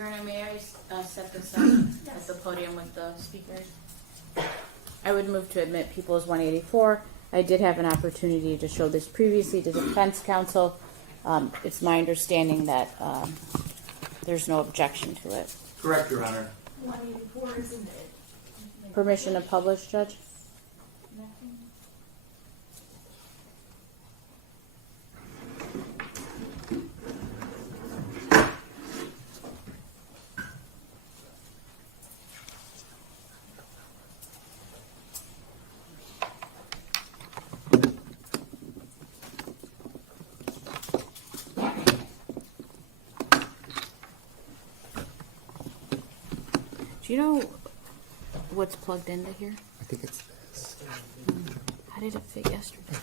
Your Honor, may I set this up at the podium with the speakers? I would move to admit people as 184. I did have an opportunity to show this previously to defense counsel. It's my understanding that there's no objection to it. Correct, Your Honor. 184 isn't it? Permission to publish, Judge? Do you know what's plugged into here? I think it's this. How did it fit yesterday?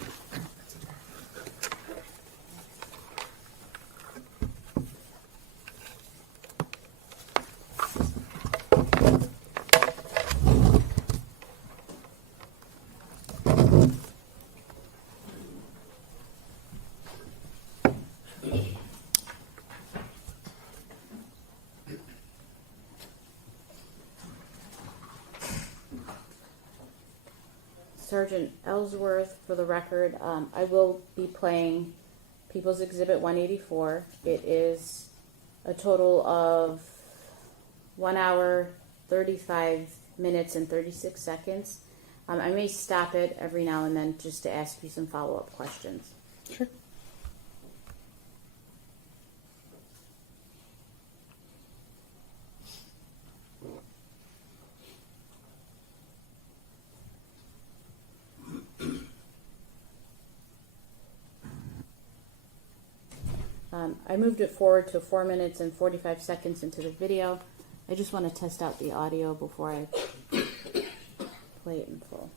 Sergeant Ellsworth, for the record, I will be playing People's Exhibit 184. It is a total of 1 hour, 35 minutes, and 36 seconds. I may stop it every now and then just to ask you some follow-up questions. Sure. I moved it forward to 4 minutes and 45 seconds into the video. I just want to test out the audio before I play it in full.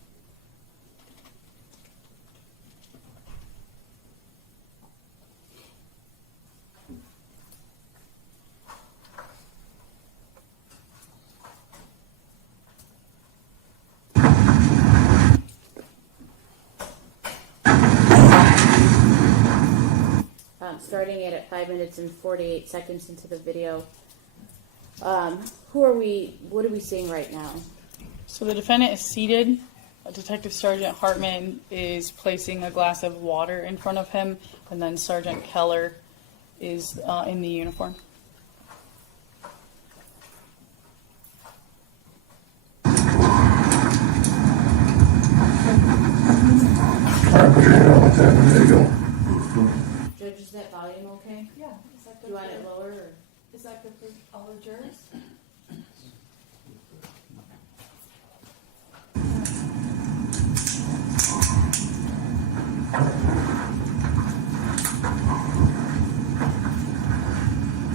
Starting it at 5 minutes and 48 seconds into the video. What are we seeing right now? So the defendant is seated. Detective Sergeant Hartman is placing a glass of water in front of him, and then Sergeant Keller is in the uniform. There you go. Judge, is that volume okay? Yeah. Is that Do good you want for- it lower? Or? Is that good for all the jurors?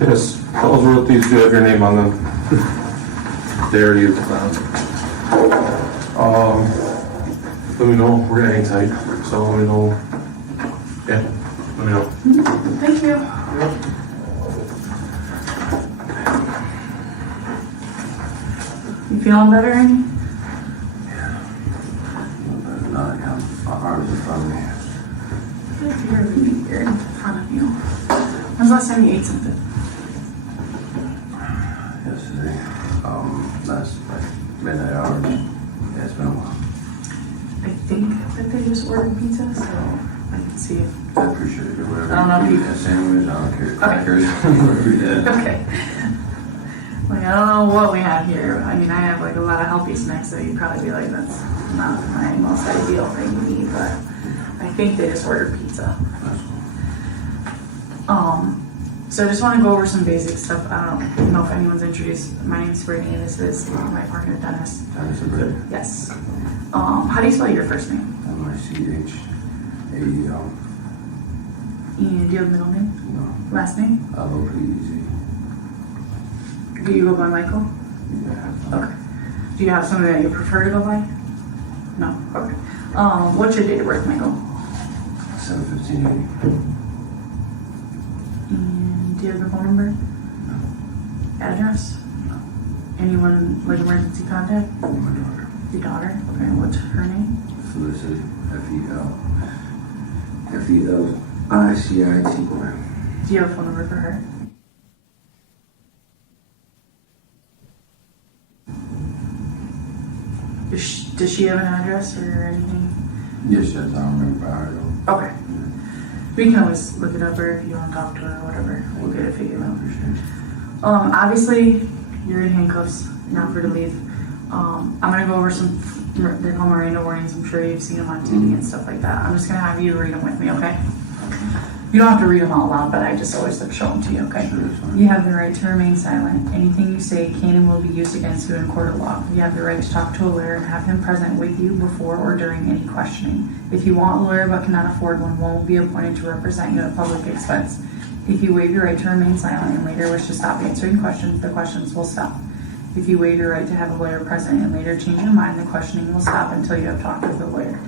Yes, Ellsworth, these do have your name on them. There you let me know, we're gonna hang tight, so let me know. Yeah, let me know. Thank you. You feeling better, Ernie? My arms in front of me. You're really weird in front of you. When's the last time you ate something? Yesterday, last midnight hours. Yeah, it's been a while. I think that they just ordered pizza, so I can see if. I appreciate it, whatever. I don't know if you- That sandwich, I don't care. Crackers, whatever you did. Okay. Like, I don't know what we have here. I mean, I have like a lot of healthy snacks, so you'd probably be like, that's not my most ideal thing to eat, but I think they just ordered pizza. So I just want to go over some basic stuff. I don't know if anyone's introduced. My name's Britney, and this is my partner, Dennis. Dennis and Brittany. Yes. How do you spell your first name? M-I-C-H-A-E-L. And do you have a middle name? No. Last name? L-O-P-E-Z. Do you go by Michael? Yeah. Okay. Do you have something that you prefer to go by? No? Okay. What's your date of birth, Michael? 7/15/80. And do you have the phone number? No. Address? No. Anyone, like emergency contact? My daughter. Your daughter? Okay, what's her name? Felicity. F-E-L-I-C-I-T. Do you have a phone number for her? Does she have an address or anything? Yes, yes, I remember. I don't. Okay. We can always look it up, or if you want to talk to her or whatever, we'll get it figured out. Obviously, you're in handcuffs, not free to leave. I'm gonna go over some, they're called Marino warnings, I'm sure you've seen them on TV and stuff like that. I'm just gonna have you read them with me, okay? You don't have to read them out loud, but I just always like show them to you, okay? You have the right to remain silent. Anything you say can and will be used against you in court of law. You have the right to talk to a lawyer and have him present with you before or during any questioning. If you want a lawyer but cannot afford one will be appointed to represent you at public expense. If you waive your right to remain silent and later wish to stop answering questions, the questions will stop. If you waive your right to have a lawyer present and later change your mind, the questioning will stop until you have talked with a lawyer.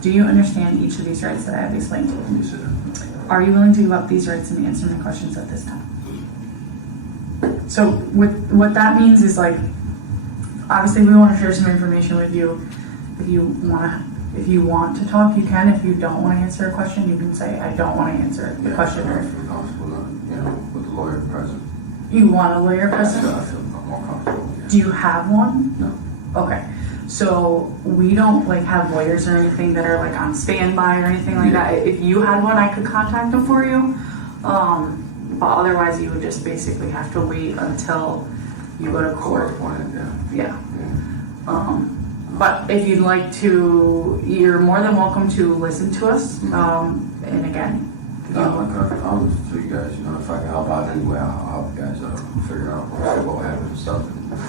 Do you understand each of these rights that I have explained to you? Yes, sir. Are you willing to give up these rights and answer my questions at this time? So what that means is, like, obviously we want to share some information with you. If you want to talk, you can. If you don't want to answer a question, you can say, I don't want to answer the question. I feel comfortable, with the lawyer present. You want a lawyer present? I feel more comfortable. Yeah. Do you have one? No. Okay. So we don't like have lawyers or anything that are like on standby or anything like that. If you had one, I could contact them for you. But otherwise you would just basically have to wait until you go to court. Yeah. But if you'd like to, you're more than welcome to listen to us. And again, I'll listen to you guys. If I can help out anyway, I'll help you guys figure out what happened and stuff.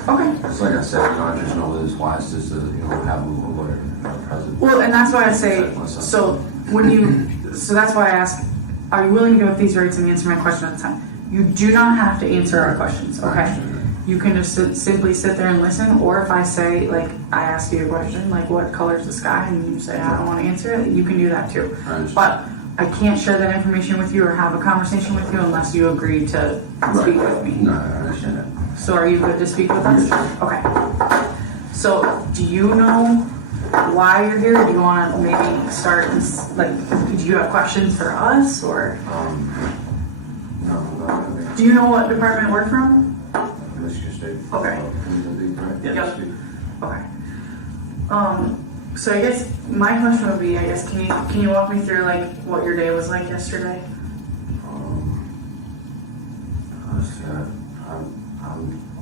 Okay. It's like I said, I just know this why it's just to have a lawyer present. well, and that's why I say, so that's why I ask, are you willing to give up these rights and answer my question at the time? You do not have to answer our questions, okay? You can just simply sit there and listen, or if I say, like, I ask you a question, like, what color is the sky, and you say, I don't want to answer it, you can do that too. But I can't share that information with you or have a conversation with you unless you agree to speak with me. No, I understand that. So are you good to speak with us? Okay. So do you know why you're here? Do you want to maybe start, do you have questions for us, or? No. Do you know what department we're from? Michigan State. Okay. Yep. Okay. So I guess my question would be, can you walk me through like what your day was like yesterday?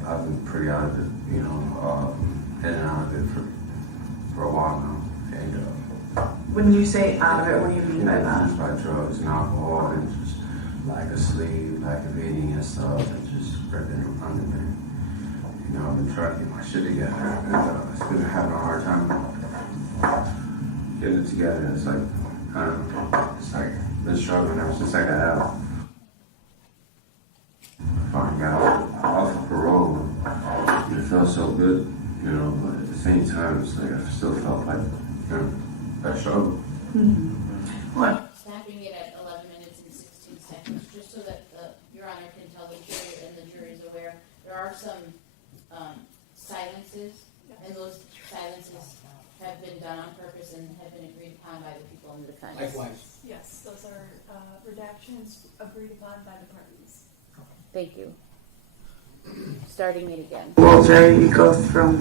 I've been pretty out of it, in and out of it for a while now. And When you say out of it, what do you mean by that? just by drugs and alcohol and just lack of sleep, lack of eating and stuff, and just ripping and running. And, I've been trying to get my shit together, and I've been having a hard time getting it together. It's like, I don't know, it's like been struggling ever since I got out. I finally got off of parole. It felt so good, but at the same time, it's like I still felt like, I struggled. What? Snapping it at 11 minutes and 16 seconds, just so that Your Honor can tell the jury and the jury is aware. There are some silences, and those silences have been done on purpose and have been agreed upon by the people in the defense. Likewise. Yes, those are redactions agreed upon by the parties. Thank you. Starting it again. Well, Jay, you go from,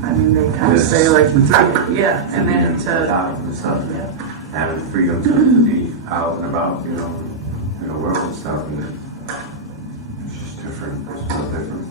they kind of say like, and then to out and stuff, having freedom to be out and about, work and stuff, and it's just different. It's so different.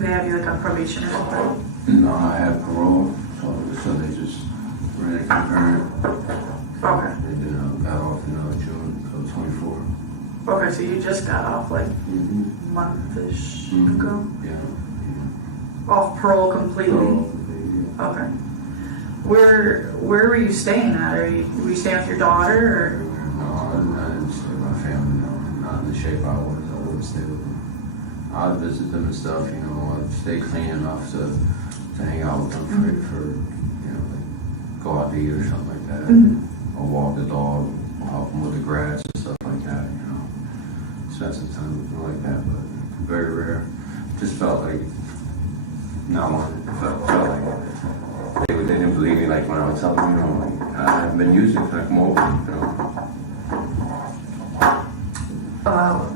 they have you like on probation or something. No, I had parole, so they just ran it concurrent. Okay. And then got off in June of 24. Okay, so you just got off like a month-ish ago? Yeah. Off parole completely? Okay. Where were you staying at? Were you staying with your daughter, or? No, I didn't stay with my family, not in the shape I wouldn't stay with them. I'd visit them and stuff, I'd stay clean enough to hang out with them for like go out to eat or something like that. Or walk the dog, help them with the grass and stuff like that, So spend some time with them like that, but very rare. Just felt like not wanted. Felt like they didn't believe me. Like when I would tell them, you know, like I haven't been using, can I come over? You know.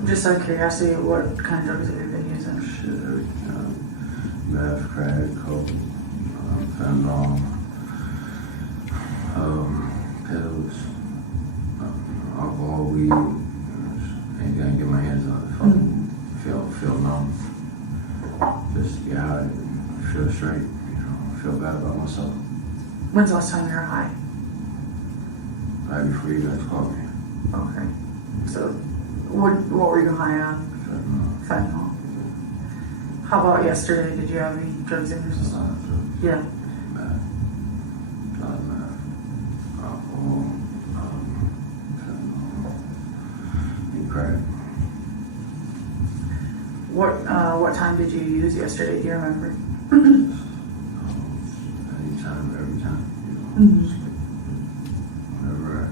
Just out of curiosity, what kind of drugs have you been using? Shit, everything. Meth, crack, coke, fentanyl, pills, alcohol, weed, anything I can get my hands on. Feel numb. Just get high and feel straight, you know, feel bad about myself. When's the last time you were high? Right before you guys called me. Okay. So, what were you high on? Fentanyl. How about yesterday? Did you have any drugs in your system? Yeah. Alcohol, fentanyl, and crack. What time did you use yesterday? Do you remember? Anytime, every time, you know. Just whenever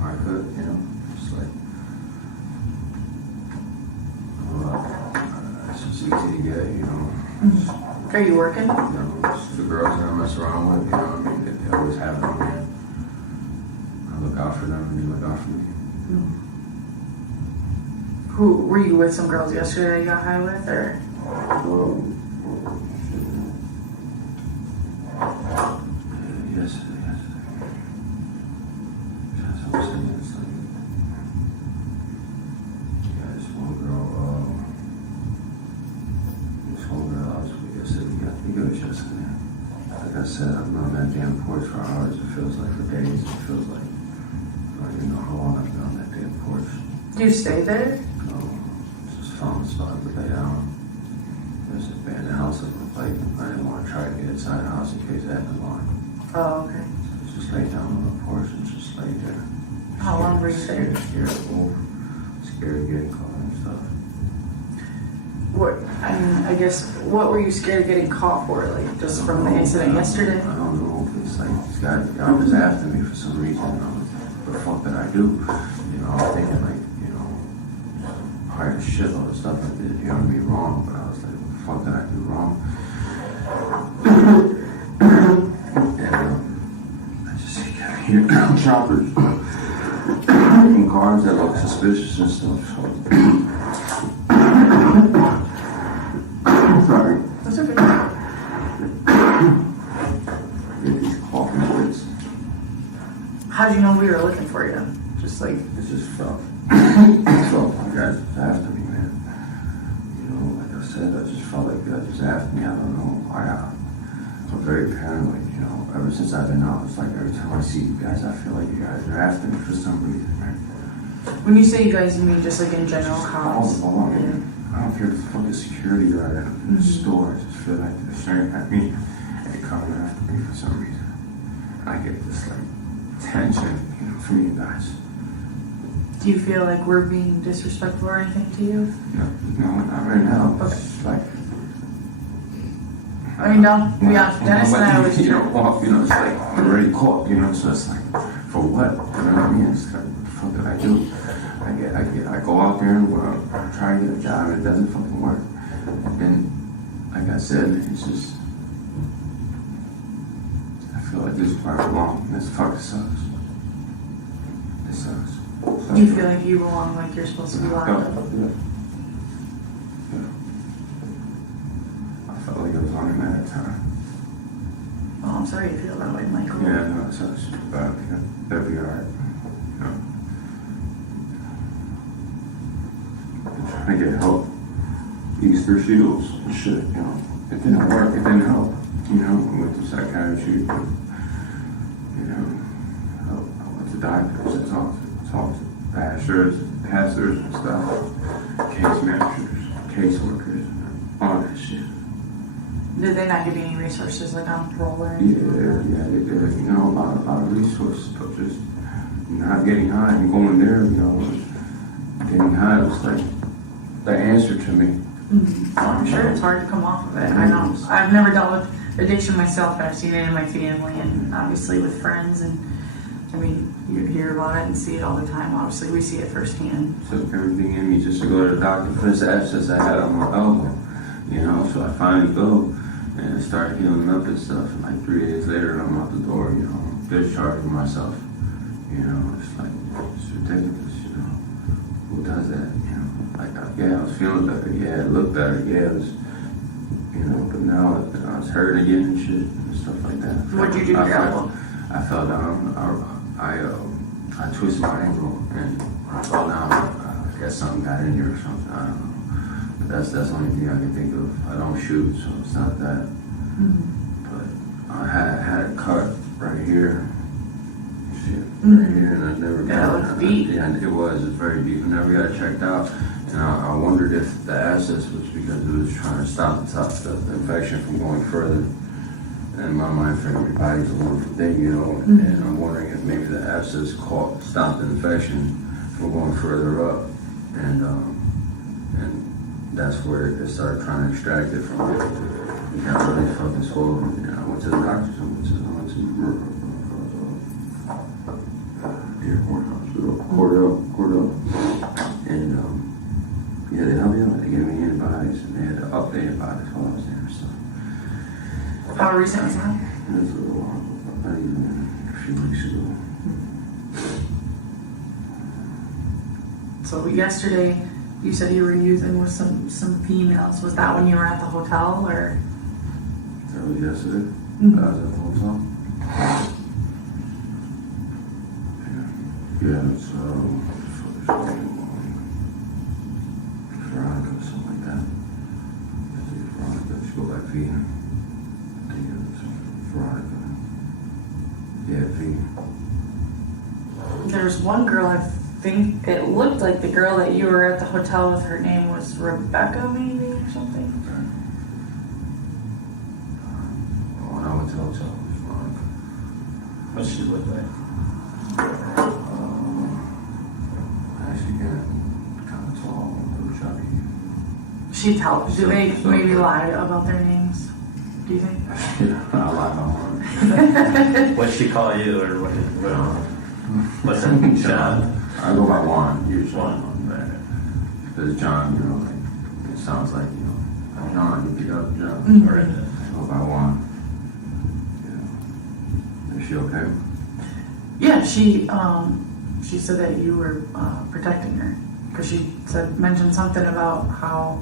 I could, you know, just like, it's just easy to get, you know. Are you working? You know, just the girls that I mess around with, you know what I mean? They always have it on me. I look out for them and they look out for me. Who were you with? Some girls yesterday that you got high with, or? Yes. That's what I'm saying. It's like, yeah, this one girl I was with yesterday, we got each other. Like I said, I've been on that damn porch for hours. It feels like for days. It feels like I don't even know how long I've been on that damn porch. Do you stay there? No, just found a spot to lay down. There's an abandoned house up the plate. I didn't want to try to get inside the house in case that was on. Oh, okay. So just lay down on the porch and just lay there. How long were you there? Scared to move. Scared of getting caught and stuff. I guess, what were you scared of getting caught for? Like, just from the incident yesterday? I don't know. It's like this guy was after me for some reason. I was like, what the fuck did I do? You know, I was thinking like, you know, hard as shit, all the stuff I did, you know, me wrong. But I was like, what the fuck did I do wrong? And I just kept hearing choppers and cars that look suspicious and stuff. So. Sorry. That's okay. Get these coughing fits. How'd you know we were looking for you? Just like... It just felt. It felt like guys was after me, man. You know, like I said, I just felt like guys was after me. I don't know. I'm very paranoid, you know. Ever since I've been out, it's like every time I see you guys, I feel like you guys are after me for some reason, man. When you say you guys, you mean just like in general cops? I don't care if it's fucking security or in the store. I just feel like they're staring at me and they're coming after me for some reason. I get this like tension, you know, from you guys. Do you feel like we're being disrespectful or anything to you? No, not right now. Okay. It's like, I mean, don't be honest. Dennis and I always you know, it's like I'm already caught, you know, so it's like, for what? You know what I mean? It's like, what the fuck did I do? I go out there and I try to get a job and it doesn't fucking work. And like I said, it's just, I feel like this is where I belong. This fucking sucks. It sucks. Do you feel like you belong, like you're supposed to be locked up? Yeah. I felt like it was on him at that time. Oh, I'm sorry you feel that way, Michael. Yeah, no, it sucks. But that'll be alright. You know. I'm trying to get help. Easter shields and shit, you know. It didn't work, it didn't help. You know, I went to psychiatry, you know, I went to doctors, I talked to pastors and stuff, case managers, caseworkers, all that shit. Did they not give you any resources, like on parole or anything? Yeah, they did, you know, a lot of resources, but just not getting high and going there, you know, getting high was like the answer to me. Mm-hmm. I'm sure it's hard to come off of it. I know. I've never dealt with addiction myself, but I've seen it in my family and obviously with friends. And I mean, you hear about it and see it all the time. Obviously, we see it firsthand. Took everything in me just to go to the doctor for this abscess I had on my elbow. You know, so I finally go and it started healing up and stuff. And like 3 days later, I'm out the door, you know, discharging myself. You know, it's like, it's ridiculous, you know. Who does that, you know? Like, yeah, I was feeling better. Yeah, it looked better. Yeah, it was, you know, but now I was hurting again and shit and stuff like that. What'd you do to your elbow? I fell down. I twisted my ankle and when I fell down, I guess something got in here or something. I don't know. But that's the only thing I can think of. I don't shoot, so it's not that. But I had a cut right here. Shit, right here, and I never got it. Yeah, it was. It's very deep. I never got it checked out. And I wondered if the abscess was because it was trying to stop the infection from going further. And my mind for everybody's a wonderful thing, you know. And I'm wondering if maybe the abscess stopped the infection from going further up. And that's where it started trying to extract it from. It got really fucking swollen. And I went to the doctor's. I went to Dearborn Hospital, Cordell. And yeah, they helped me out. They gave me antibiotics, and they had to up the antibiotics while I was there. So. How recent was that? It was a little while, not even a few weeks ago. So yesterday, you said you were using with some females. Was that when you were at the hotel, or? That was yesterday. I was at the hotel. Yeah, it's Veronica, something like that. Veronica, she go by V. I think it's Veronica. Yeah, V. There's one girl, I think it looked like the girl that you were at the hotel with. Her name was Rebecca, maybe, or something. When I went to the hotel, it was Veronica. What she look like? Actually, kind of tall, a little chubby. Do they maybe lie about their names? Do you think? Yeah, I lie about one. What'd she call you, or what's her job? I go by Juan, usually. Because John, you know, like, it sounds like, you know, John, you pick up John. Right. I go by Juan. Yeah. Is she okay? Yeah, she said that you were protecting her, because she mentioned something about how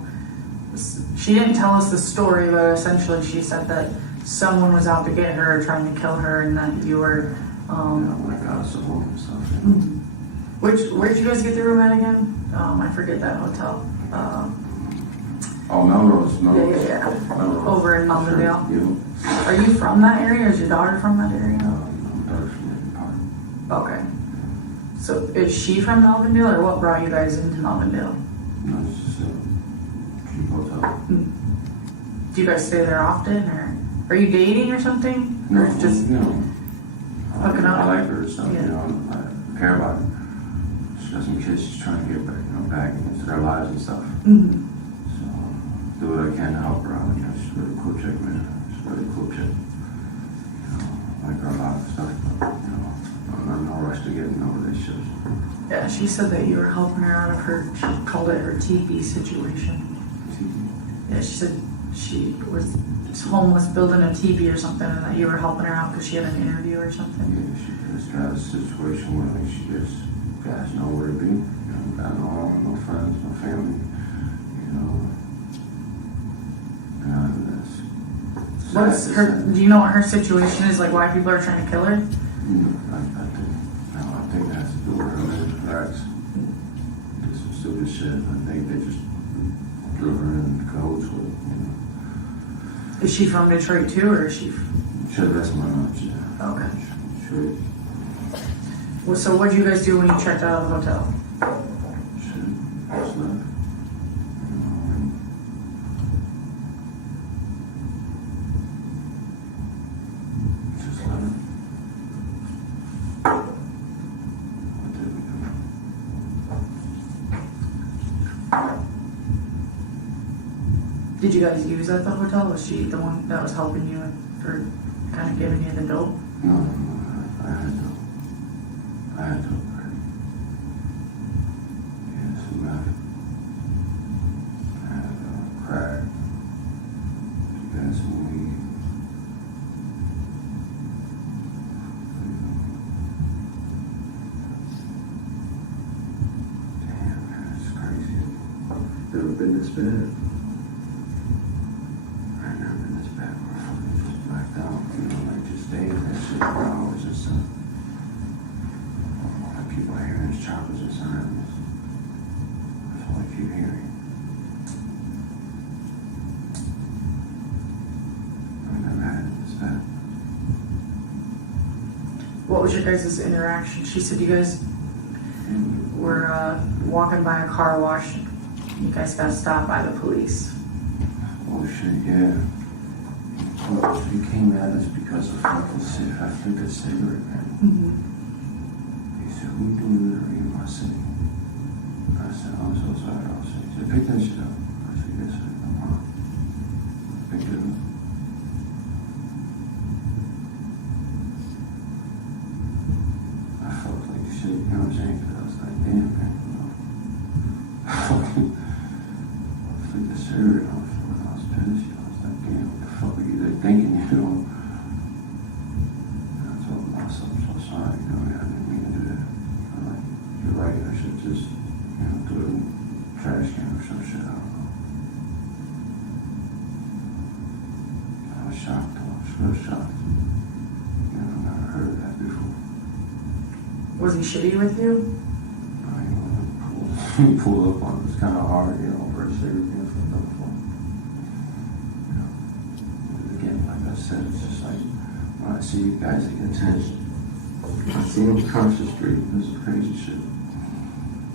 she didn't tell us the story, but essentially she said that someone was out to get her, trying to kill her, and that you were. Oh my God, so horrible stuff. Where'd you guys get the room at again? I forget that hotel. Oh, Melrose. Yeah. Melrose. Over in Melvindale. Sure. Yeah. Are you from that area? Or is your daughter from that area? My daughter's from that part. Okay. So is she from Melvindale, or what brought you guys into Melvindale? No, it's just a cheap hotel. Do you guys stay there often, or are you dating or something? No, Or it's just hooking up? I like her and stuff, you know, I care about her. She got some kids she's trying to get back, you know, back into their lives and stuff. So, do what I can to help her out. You know, she's a really cool chick, man. She's a really cool chick. You know, I like her a lot and stuff, but, you know, I'm no rush to get in no relationships. Yeah, she said that you were helping her out of her, she called it her teepee situation. Yeah, she said she was homeless building a teepee or something, and that you were helping her out because she had an interview or something. Yeah, she just got a situation where like, she just has nowhere to be. You know, got no home, no friends, no family. You know, What's her? Do you know what her situation is? Like, why people are trying to kill her? I think it has to do with her mental cracks. Did some stupid shit. I think they just threw her in codes with it. You know. Is she from Detroit too, or is she? Sure, that's my knowledge. Yeah. Okay. Sure. Well, so what did you guys do when you checked out of the hotel? Just left. Did you guys use at the hotel? Was she the one that was helping you or kind of giving you the dope? No, I had no. I had to get some meth. I had crack. Got some weed. Damn, man, it's crazy. Never been this bad. I never been this bad where I fucking just blacked out, you know, like just stayed in that shit for hours and stuff. Like people hearing his choppers and sirens. That's all I keep hearing. I never had it this bad. What was your guys' interaction? She said you guys were walking by a car wash. You guys got stopped by the police. Oh shit, yeah. Well, he came at us because of fucking shit. I flicked a cigarette, man. Mm-hmm. He said, we do littering in my city. I said, I'm so sorry, officer. He said, pick that shit up. I said, yes, sir, no problem. Picked it up. I felt like shit, you know what I'm saying? Because I was like, damn, man, you know. I fucking flicked the cigarette off when I was pissed. You know, I was like, damn, what the fuck are you thinking, you know? And I told myself, I'm so sorry, you know, I didn't mean to do that. I'm like, you're right, I should just, you know, do it in a trash can or some shit, I don't know. I was shocked, though. I was real shocked. You know, I've never heard of that before. Was he shitty with you? He pulled up on it. It was kind of hard, you know, for a cigarette being flipped up for him. You know, again, like I said, it's just like when I see you guys, I get attention. I see him across the street. This is crazy shit.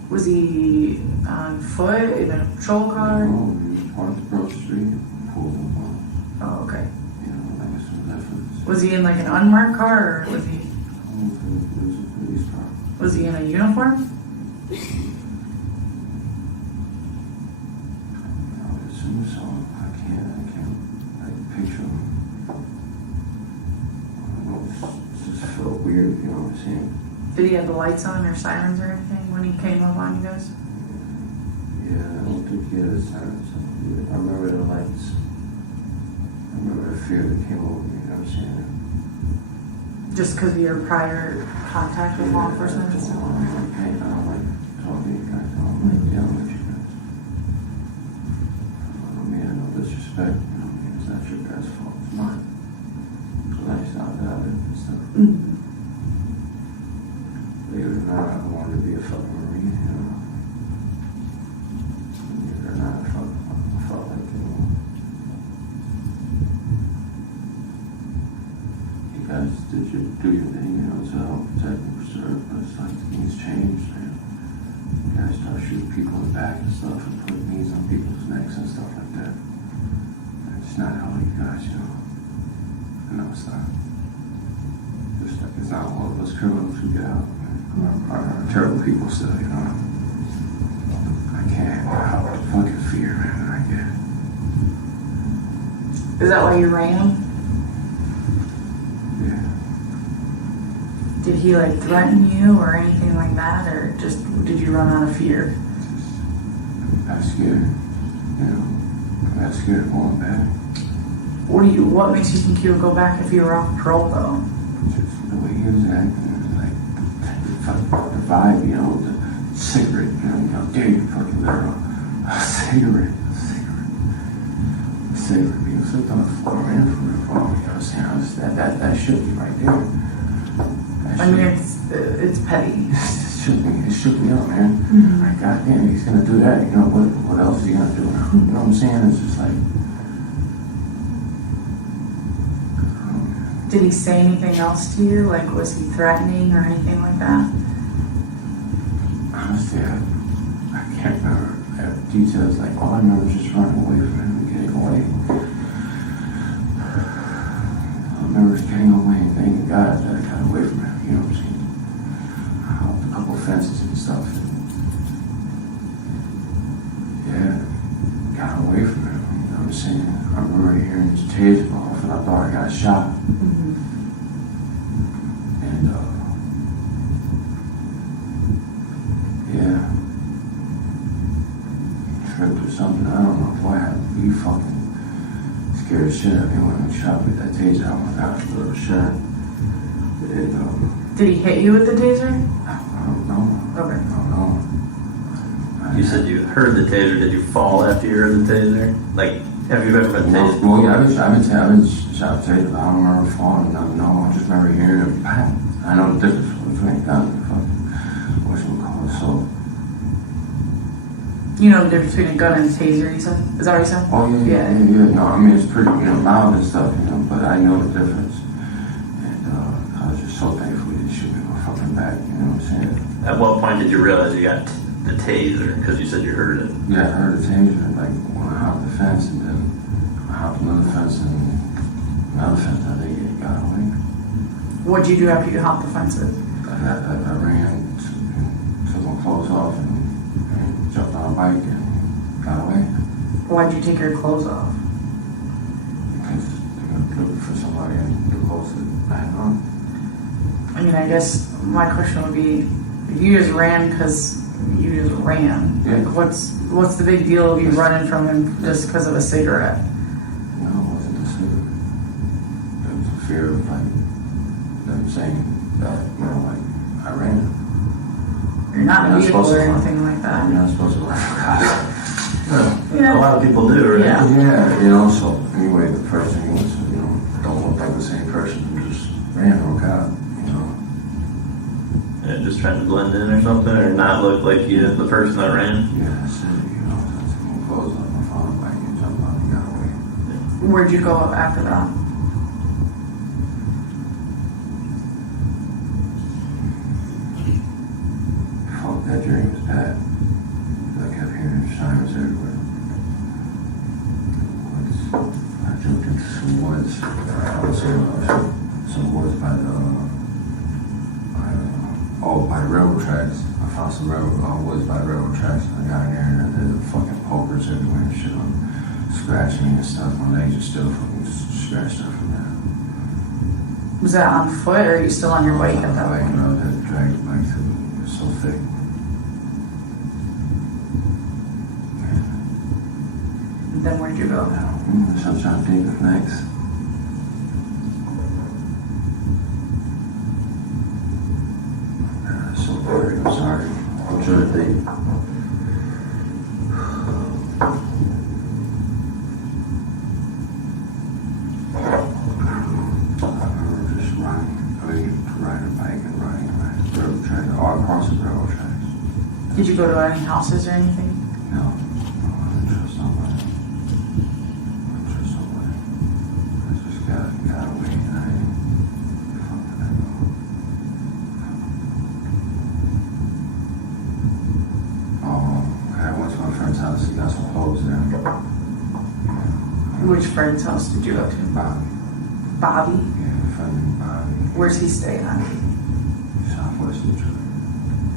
Was he on foot in a patrol car? No, he was parked across the street and pulled up on it. Oh, okay. You know, like as soon as I flipped. Was he in like an unmarked car, or was he? It was a police car. Was he in a uniform? As soon as I can't like picture him. I don't know, it just felt weird, you know what I'm saying? Did he have the lights on or sirens or anything when he came up on you guys? Yeah, I don't think he had his sirens. I remember the lights. I remember the fear that came over me, you know what I'm saying? Just because of your prior contact with law enforcement and stuff? I don't like talking to you guys. I don't like dealing with you guys. I don't mean no disrespect. You know what I mean? It's not your guys' fault. It's mine. The lifestyle that I live and stuff. Mm-hmm. Believe it or not, I wanted to be a fucking Marine, you know. Believe it or not, I felt like, you know. You guys did do your thing, you know, to help protect and preserve, but it's like things changed, man. You guys start shooting people in the back and stuff and putting knees on people's necks and stuff like that. And it's not how you guys, you know. No, it's not. Just like it's not all of us criminals who get out. Are terrible people still, you know. I can't help the fucking fear, man, that I get. Is that why you ran? Yeah. Did he like threaten you or anything like that, or just did you run out of fear? I was scared, you know. I was scared of going back. What makes you think you would go back if you were off parole though? Just the way he was acting, like the vibe, you know, the cigarette, you know, how dare you fucking let a cigarette, you know, slipped on the floor, ran for it, you know what I'm saying? That should be right there. I mean, it's petty. It shook me up, man. Mm-hmm. Like, goddamn, he's gonna do that, you know, what else is he gonna do now? You know what I'm saying? It's just like, did he say anything else to you? Like, was he threatening or anything like that? honestly, I can't remember details. Like, all I remember is just running away from him and getting away. I remember just getting away and thanking God that I got away from him. You know what I'm saying? I hopped a couple fences and stuff. And yeah, got away from him. You know what I'm saying? I remember hearing his taser go off and I thought I got shot. And scared the shit out of me when he shot me with that taser. Oh my gosh, a little shot. Did he hit you with the taser? I don't know. Okay. I don't know. You said you heard the taser. Did you fall after you heard the taser? Like, have you ever been tased? Well, yeah, I've been shot taser. I don't remember falling. No, I just remember hearing it. Bang. I know the difference between gun and fucking what you call it. So. You know the difference between a gun and a taser, you said? Is that what you said? Oh, yeah. No, I mean, it's pretty, loud and stuff, but I know the difference. And I was just so thankful he didn't shoot me fucking back, you know what I'm saying? At what point did you realize you got the taser? Because you said you heard it. Yeah, I heard the taser, like, when I hopped the fence, and then I hopped another fence, and another fence, I think it got away. What'd you do after you hopped the fences? I ran, took my clothes off, and jumped on a bike, and got away. Why'd you take your clothes off? Because they're looking for somebody, and the clothes that I had on. I mean, I guess my question would be, if you just ran because you just ran, Yeah. like what's the big deal of you running from him just because of a cigarette? No, it wasn't the cigarette. It was a fear of, like, them saying that, like, I ran. You're not in a You're vehicle supposed or to run. anything like that. You're not supposed to run for cops. Yeah. A lot of people do, right? Yeah. So anyway, the first thing was, don't look like the same person who just ran from a cop, Yeah, just trying to blend in or something, or not look like you the person that ran. Yeah, I said, I took my clothes off, I found a bike and jumped on and got away. Where'd you go after that? Fuck, that journey was bad. I kept hearing sirens everywhere. I jumped into some woods. Some woods by the railroad tracks. I found some woods by the railroad tracks. I got in there and there's fucking pokers everywhere and shit. Scratching me and stuff. My legs are still fucking scratched up from that. Was that on foot or are you still on your bike at that Like, point? that dragged the bike through. It was so thick. Then where'd you go? So I'm trying to think of next. So boring, I'm sorry. I'm trying to think. I remember just riding a bike and riding railroad tracks, all across the railroad tracks. Did you go to any houses or anything? No, I didn't trust nobody. I didn't trust nobody. I just got away and I I went to my friend's house. He got some clothes there. Which friend's house did you go to? Bobby. Bobby? Yeah, a friend named Bobby. Where's he staying at? Southwest Detroit.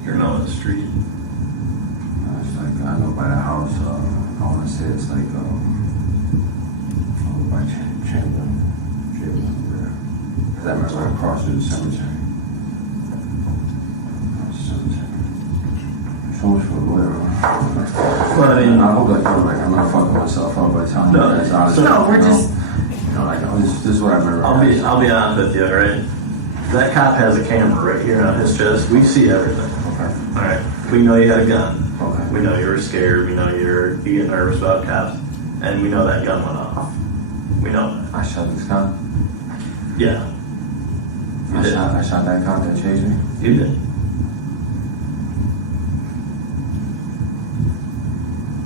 You're not on the street. It's like, I know by the house, I want to say it's like, by Chamberlain. Over there. That was right across the cemetery. So much for whatever. Well, I mean, I hope that I'm not fucking myself up by telling you guys honestly. No, we're just. This is what I remember. I'll be honest with you, all right? That cop has a camera right here on his chest. We see everything. Okay. All right. We know you had a gun. Okay. We know you were scared. We know you get nervous about cops, and we know that gun went off. We know that. I shot this gun. Yeah. You did. I shot that cop that chased me. You did.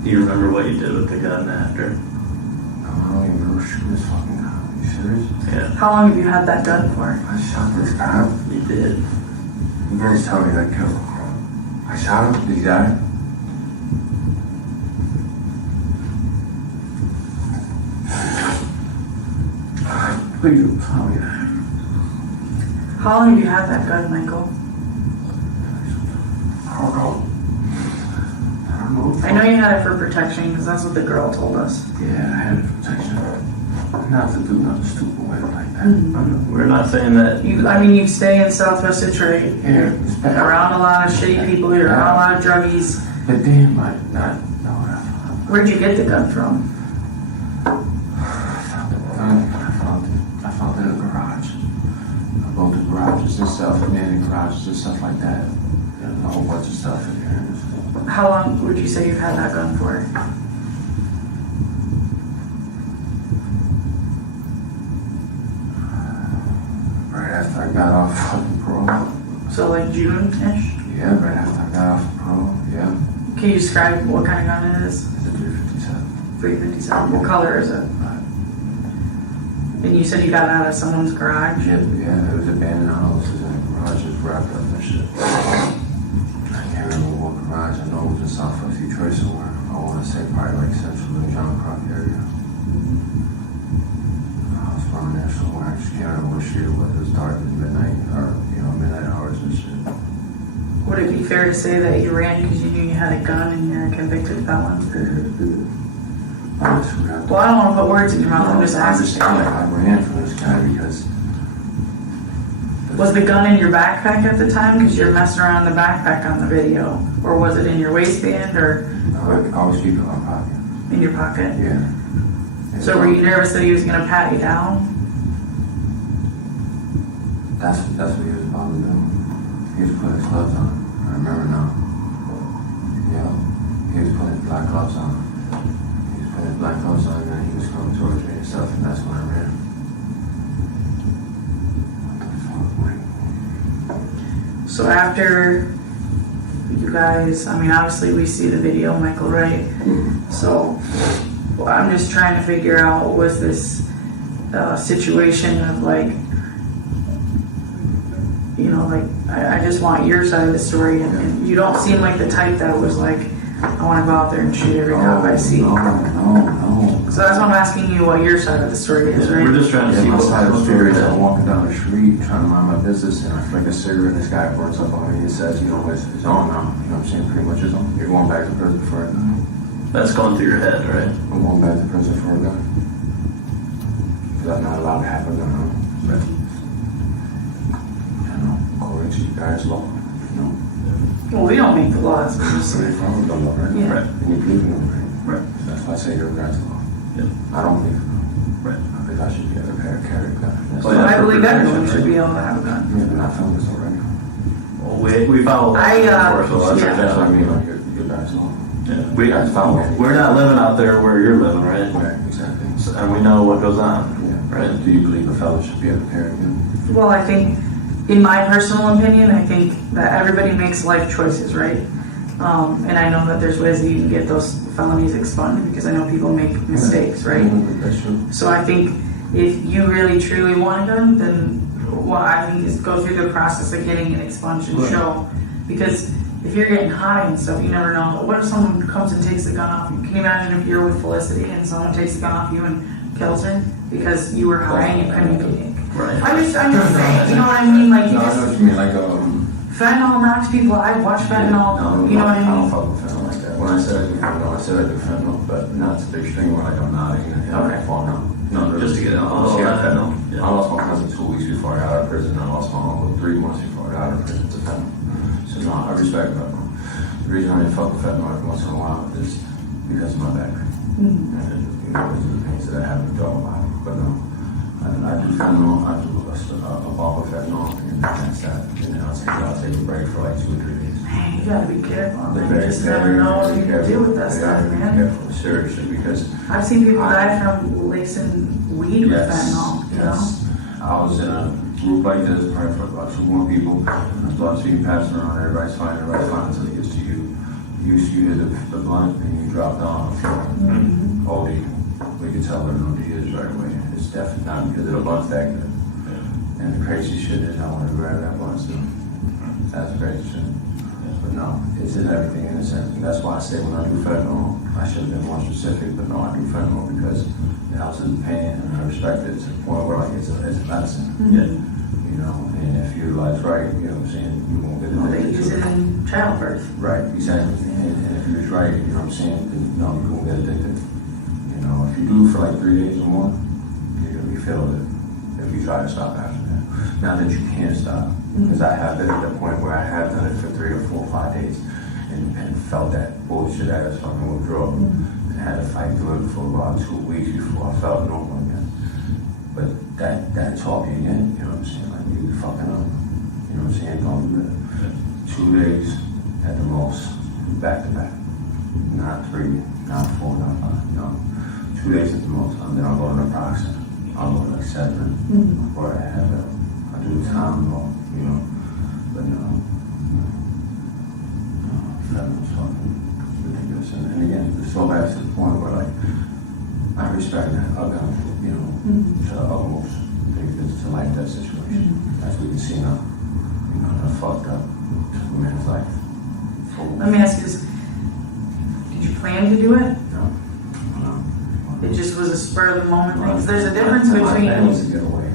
Do you remember what you did with the gun after? I don't even remember shooting this fucking cop. Are you serious? Yeah. How long have you had that gun for? I shot this cop. You did. You guys tell me that killed him. I shot him. Did he die? Please don't tell me that. How long have you had that gun, Michael? I don't know. I know you had it for protection because that's what the girl told us. Yeah, I had it for protection. Not to do nothing stupid with it like that. We're not saying that. You stay in Southwest Detroit. Yeah. You're around a lot of shitty people. You're around a lot of druggies. But damn, no. Where'd you get the gun from? I found it garages and stuff like that. And a whole bunch of stuff in there. How long would you say you've had that gun for? Right after I got off fucking parole. So like June-ish? Yeah, right after I got off parole, yeah. Can you describe what kind of gun it is? It's a 357. 357. What color is it? And you said you got it out of someone's garage? Yeah, it was abandoned houses and garages wrapped up and shit. I can't remember what garage. I know it was in Southwest Detroit somewhere. I want to say probably like Central and John Croc area. I was from there somewhere. I just can't remember what street it was. It was dark at midnight or, midnight hours and shit. Would it be fair to say that you ran because you knew you had a gun and you're a convicted felon? Well, I don't want to put words in your mouth. I'm just asking. I ran from this guy because. Was the gun in your backpack at the time? Because you're messing around in the backpack on the video. Or was it in your waistband or? I always keep it in my pocket. In your pocket? Yeah. So were you nervous that he was going to pat you down? That's what he was about to do. He was putting his gloves on. I remember now. Yeah. He was putting his black gloves on. He was putting his black gloves on and he was coming towards me and stuff, and that's when I ran. So after you guys, obviously we see the video, Michael, right? So I'm just trying to figure out, was this situation of I just want your side of the story, and you don't seem like the type that was like, I want to go out there and shoot every cop I see. No. So that's why I'm asking you what your side of the story is, right? We're just trying to see what side of the story is. I'm walking down the street trying to mind my business, and I flick a cigarette, and this guy burns up on me and says, it's on now. You know what I'm saying? Pretty much it's on. You're going back to prison for it. That's going through your head, right? I'm going back to prison for a gun. Because I'm not allowed to have a gun. Right. According to you guys' law. Well, we don't make the laws. We just Right. Yeah. Right. And you believe in them, right? That's why I say you're a guy's law. Yeah. I don't believe in them. Right. Because I should be able to carry a gun. Well, I believe everyone should be able to have a gun. Yeah, but not fellas already. Well, we follow I, of course, so yeah. That's what I mean, like your guys' law. Yeah. We're not living out there where you're living, right? Right, exactly. So, and we know what goes on, Yeah. right? Do you believe a fellow should be able to carry a gun? Well, I think, in my personal opinion, I think that everybody makes life choices, right? And I know that there's ways that you can get those felonies expunged because I know people make mistakes, right? That's true. So I think if you really truly want a gun, then what I think is go through the process of getting it expunged and show. Because if you're getting high and stuff, you never know. What if someone comes and takes the gun off you? Can you imagine if you're with Felicity and someone takes the gun off you and kills her because you were high and you couldn't get it? Right. I'm just saying, you know what I mean? Like, you No, I know just, what you mean, like, fentanyl knocks people out. I watch fentanyl, you know what I I don't mean? fuck with fentanyl like that. When I said I do fentanyl, I said I do fentanyl, but not to the extreme where like I'm nodding and I'm falling out. No, just to get out. Oh, yeah. I lost my cousin 2 weeks before I got out of prison. I lost my uncle 3 months before I got out of prison to fentanyl. So no, I respect fentanyl. The reason I didn't fuck with fentanyl every once in a while is because of my background. And the pains that I have to talk about. But no, I do fentanyl. I do a bottle of fentanyl, and that's that. And then I'll take a break for like 2 or 3 days. Man, you gotta be careful. Man. You just never know what you can do with that stuff, man. Careful, seriously, because I've seen people die from lacing weed with fentanyl, you know? I was in a group like this, probably for about 2 more people. There's lots of people passing around, everybody's fine until it gets to you. You hit the blunt and you drop down on the floor. OD. We can tell what an OD is right away. It's definitely not because of the blunt factor. And the crazy shit is I want to grab that blunt still. That's crazy shit. But no, it's in everything in a sense. And that's why I say when I do fentanyl, I should have been more specific, but no, I do fentanyl because it helps with the pain and I respect it to the point where like it's a medicine. Yeah. You know, and if you utilize right, you know what I'm saying, you won't get They addicted use to it in childbirth. Right, exactly. And if you was right, you know what I'm saying, then no, you won't get addicted. You know, if you do for like 3 days or more, you're gonna be filled it if you try to stop after that. Now that you can't stop, because I have been at the point where I have done it for 3 or 4 or 5 days and felt that bullshit ass fucking withdrawal and had to fight through it for about 2 weeks before I felt normal again. But that taught me again, you know what I'm saying, like you fucking up. You know what I'm saying? Going 2 days at the most, back to back. Not 3, not 4, not 5. No, 2 days at the most. And then I'll go to the proxy. I'll go to like 7 before I have it. I do the time and all, you know. But no, 7 was fucking ridiculous. And again, it's so back to the point where like, I respect that gun, you know, to the utmost. It's a like that situation. As we can see now, you know, that fucked up took a man's life. Let me ask you this. Did you plan to do it? No. It just was a spur of the moment thing. 'Cause there's a difference My plan was to between, get away.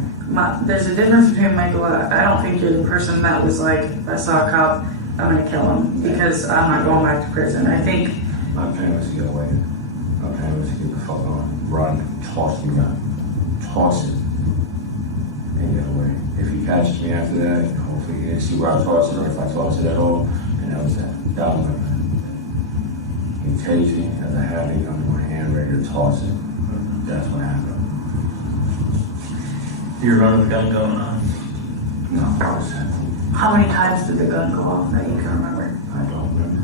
there's a difference between Michael, I don't think you're the person that was like, if I saw a cop, I'm gonna kill him because I'm not going back to prison. I think. My plan was to get away. My plan was to get the fuck on, run, toss the gun, toss it, and get away. If he catches me after that, hopefully he didn't see where I tossed it, or if I tossed it at all, and that was that. That was my plan. He tased me as I had it under my hand, ready to toss it. That's what happened. You were running the gun going on? No, I was at How many times did the gun go off that you can remember? I don't remember.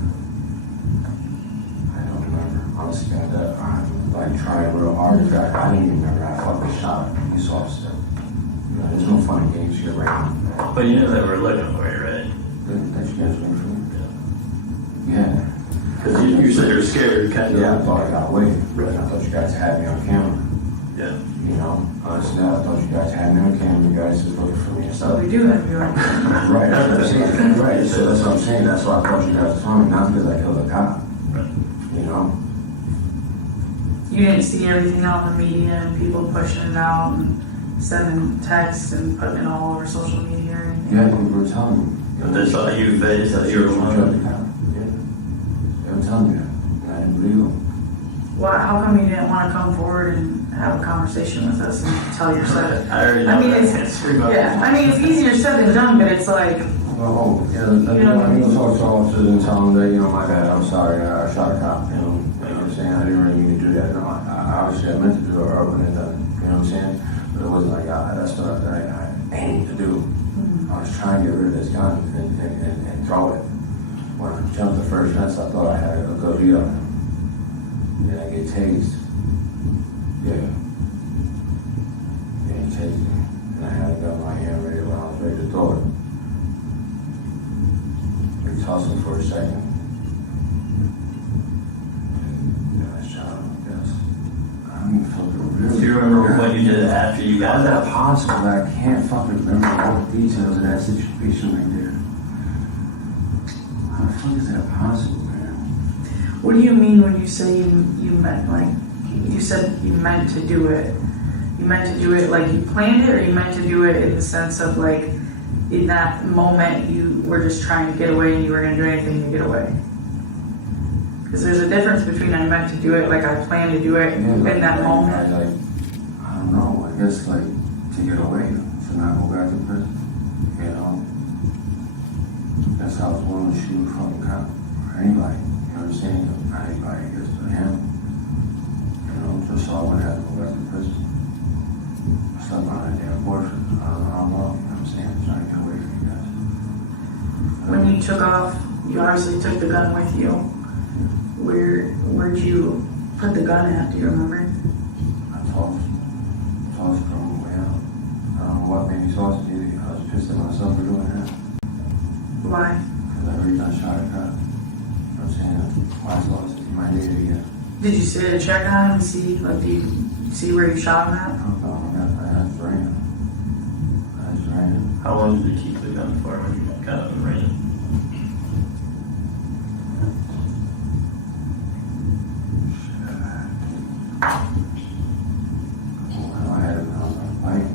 Honestly, God, that I'm like trying real hard. I didn't even remember. I fucking shot a police officer. You know, there's no fun and games here right now. But you knew they were looking for you, right? That you guys went for me? Yeah. Because you said you were scared, kind of. Yeah, I thought I got away. Really, I thought you guys had me on camera. Yeah. You know, honestly, I thought you guys had me on camera. You guys was looking for me and So stuff. we do have you on. Right, that's what I'm saying. Right, so that's what I'm saying. That's why I thought you guys saw me, not because I killed a cop. You know? You didn't see everything out in the media and people pushing it out and sending texts and putting it all over social media or anything. Yeah, people were telling me. But they saw you face that you were one. Yeah. They were telling me that. And I didn't believe them. Why, how come you didn't want to come forward and have a conversation with us and tell your side? I already know I mean, that. it's, yeah, I mean, it's easier said than done, but it's like, Well, yeah, I mean, talk to officers and tell them that, you know, my bad, I'm sorry, I shot a cop, you know what I'm saying? I didn't really mean to do that. No, I obviously I meant to do it, or I wouldn't have done it, you know what I'm saying? But it wasn't like, that's what I aimed to do. I was trying to get rid of this gun and throw it. When I jumped the first fence, I thought I had a good lead on him. Then I get tased. Yeah. Yeah, he tased me. And I had a gun in my hand ready when I was ready to throw it. We tossed him for a second. And then I shot him, I guess. I don't even fucking really. Do you remember what you did after you got How's that? that possible that I can't fucking remember all the details of that situation right there? How the fuck is that possible, man? what do you mean when you say you meant, like, you said you meant to do it? You meant to do it like you planned it, or you meant to do it in the sense of like, in that moment you were just trying to get away and you were going to do anything to get away? Because there's a difference between I meant to do it, like I planned to do it in that moment. I don't know, I guess like to get away, to not go back to prison, you know? That's how I was willing to shoot a fucking cop, or anybody, you know what I'm saying? Not anybody, I guess, but him. You know, just so I wouldn't have to go back to prison. I slept on that damn portion, I don't know how long, you know what I'm saying? I'm trying to get away from you guys. When you took off, you obviously took the gun with you. Where'd you put the gun at? Do you remember? I tossed from way out. I don't know what made me toss it either. I was pissed at myself for doing that. Why? Because I already done shot a cop. You know what I'm saying? Why toss it? You might need it again. Did you sit and check on him and see, like, do you see where you shot him at? I had to drain him. How long did you keep the gun for when you got up and ran? I had it on my bike.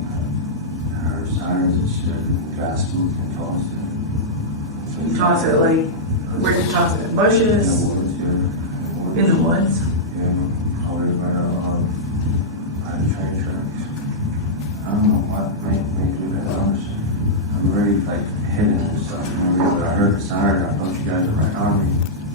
I heard sirens and shit, and gas moved and tossed it. You toss it, like, where did you toss it? In bushes? In the woods, yeah. In the woods? Yeah, always right out by the train tracks. I don't know what made me do that, honestly. I'm very, like, hidden and stuff. But I heard the siren, I thought you guys were right on me.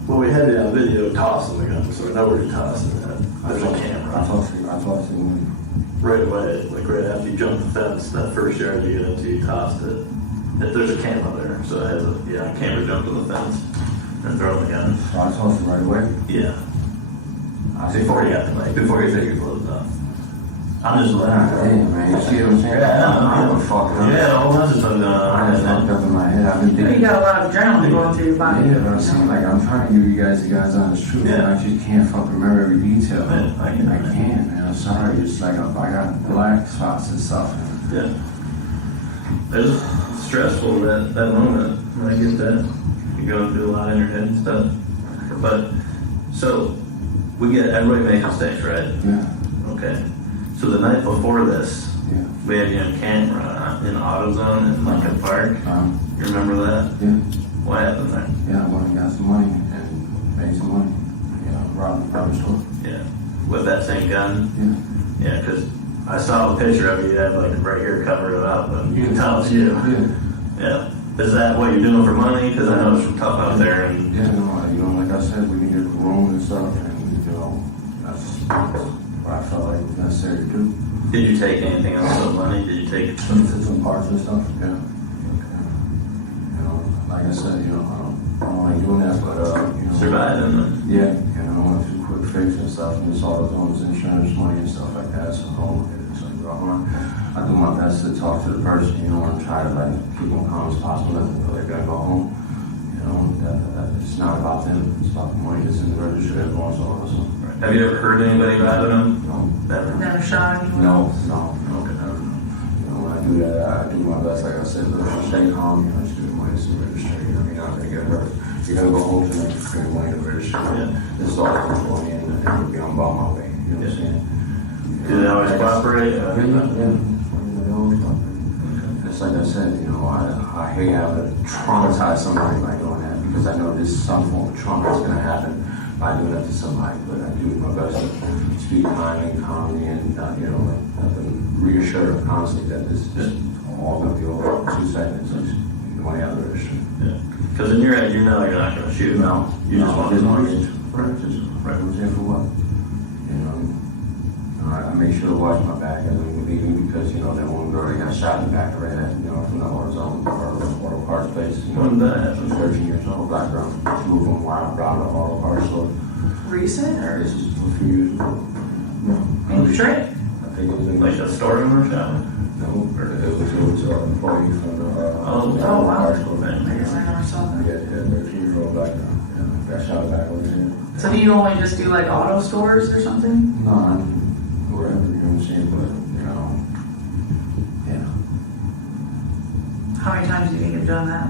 Well, we had it on video tossing the gun, so we know where to toss it at. There's a camera. I tossed it when Right away, like right after you jumped the fence, that first yard you get into, you tossed it. If there's a camera there, so it has a camera jumped on the fence and thrown the gun. So I tossed it right away. Yeah. Before you got the mic, before you take your clothes off. I'm just like, Damn, man, you see what I'm saying? I'm fucked up. yeah, a whole bunch of stuff going on. I got fucked up in my head. I've been You thinking. got a lot of adrenaline going through your body. Yeah, but I'm saying, like, I'm trying to give you guys the honest truth, and I just can't fucking remember every detail. I can't, man. I'm sorry. It's like I got black spots and stuff. Yeah. It was stressful that moment when I get that. You go through a lot in your head and stuff. But, so, everybody makes mistakes, right? Yeah. Okay. So the night before this, yeah, we had you on camera in AutoZone in Lincoln Park. You remember that? Yeah. What happened there? Yeah, I went and got some money and made some money. Yeah, robbed a store. Yeah. With that same gun? Yeah. Yeah, because I saw a picture of you had like right here covered it up, and you can tell it's you. Yeah. Yeah. Is that what you're doing for money? Because I know it's tough out there. And yeah, no, like I said, we can get room and stuff, and that's what I felt like was necessary to do. Did you take anything else with money? Did you take some parts and stuff? Yeah. Like I said, I don't like doing that, but surviving. Yeah, I want to quick fix and stuff, and just all those insurance money and stuff like that. So I do my best to talk to the person, and try to like keep them calm as possible. Let them know they're gonna go home. That it's not about them. It's about the money that's in the registry that belongs to all of us. Have you ever heard anybody robbing them? No. Never shot anyone? No. Okay. When I do that, I do my best. Like I said, but stay calm. Just do the money that's in the registry. You're not gonna get hurt. You're gonna go home tonight. Bring the money to the registry. Yeah. This is all going in, and it'll be on about my way. You know what I'm saying? Do they always cooperate? Yeah. They always cooperate. It's like I said, I hate having to traumatize somebody by doing that, because I know there's some form of trauma that's gonna happen by doing that to somebody. But I do my best to speak kindly and calmly, and reassure them constantly that this is all gonna be over in 2 seconds. The money out of the registry. Yeah. Because in your head, you know you're not gonna shoot. No. You just want the money. Right. Just right. Who's there for what? I make sure to watch my back as we leave me, because that one girl that got shot in the back of her head, from the AutoZone or auto parts place. When did that happen? She's 13 years old, black girl. She moved from wild around the auto parts store. Recent or? This is a few years ago. No. In Detroit? I think it was in like a store owner shop. No, it was an employee from the wow. parts store. I guess I never saw that. Yeah, 13-year-old black girl. Got shot back over his head. So do you only just do like auto stores or something? No, I'm wherever, you know what I'm saying, but, yeah. How many times do you think you've done that?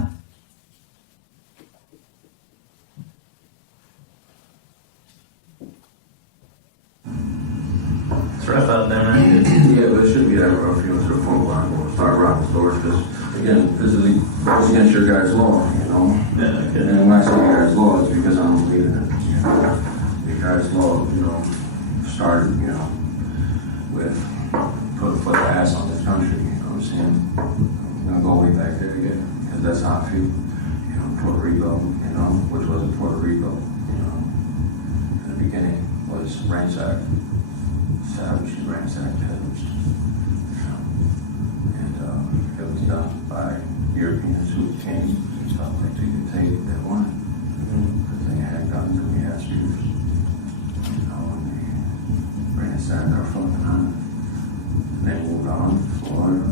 It's rough out there, man. Yeah, but it should be that rough, to the phone line, we'll start robbing stores, because, again, this is against your guys' law, Yeah, okay. And when I say your guys' law, it's because I don't believe in it, Your guys' law, started, with put the ass on this country, you know what I'm saying? I'm gonna go way back there again, because that's how I feel. Puerto Rico, which wasn't Puerto Rico, in the beginning was ransacked, savagely ransacked, pillaged, and it was done by Europeans who came and felt like they could take it, they wanted, because they had guns and we had spears, and they ransacked our fucking island. They moved on to Florida,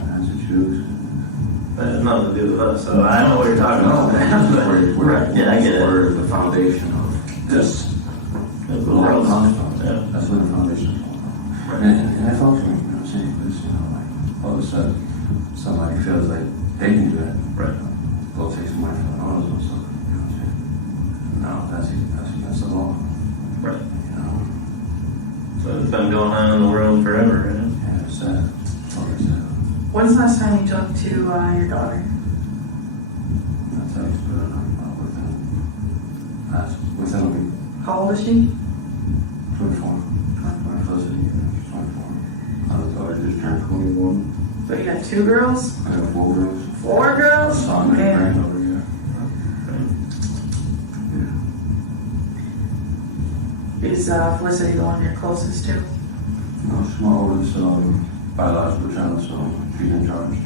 Massachusetts. That has nothing to do with us, so I know what you're talking about. Yeah, I get it. We're the foundation of this. That's where it comes from. Yeah. That's where the foundation comes from. And that helps me, you know what I'm saying? Because, like, all of a sudden, somebody feels like they can do it. Right. Go take some money from the owners or something, you know what I'm saying? No, that's against the law. Right. So it's been going on in the world forever, right? Yeah, it's sad. When's the last time you talked to your daughter? I'll tell you, it's been within a week. How old is she? 24. 24. She's 24. My daughter just turned 21. So you got 2 girls? I have 4 girls. 4 girls? Son and grand over here. Is Felicity the one you're closest to? No, she's my oldest biological child, so she's in charge.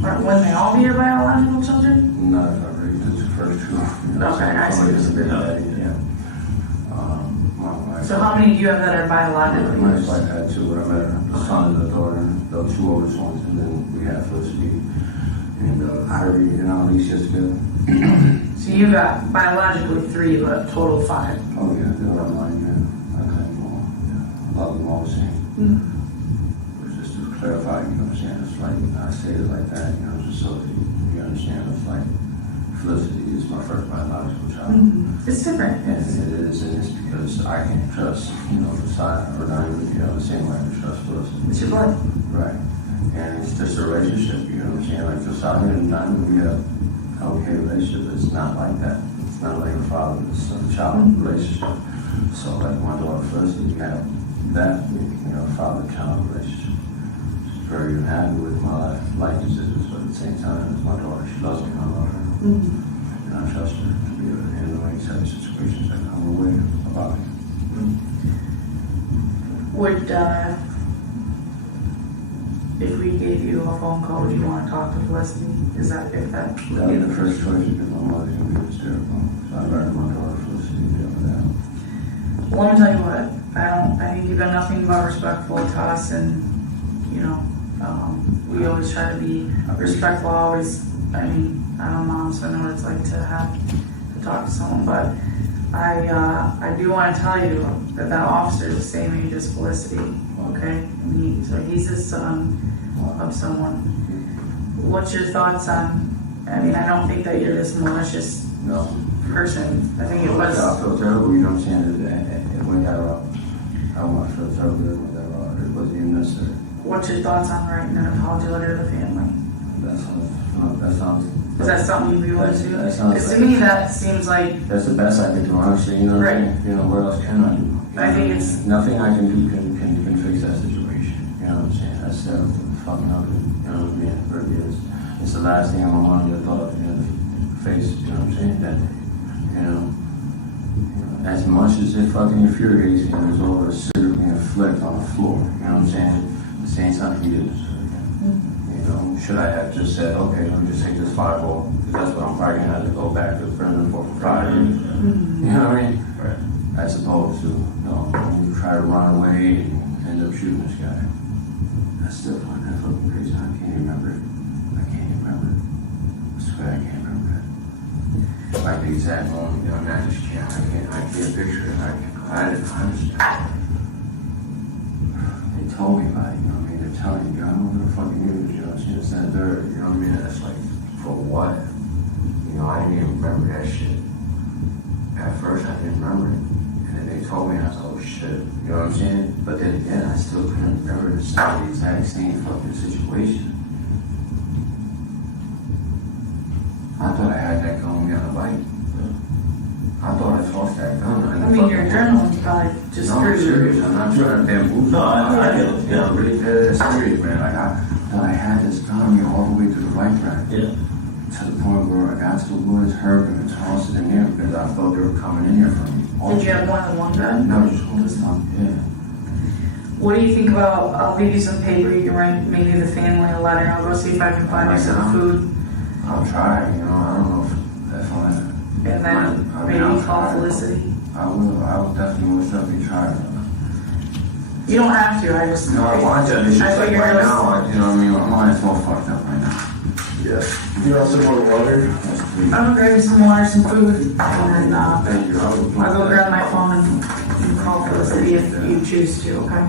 Wouldn't they all be your biological children? Not every, just the first two. Okay, I see. Yeah. So how many do you have that are biologically My yours? wife had two, I met her, a son and a daughter, the two oldest ones, and then we had Felicity and Harvey and Alicia together. So you got biologically 3, but total 5. Oh yeah, they're all mine, yeah. I kind of all, yeah. I love them all the same. But just to clarify, you understand, it's like, I say it like that, you know, just so that you understand, it's like, Felicity is my first biological child. It's different. And it is, and it's because I can't trust, you know, the side, or not even, you know, the same way I can trust Felicity. It's your blood. Right. And it's just a relationship, you know what I'm saying? Like Josiah and I, we have a okay relationship, it's not like that. It's not like a father and child relationship. So like my daughter Felicity, we have that, you know, father-child relationship. She's very unhappy with my life decisions, but at the same time, it's my daughter. She loves me, I love her. And I trust her to be able to handle any type of situations that come her way about it. Would, if we gave you a phone call, would you want to talk to Felicity? Is that, if that would That be was the the first choice because my mother's going to be hysterical. So I'd rather my daughter Felicity deal with that. Well, let me tell you what, I think you've been nothing but respectful to us, and, you know, we always try to be respectful, always, I mean, I'm a mom, so I know what it's like to have to talk to someone, but I do want to tell you that that officer is the same age as Felicity, okay? And so he's the son of someone. What's your thoughts on, I mean, I don't think that you're this malicious person. I think it was. I feel terrible, you know what I'm saying? It went that route. I don't want to feel terrible that it went that route. It wasn't even necessary. What's your thoughts on writing an apology letter to the family? That sounds. Is that something you'd be willing to do? That sounds Because like, to me, that seems like. that's the best I can do, honestly. You know what I'm saying? You know, what else can I do? I think it's. Nothing I can do can fix that situation. You know what I'm saying? That's fucking ugly. You know what I mean? It really is. It's the last thing on my mind I thought of, you know, face, you know what I'm saying? That, you know, as much as it fucking infuriates me, it was over a cigarette being flicked on the floor. You know what I'm saying? At the same time, he did this. You know, should I have just said, okay, let me just take this 5-ball, because that's what I'm probably gonna have to go back to the friend for Friday. You know what I mean? Right. As opposed to, you know, when you try to run away and end up shooting this guy. That's still fucking crazy. I can't even remember it. I swear I can't remember it. Like the exact moment, you know, I just can't. I can't picture it. I didn't understand. They told me about it, you know what I mean? They're telling you, I don't know what the fucking news, you know, it's that dirt, you know what I mean? That's like, for what? You know, I didn't even remember that shit. At first, I didn't remember it. And then they told me, and I was like, oh shit, you know what I'm saying? But then again, I still couldn't remember the exact same fucking situation. I thought I had that gun on me on the bike. I thought I tossed that gun. I mean, your adrenaline's probably just no, I'm serious. I'm not trying to bamboozle. No, I get it. Yeah, I'm really dead serious, man. Like, I thought I had this gun on me all the way to the bike rack. Yeah. To the point where I got to the woods, heard them, and tossed it in there because I felt they were coming in here from me. Did you have more than one gun? No, just one this time. Yeah. What do you think about, I'll leave you some paper, you can write maybe the family a letter, I'll go see if I can find you some food. I'll try, you know, I don't know if that's fine. And then maybe call Felicity. I will definitely most definitely try. You don't have to, I just. No, I want to. It's just like right now, you know what I mean? My mind's all fucked up right now. Yeah. You also want water? I'm gonna grab you some water, some food, and then, Thank you. I'll go grab my phone and call Felicity if you choose to, okay?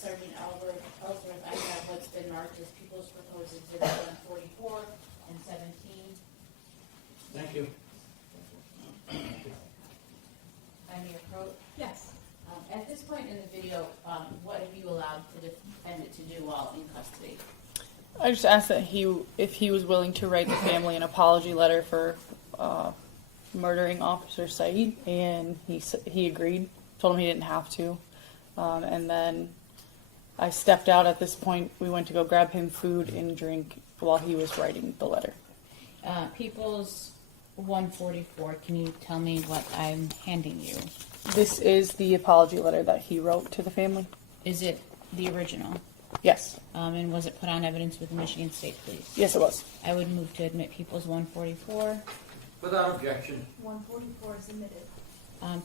Sergeant Ellsworth, I have what's been marked as People's Proposed Exhibit 144 and 17. Thank you. I may approach. Yes. At this point in the video, what have you allowed the defendant to do while in custody? I just asked that if he was willing to write the family an apology letter for murdering Officer Said, and he agreed. Told him he didn't have to, and then I stepped out. At this point, we went to go grab him food and drink while he was writing the letter. People's 144. Can you tell me what I'm handing you? This is the apology letter that he wrote to the family. Is it the original? Yes. And was it put on evidence with the Michigan State Police? Yes, it was. I would move to admit People's 144. Without objection. 144 is admitted.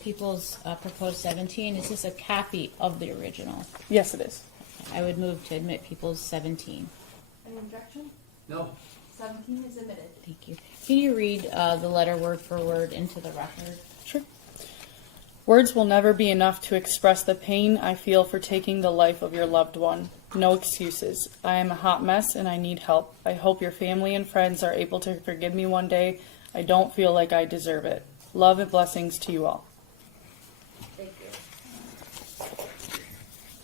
People's proposed 17. Is this a copy of the original? Yes, it is. I would move to admit People's 17. Any objection? No. 17 is admitted. Thank you. Can you read the letter word for word into the record? Sure. Words will never be enough to express the pain I feel for taking the life of your loved one. No excuses. I am a hot mess and I need help. I hope your family and friends are able to forgive me one day. I don't feel like I deserve it. Love and blessings to you all. Thank you.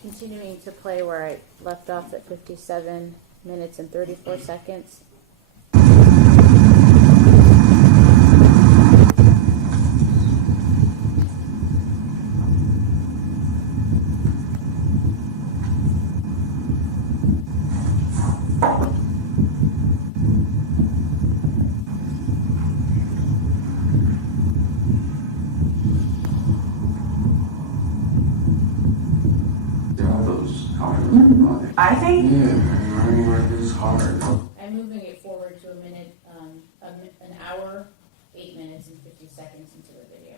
Continuing to play where I left off at 57 minutes and 34 seconds. I think. Yeah, running like this hard. I'm moving it forward to a minute, an hour, 8 minutes and 50 seconds into the video.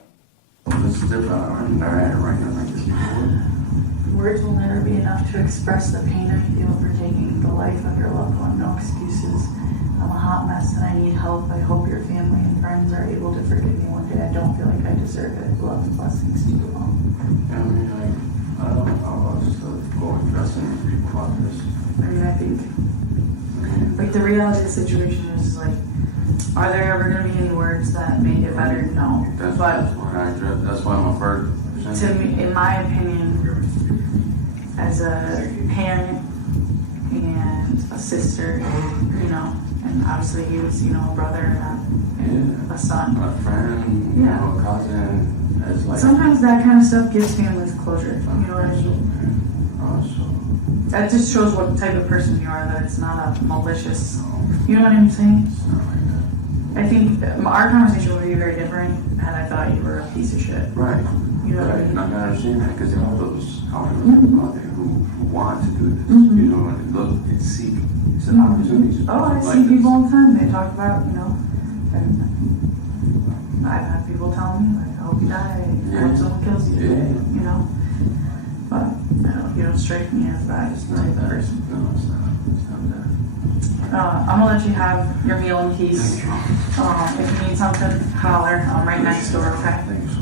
This is different. I'm not at it right now like this before. Words will never be enough to express the pain I feel for taking the life of your loved one. No excuses. I'm a hot mess and I need help. I hope your family and friends are able to forgive me one day. I don't feel like I deserve it. Love and blessings to you all. I mean, like, I don't know about just going dressing people about this. I mean, I think, like, the reality of the situation is, like, are there ever going to be any words that make it better? No. That's why I'm afraid. To me, in my opinion, as a parent and a sister, you know, and obviously he was, you know, a brother and a son. A friend, you know, a cousin. It's like, sometimes that kind of stuff gives families closure. You know what I mean? That just shows what type of person you are, that it's not a malicious, you know what I'm saying? I think our conversation would be very different had I thought you were a piece of shit. Right. You know what I mean? I can understand that because there are those people out there who want to do this. You know, and look and seek some opportunities. Oh, I see people all the time. They talk about, you know, and I've had people tell me, like, I hope you die. I hope someone kills you today, you know? But, you don't strike me as that type of person. No, it's not. It's not that. I'm gonna let you have your meal in peace. If you need something, holler. I'm right next door, okay? Thanks.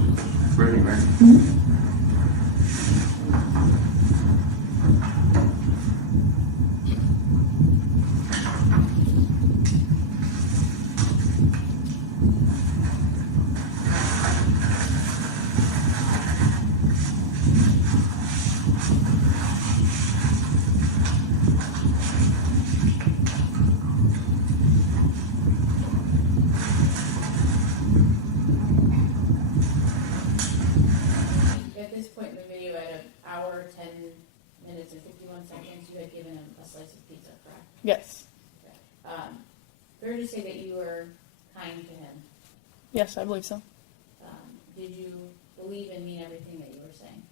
Britney, right? At this point in the video, at an hour, 10 minutes and 51 seconds, you had given him a slice of pizza, correct? Yes. Okay. Fair to say that you were kind to him. Yes, I believe so. Did you believe and mean everything that you were saying?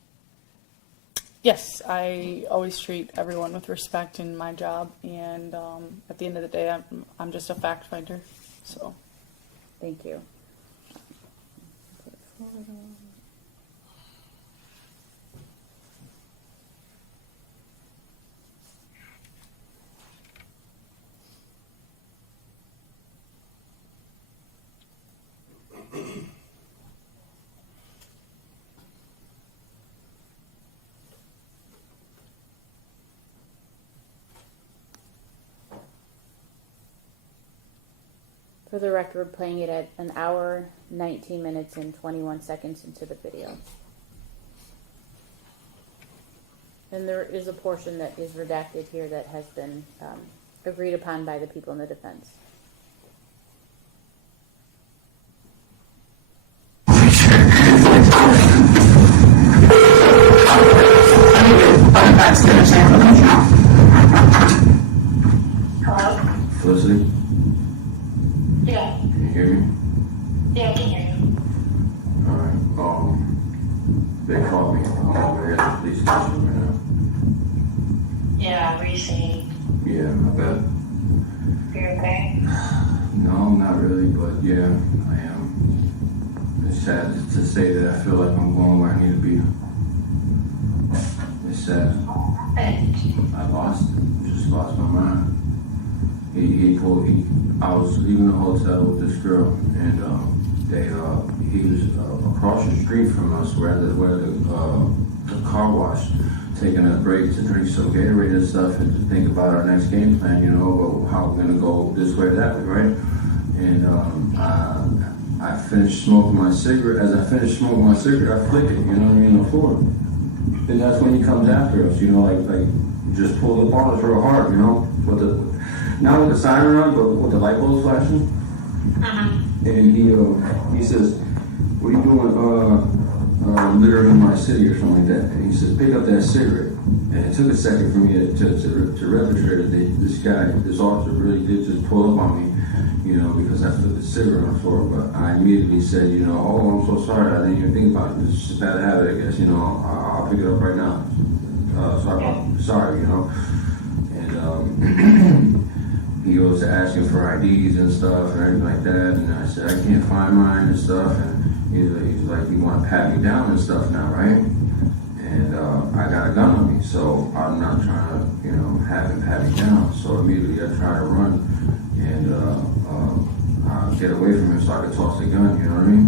Yes, I always treat everyone with respect in my job, and at the end of the day, I'm just a fact finder. So, thank you. for the record, playing it at an hour, 19 minutes, and 21 seconds into the video. And there is a portion that is redacted here that has been agreed upon by the people in the defense. Hello? Felicity? Yeah. Can you hear me? Yeah, I can hear you. Alright, they called me. I'm over here at the police station right now. Yeah, what are you saying? Yeah, I bet. You're okay? No, not really, but yeah, I am. It's sad to say that I feel like I'm going where I need to be. It's sad. Just lost my mind. I was leaving the hotel with this girl, and he was across the street from us where the car wash, taking a break to drink some Gatorade and stuff, and to think about our next game plan, you know, about how we're gonna go this way or that way, right? And I finished smoking my cigarette. As I finished smoking my cigarette, I flicked it, you know what I mean, on the floor. And that's when he comes after us, you know, like just pulled up on us real hard, you know, not with the siren on, but with the light bulbs flashing. And he says, "What are you doing, littering in my city," or something like that. And he says, "Pick up that cigarette." And it took a second for me to register that this officer really did just pull up on me, you know, because I put the cigarette on the floor. But I immediately said, you know, "Oh, I'm so sorry. I didn't even think about it. It's just a bad habit, I guess. You know, I'll pick it up right now. Sorry, you know." And he goes to asking for IDs and stuff and everything like that. And I said, "I can't find mine and stuff." And he's like, "You want to pat me down and stuff now, right?" And I got a gun on me, so I'm not trying to, you know, have him pat me down. So immediately I try to run and get away from him so I could toss the gun, you know what I mean?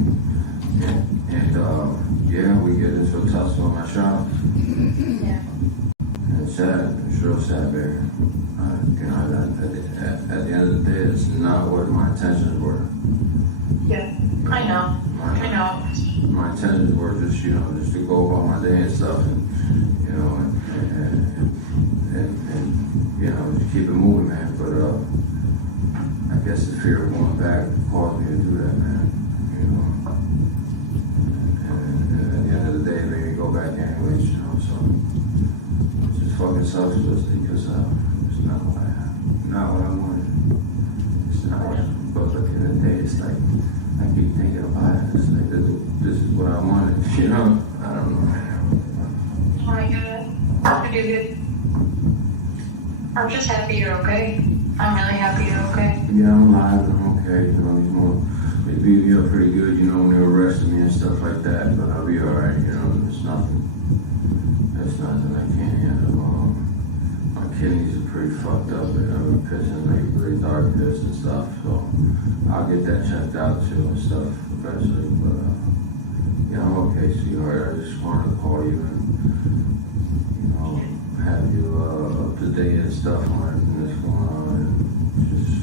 And yeah, we get into a tussle in my shop. Yeah. And it's sad, it's real sad, baby. You know, at the end of the day, it's not what my intentions were. Yeah, I know. My intentions were just, you know, just to go about my day and stuff, and you know, and you know, just keep it moving, man. But I guess the fear of going back caused me to do that, man. You know, and at the end of the day, it made me go back anyways, you know. So it's just fucking sucks, because it's not what I wanted. It's not what. But at the end of the day, it's like I keep thinking about it. It's like this is what I wanted, you know. I don't know, man. Oh, I get it. I do good. I'm just happy you're okay. I'm really happy you're okay. Yeah, I'm alive. I'm okay. You know, they beat me up pretty good, you know, when they arrested me and stuff like that. But I'll be alright. You know, it's nothing. That's nothing I can't handle. My kidneys are pretty fucked up. I've been pissing like really dark piss and stuff. So I'll get that checked out too and stuff eventually. But yeah, I'm okay, sweetheart. I just wanted to call you and, you know, have you up to date and stuff on everything that's going on. And just,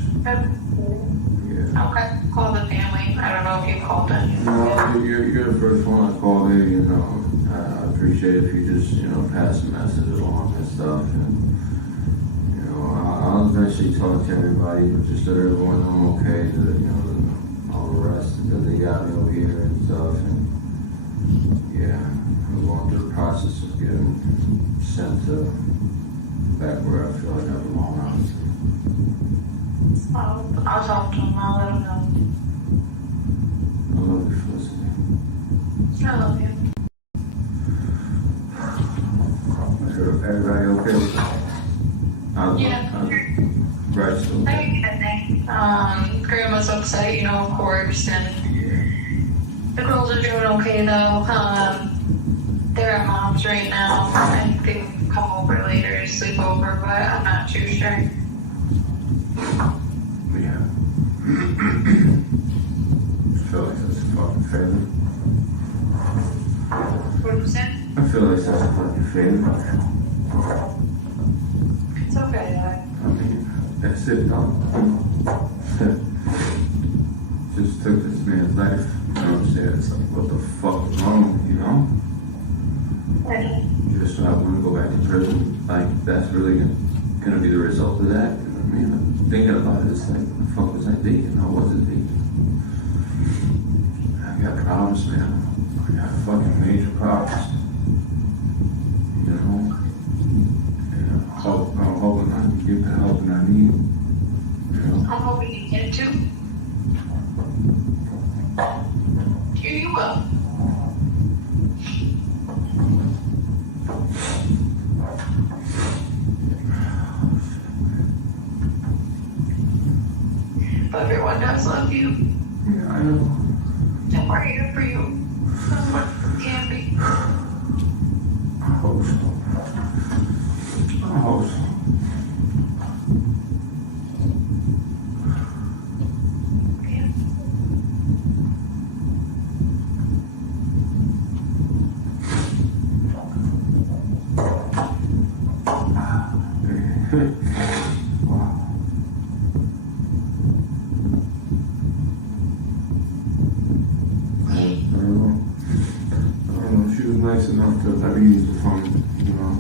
yeah. Okay, call the family. I don't know if you called it. No, you're the first one I called in, you know. I appreciate it if you just, you know, pass the message along and stuff. And, you know, I'll eventually talk to everybody, but just let everyone know I'm okay, that, you know, all the rest that they got me over here and stuff. And yeah, I'm going through the process of getting sent to back where I feel like I belong, honestly. I'll talk to him. I'll let him know. I love you, Felicity. I love you. Everybody okay? Yeah. Right, so. Grandma's upset, you know, of course, and the girls are doing okay though. They're at mom's right now. I think they can come over later to sleep over, but I'm not too sure. Yeah. I feel like that's a fucking family. What did you say? I feel like that's a fucking family. It's okay, Dad. I mean, that's it, though. just took this man's life. You know what I'm saying? It's like, what the fuck is wrong, you know? Just so I want to go back to prison. Like, that's really gonna be the result of that. You know what I mean? I'm thinking about it, it's like, what the fuck was I thinking? I wasn't thinking. I got problems, man. I got fucking major problems. You know? And I'm hoping I can get the help that I need. You know? I'm hoping you get too. Here you will. But everyone does love you. Yeah, I know. And we're here for you. That's what can be. I hope so. I hope so. She was nice enough to let me use the phone, you know,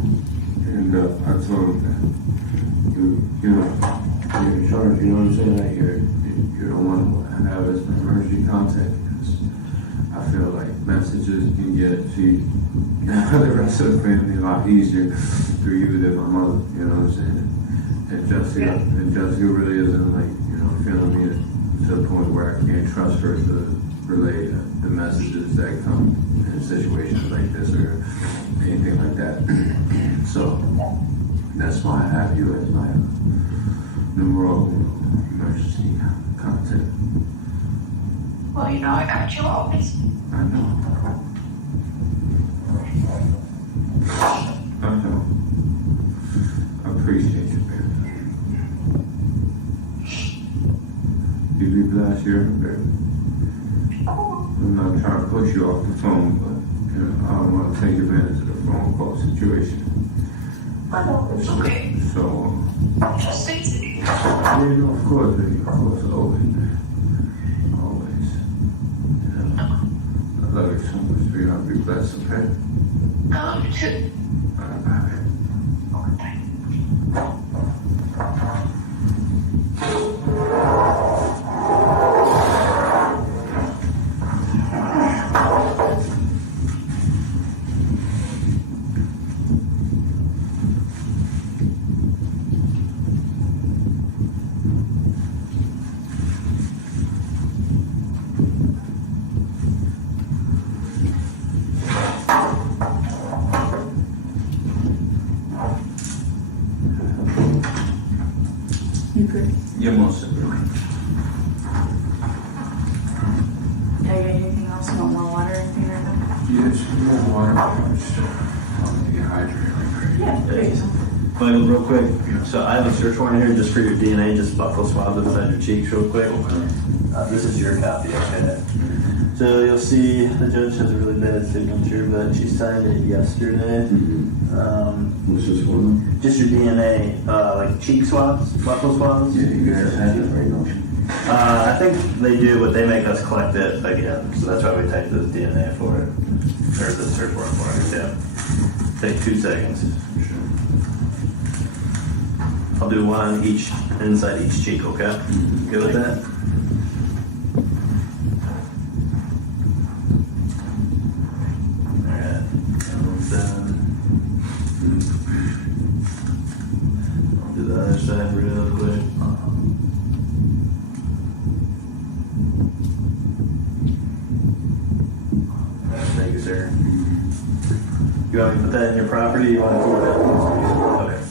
and I told him that you're in charge, you know what I'm saying? That you're the one to have as an emergency contact, because I feel like messages can get to the rest of the family a lot easier through you than my mother, you know what I'm saying? And Jessica really isn't like, you know, feeling me to the point where I can't trust her to relay the messages that come in situations like this or anything like that. So that's why I have you as my numero emergency contact. Well, you know I got you always. I know. I know. I appreciate you, baby. You be blessed here, baby. I'm not trying to push you off the phone, but you know, I don't want to take advantage of the phone call situation. I know, it's okay. So, Just stay safe. yeah, you know, of course, baby, of course, always, man. Always. You know, I love you so much, baby. I'll be blessed, okay? I love you too. Bye. You most of it. Can I get anything else? No more water or anything right now? Yeah, just more water. I'm just wanting to get hydrated. Yeah, please. Michael, real quick, so I have a search warrant here just for your DNA, just buccal swab inside your cheeks real quick. This is your copy, okay? So you'll see the judge has a really bad signature, but she signed it yesterday. What's this one? Just your DNA, like cheek swabs, buccal swabs. Yeah, you guys have it right now. I think they do, but they make us collect it again, so that's why we take this DNA for it, or the search warrant for it. Yeah, take 2 seconds. I'll do one on each inside each cheek. Okay, good with that? Alright, almost done. I'll do the other side real quick. Thank you, sir. You want me to put that in your property? You want to forward it? Okay.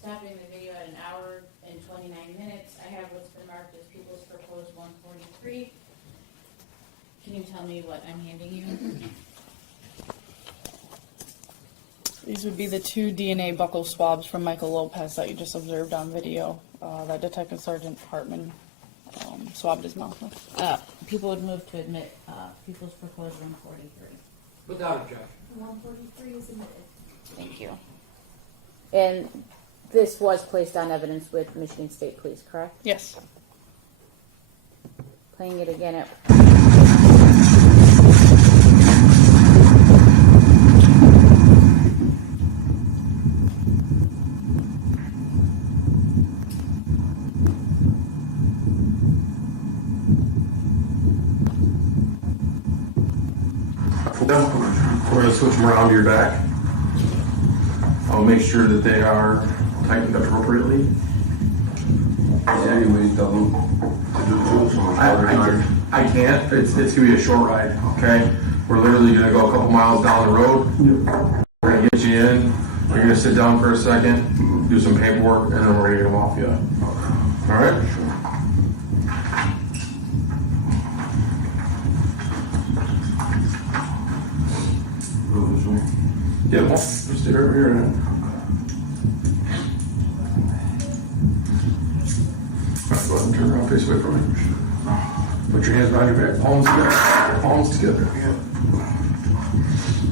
Stopping the video at 1 hour and 29 minutes. I have what's been marked as People's Proposed 143. Can you tell me what I'm handing you? These would be the 2 DNA buccal swabs from Michael Lopez that you just observed on video, that Detective Sergeant Hartman swabbed his mouth with. People would move to admit People's Proposed 143. Without objection. 143 is admitted. Thank you. And this was placed on evidence with Michigan State Police, correct? Yes. Playing it again at We're going to switch them around to your back. I'll make sure that they are tightened appropriately. Is there any way to double to do two? I can't. It's going to be a short ride, okay? We're literally going to go a couple miles down the road. We're going to get you in. We're going to sit down for a second, do some paperwork, and then we're going to get them off you. All right? Yeah, just stay right here then. All right, go ahead and turn around, face away from me. Put your hands behind your back, palms together. Palms together.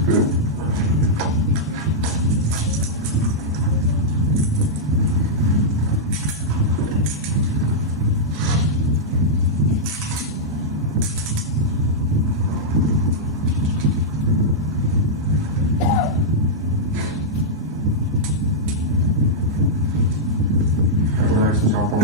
Good. Relax and drop them.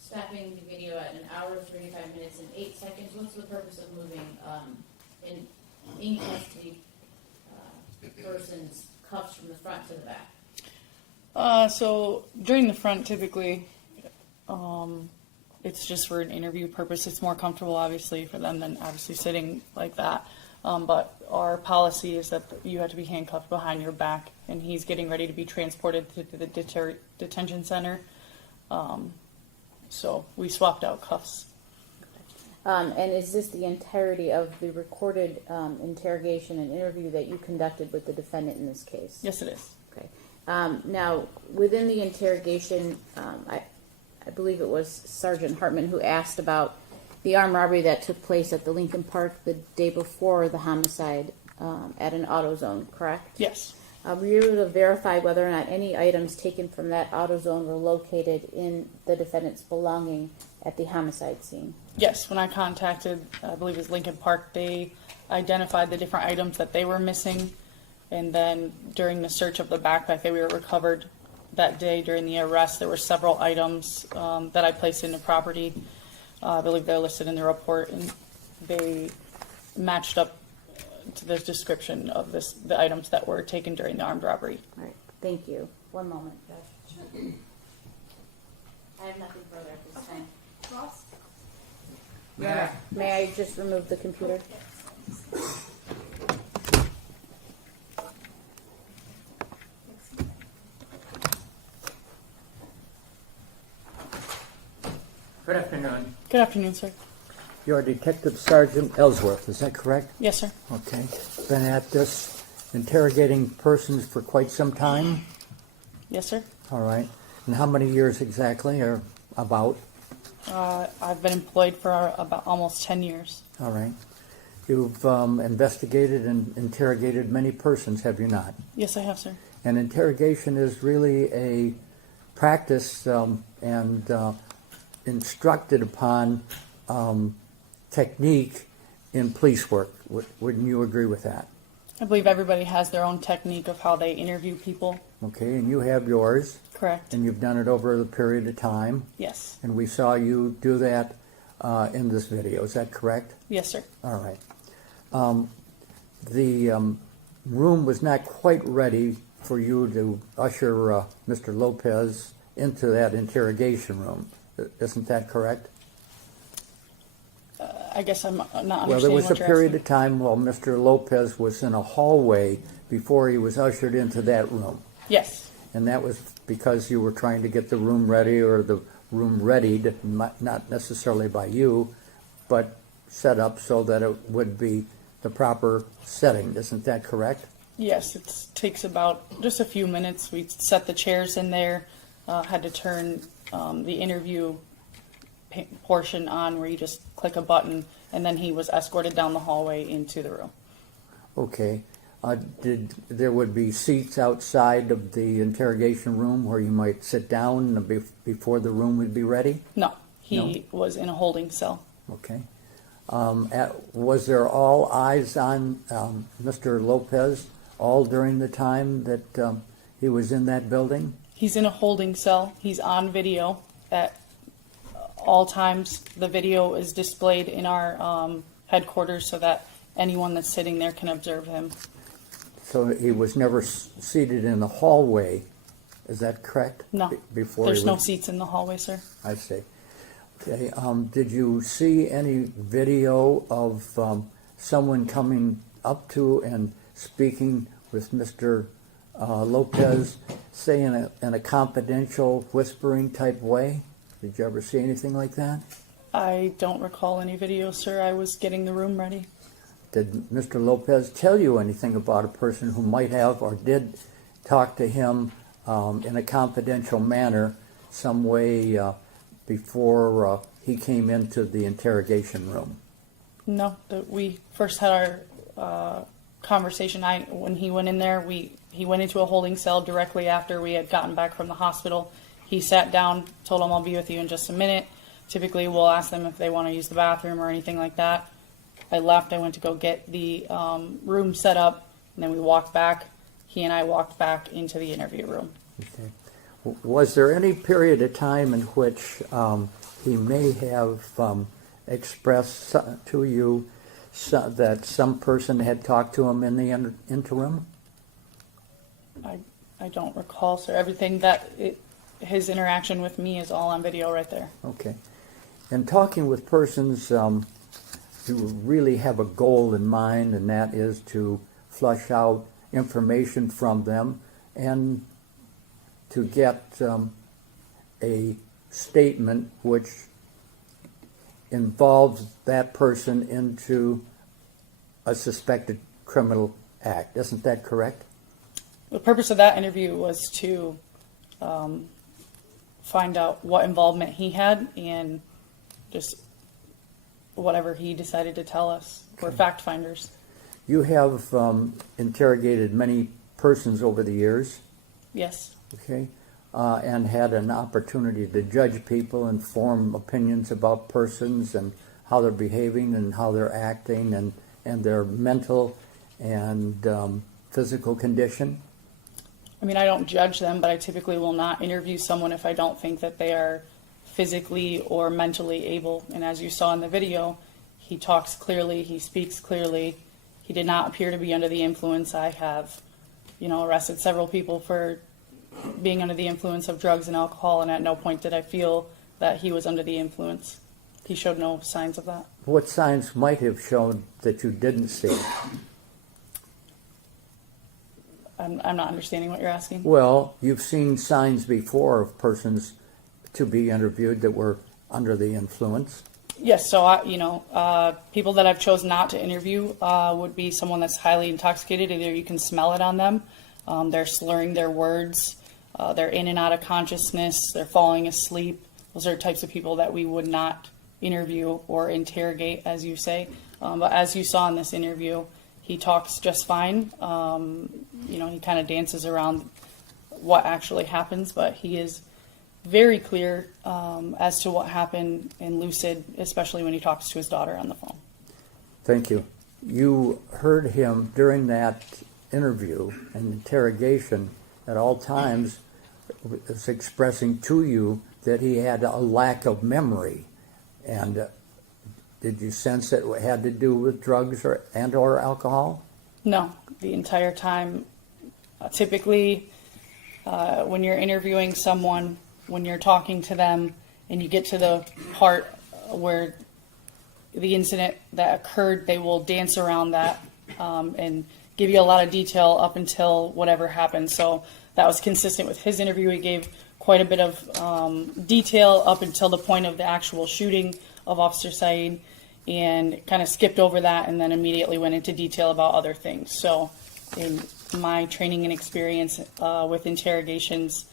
stopping the video at 1 hour, 35 minutes, and 8 seconds. What's the purpose of moving in custody persons cuffs from the front to the back? So during the front, typically, it's just for an interview purpose. It's more comfortable, obviously, for them than obviously sitting like that. But our policy is that you have to be handcuffed behind your back, and he's getting ready to be transported to the detention center. So we swapped out cuffs. And is this the entirety of the recorded interrogation and interview that you conducted with the defendant in this case? Yes, it is. Okay. Now, within the interrogation, I believe it was Sergeant Hartman who asked about the armed robbery that took place at the Lincoln Park the day before the homicide at an AutoZone, correct? Yes. Were you able to verify whether or not any items taken from that AutoZone were located in the defendant's belonging at the homicide scene? Yes, when I contacted, I believe it was Lincoln Park, they identified the different items that they were missing, and then during the search of the backpack that we were recovered that day during the arrest, there were several items that I placed into property. I believe they're listed in the report, and they matched up to the description of the items that were taken during the armed robbery. All right, thank you. One moment, Judge. Sure. I have nothing further at this time. Ross? May I just remove the computer? Good afternoon. Good afternoon, sir. You're Detective Sergeant Ellsworth, is that correct? Yes, sir. Okay. Been at this interrogating persons for quite some time? Yes, sir. All right. And how many years exactly, or about? I've been employed for about almost 10 years. All right. You've investigated and interrogated many persons, have you not? Yes, I have, sir. And interrogation is really a practice and instructed upon technique in police work. Wouldn't you agree with that? I believe everybody has their own technique of how they interview people. Okay, and you have yours. Correct. And you've done it over a period of time. Yes. And we saw you do that in this video. Is that correct? Yes, sir. All right. The room was not quite ready for you to usher Mr. Lopez into that interrogation room. Isn't that correct? I guess I'm not understanding Well, there was a what you're period asking. of time while Mr. Lopez was in a hallway before he was ushered into that room. Yes. And that was because you were trying to get the room ready, or the room readied, not necessarily by you, but set up so that it would be the proper setting. Isn't that correct? Yes, it takes about just a few minutes. We set the chairs in there, had to turn the interview portion on where you just click a button, and then he was escorted down the hallway into the room. Okay. There would be seats outside of the interrogation room where you might sit down before the room would be ready? No, he was in a holding cell. Okay. Was there all eyes on Mr. Lopez all during the time that he was in that building? He's in a holding cell. He's on video at all times. The video is displayed in our headquarters so that anyone that's sitting there can observe him. So he was never seated in the hallway, is that correct? No, Before there's no seats in the hallway, sir. I see. Okay, did you see any video of someone coming up to and speaking with Mr. Lopez, say in a confidential, whispering type way? Did you ever see anything like that? I don't recall any video, sir. I was getting the room ready. Did Mr. Lopez tell you anything about a person who might have or did talk to him in a confidential manner some way before he came into the interrogation room? No, we first had our conversation. When he went in there, he went into a holding cell directly after we had gotten back from the hospital. He sat down, told him, "I'll be with you in just a minute." Typically, we'll ask them if they want to use the bathroom or anything like that. I left. I went to go get the room set up, and then we walked back. He and I walked back into the interview room. Okay. Was there any period of time in which he may have expressed to you that some person had talked to him in the interim? I don't recall, sir. Everything that his interaction with me is all on video right there. Okay. In talking with persons who really have a goal in mind, and that is to flush out information from them and to get a statement which involves that person into a suspected criminal act. Isn't that correct? The purpose of that interview was to find out what involvement he had and just whatever he decided to tell us. We're fact finders. You have interrogated many persons over the years. Yes. Okay. And had an opportunity to judge people and form opinions about persons and how they're behaving and how they're acting and their mental and physical condition. I mean, I don't judge them, but I typically will not interview someone if I don't think that they are physically or mentally able. And as you saw in the video, he talks clearly, he speaks clearly. He did not appear to be under the influence. I have, arrested several people for being under the influence of drugs and alcohol, and at no point did I feel that he was under the influence. He showed no signs of that. What signs might have shown that you didn't see? I'm not understanding what you're asking. Well, you've seen signs before of persons to be interviewed that were under the influence. Yes, so people that I've chosen not to interview would be someone that's highly intoxicated. Either you can smell it on them, they're slurring their words, they're in and out of consciousness, they're falling asleep. Those are types of people that we would not interview or interrogate, as you say. But as you saw in this interview, he talks just fine. He kind of dances around what actually happens, but he is very clear as to what happened and lucid, especially when he talks to his daughter on the phone. Thank you. You heard him during that interview and interrogation at all times was expressing to you that he had a lack of memory. And did you sense it had to do with drugs or alcohol? No, the entire time. Typically, when you're interviewing someone, when you're talking to them and you get to the part where the incident that occurred, they will dance around that and give you a lot of detail up until whatever happened. So that was consistent with his interview. He gave quite a bit of detail up until the point of the actual shooting of Officer Said. and kind of skipped over that and then immediately went into detail about other things. So in my training and experience with interrogations,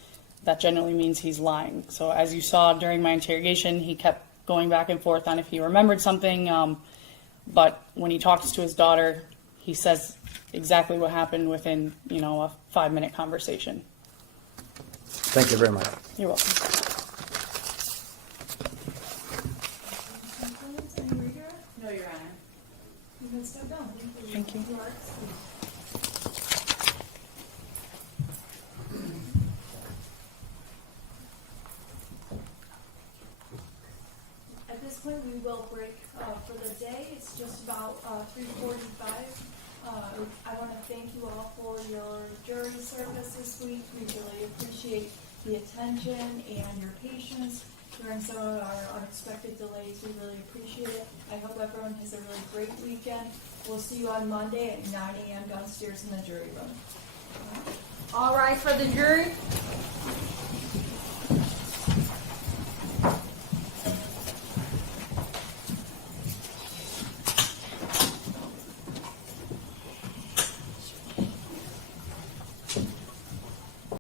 that generally means he's lying. So as you saw during my interrogation, he kept going back and forth on if he remembered something, but when he talks to his daughter, he says exactly what happened within, a 5-minute conversation. Thank you very much. You're welcome. No, Your Honor. You can step down. Thank you. You are excused. At this point, we will break for the day. It's just about 3:45. I want to thank you all for your jury service this week. We really appreciate the attention and your patience during some of our unexpected delays. We really appreciate it. I hope everyone has a really great weekend. We'll see you on Monday at 9 a.m. downstairs in the jury room. All right, for the jury.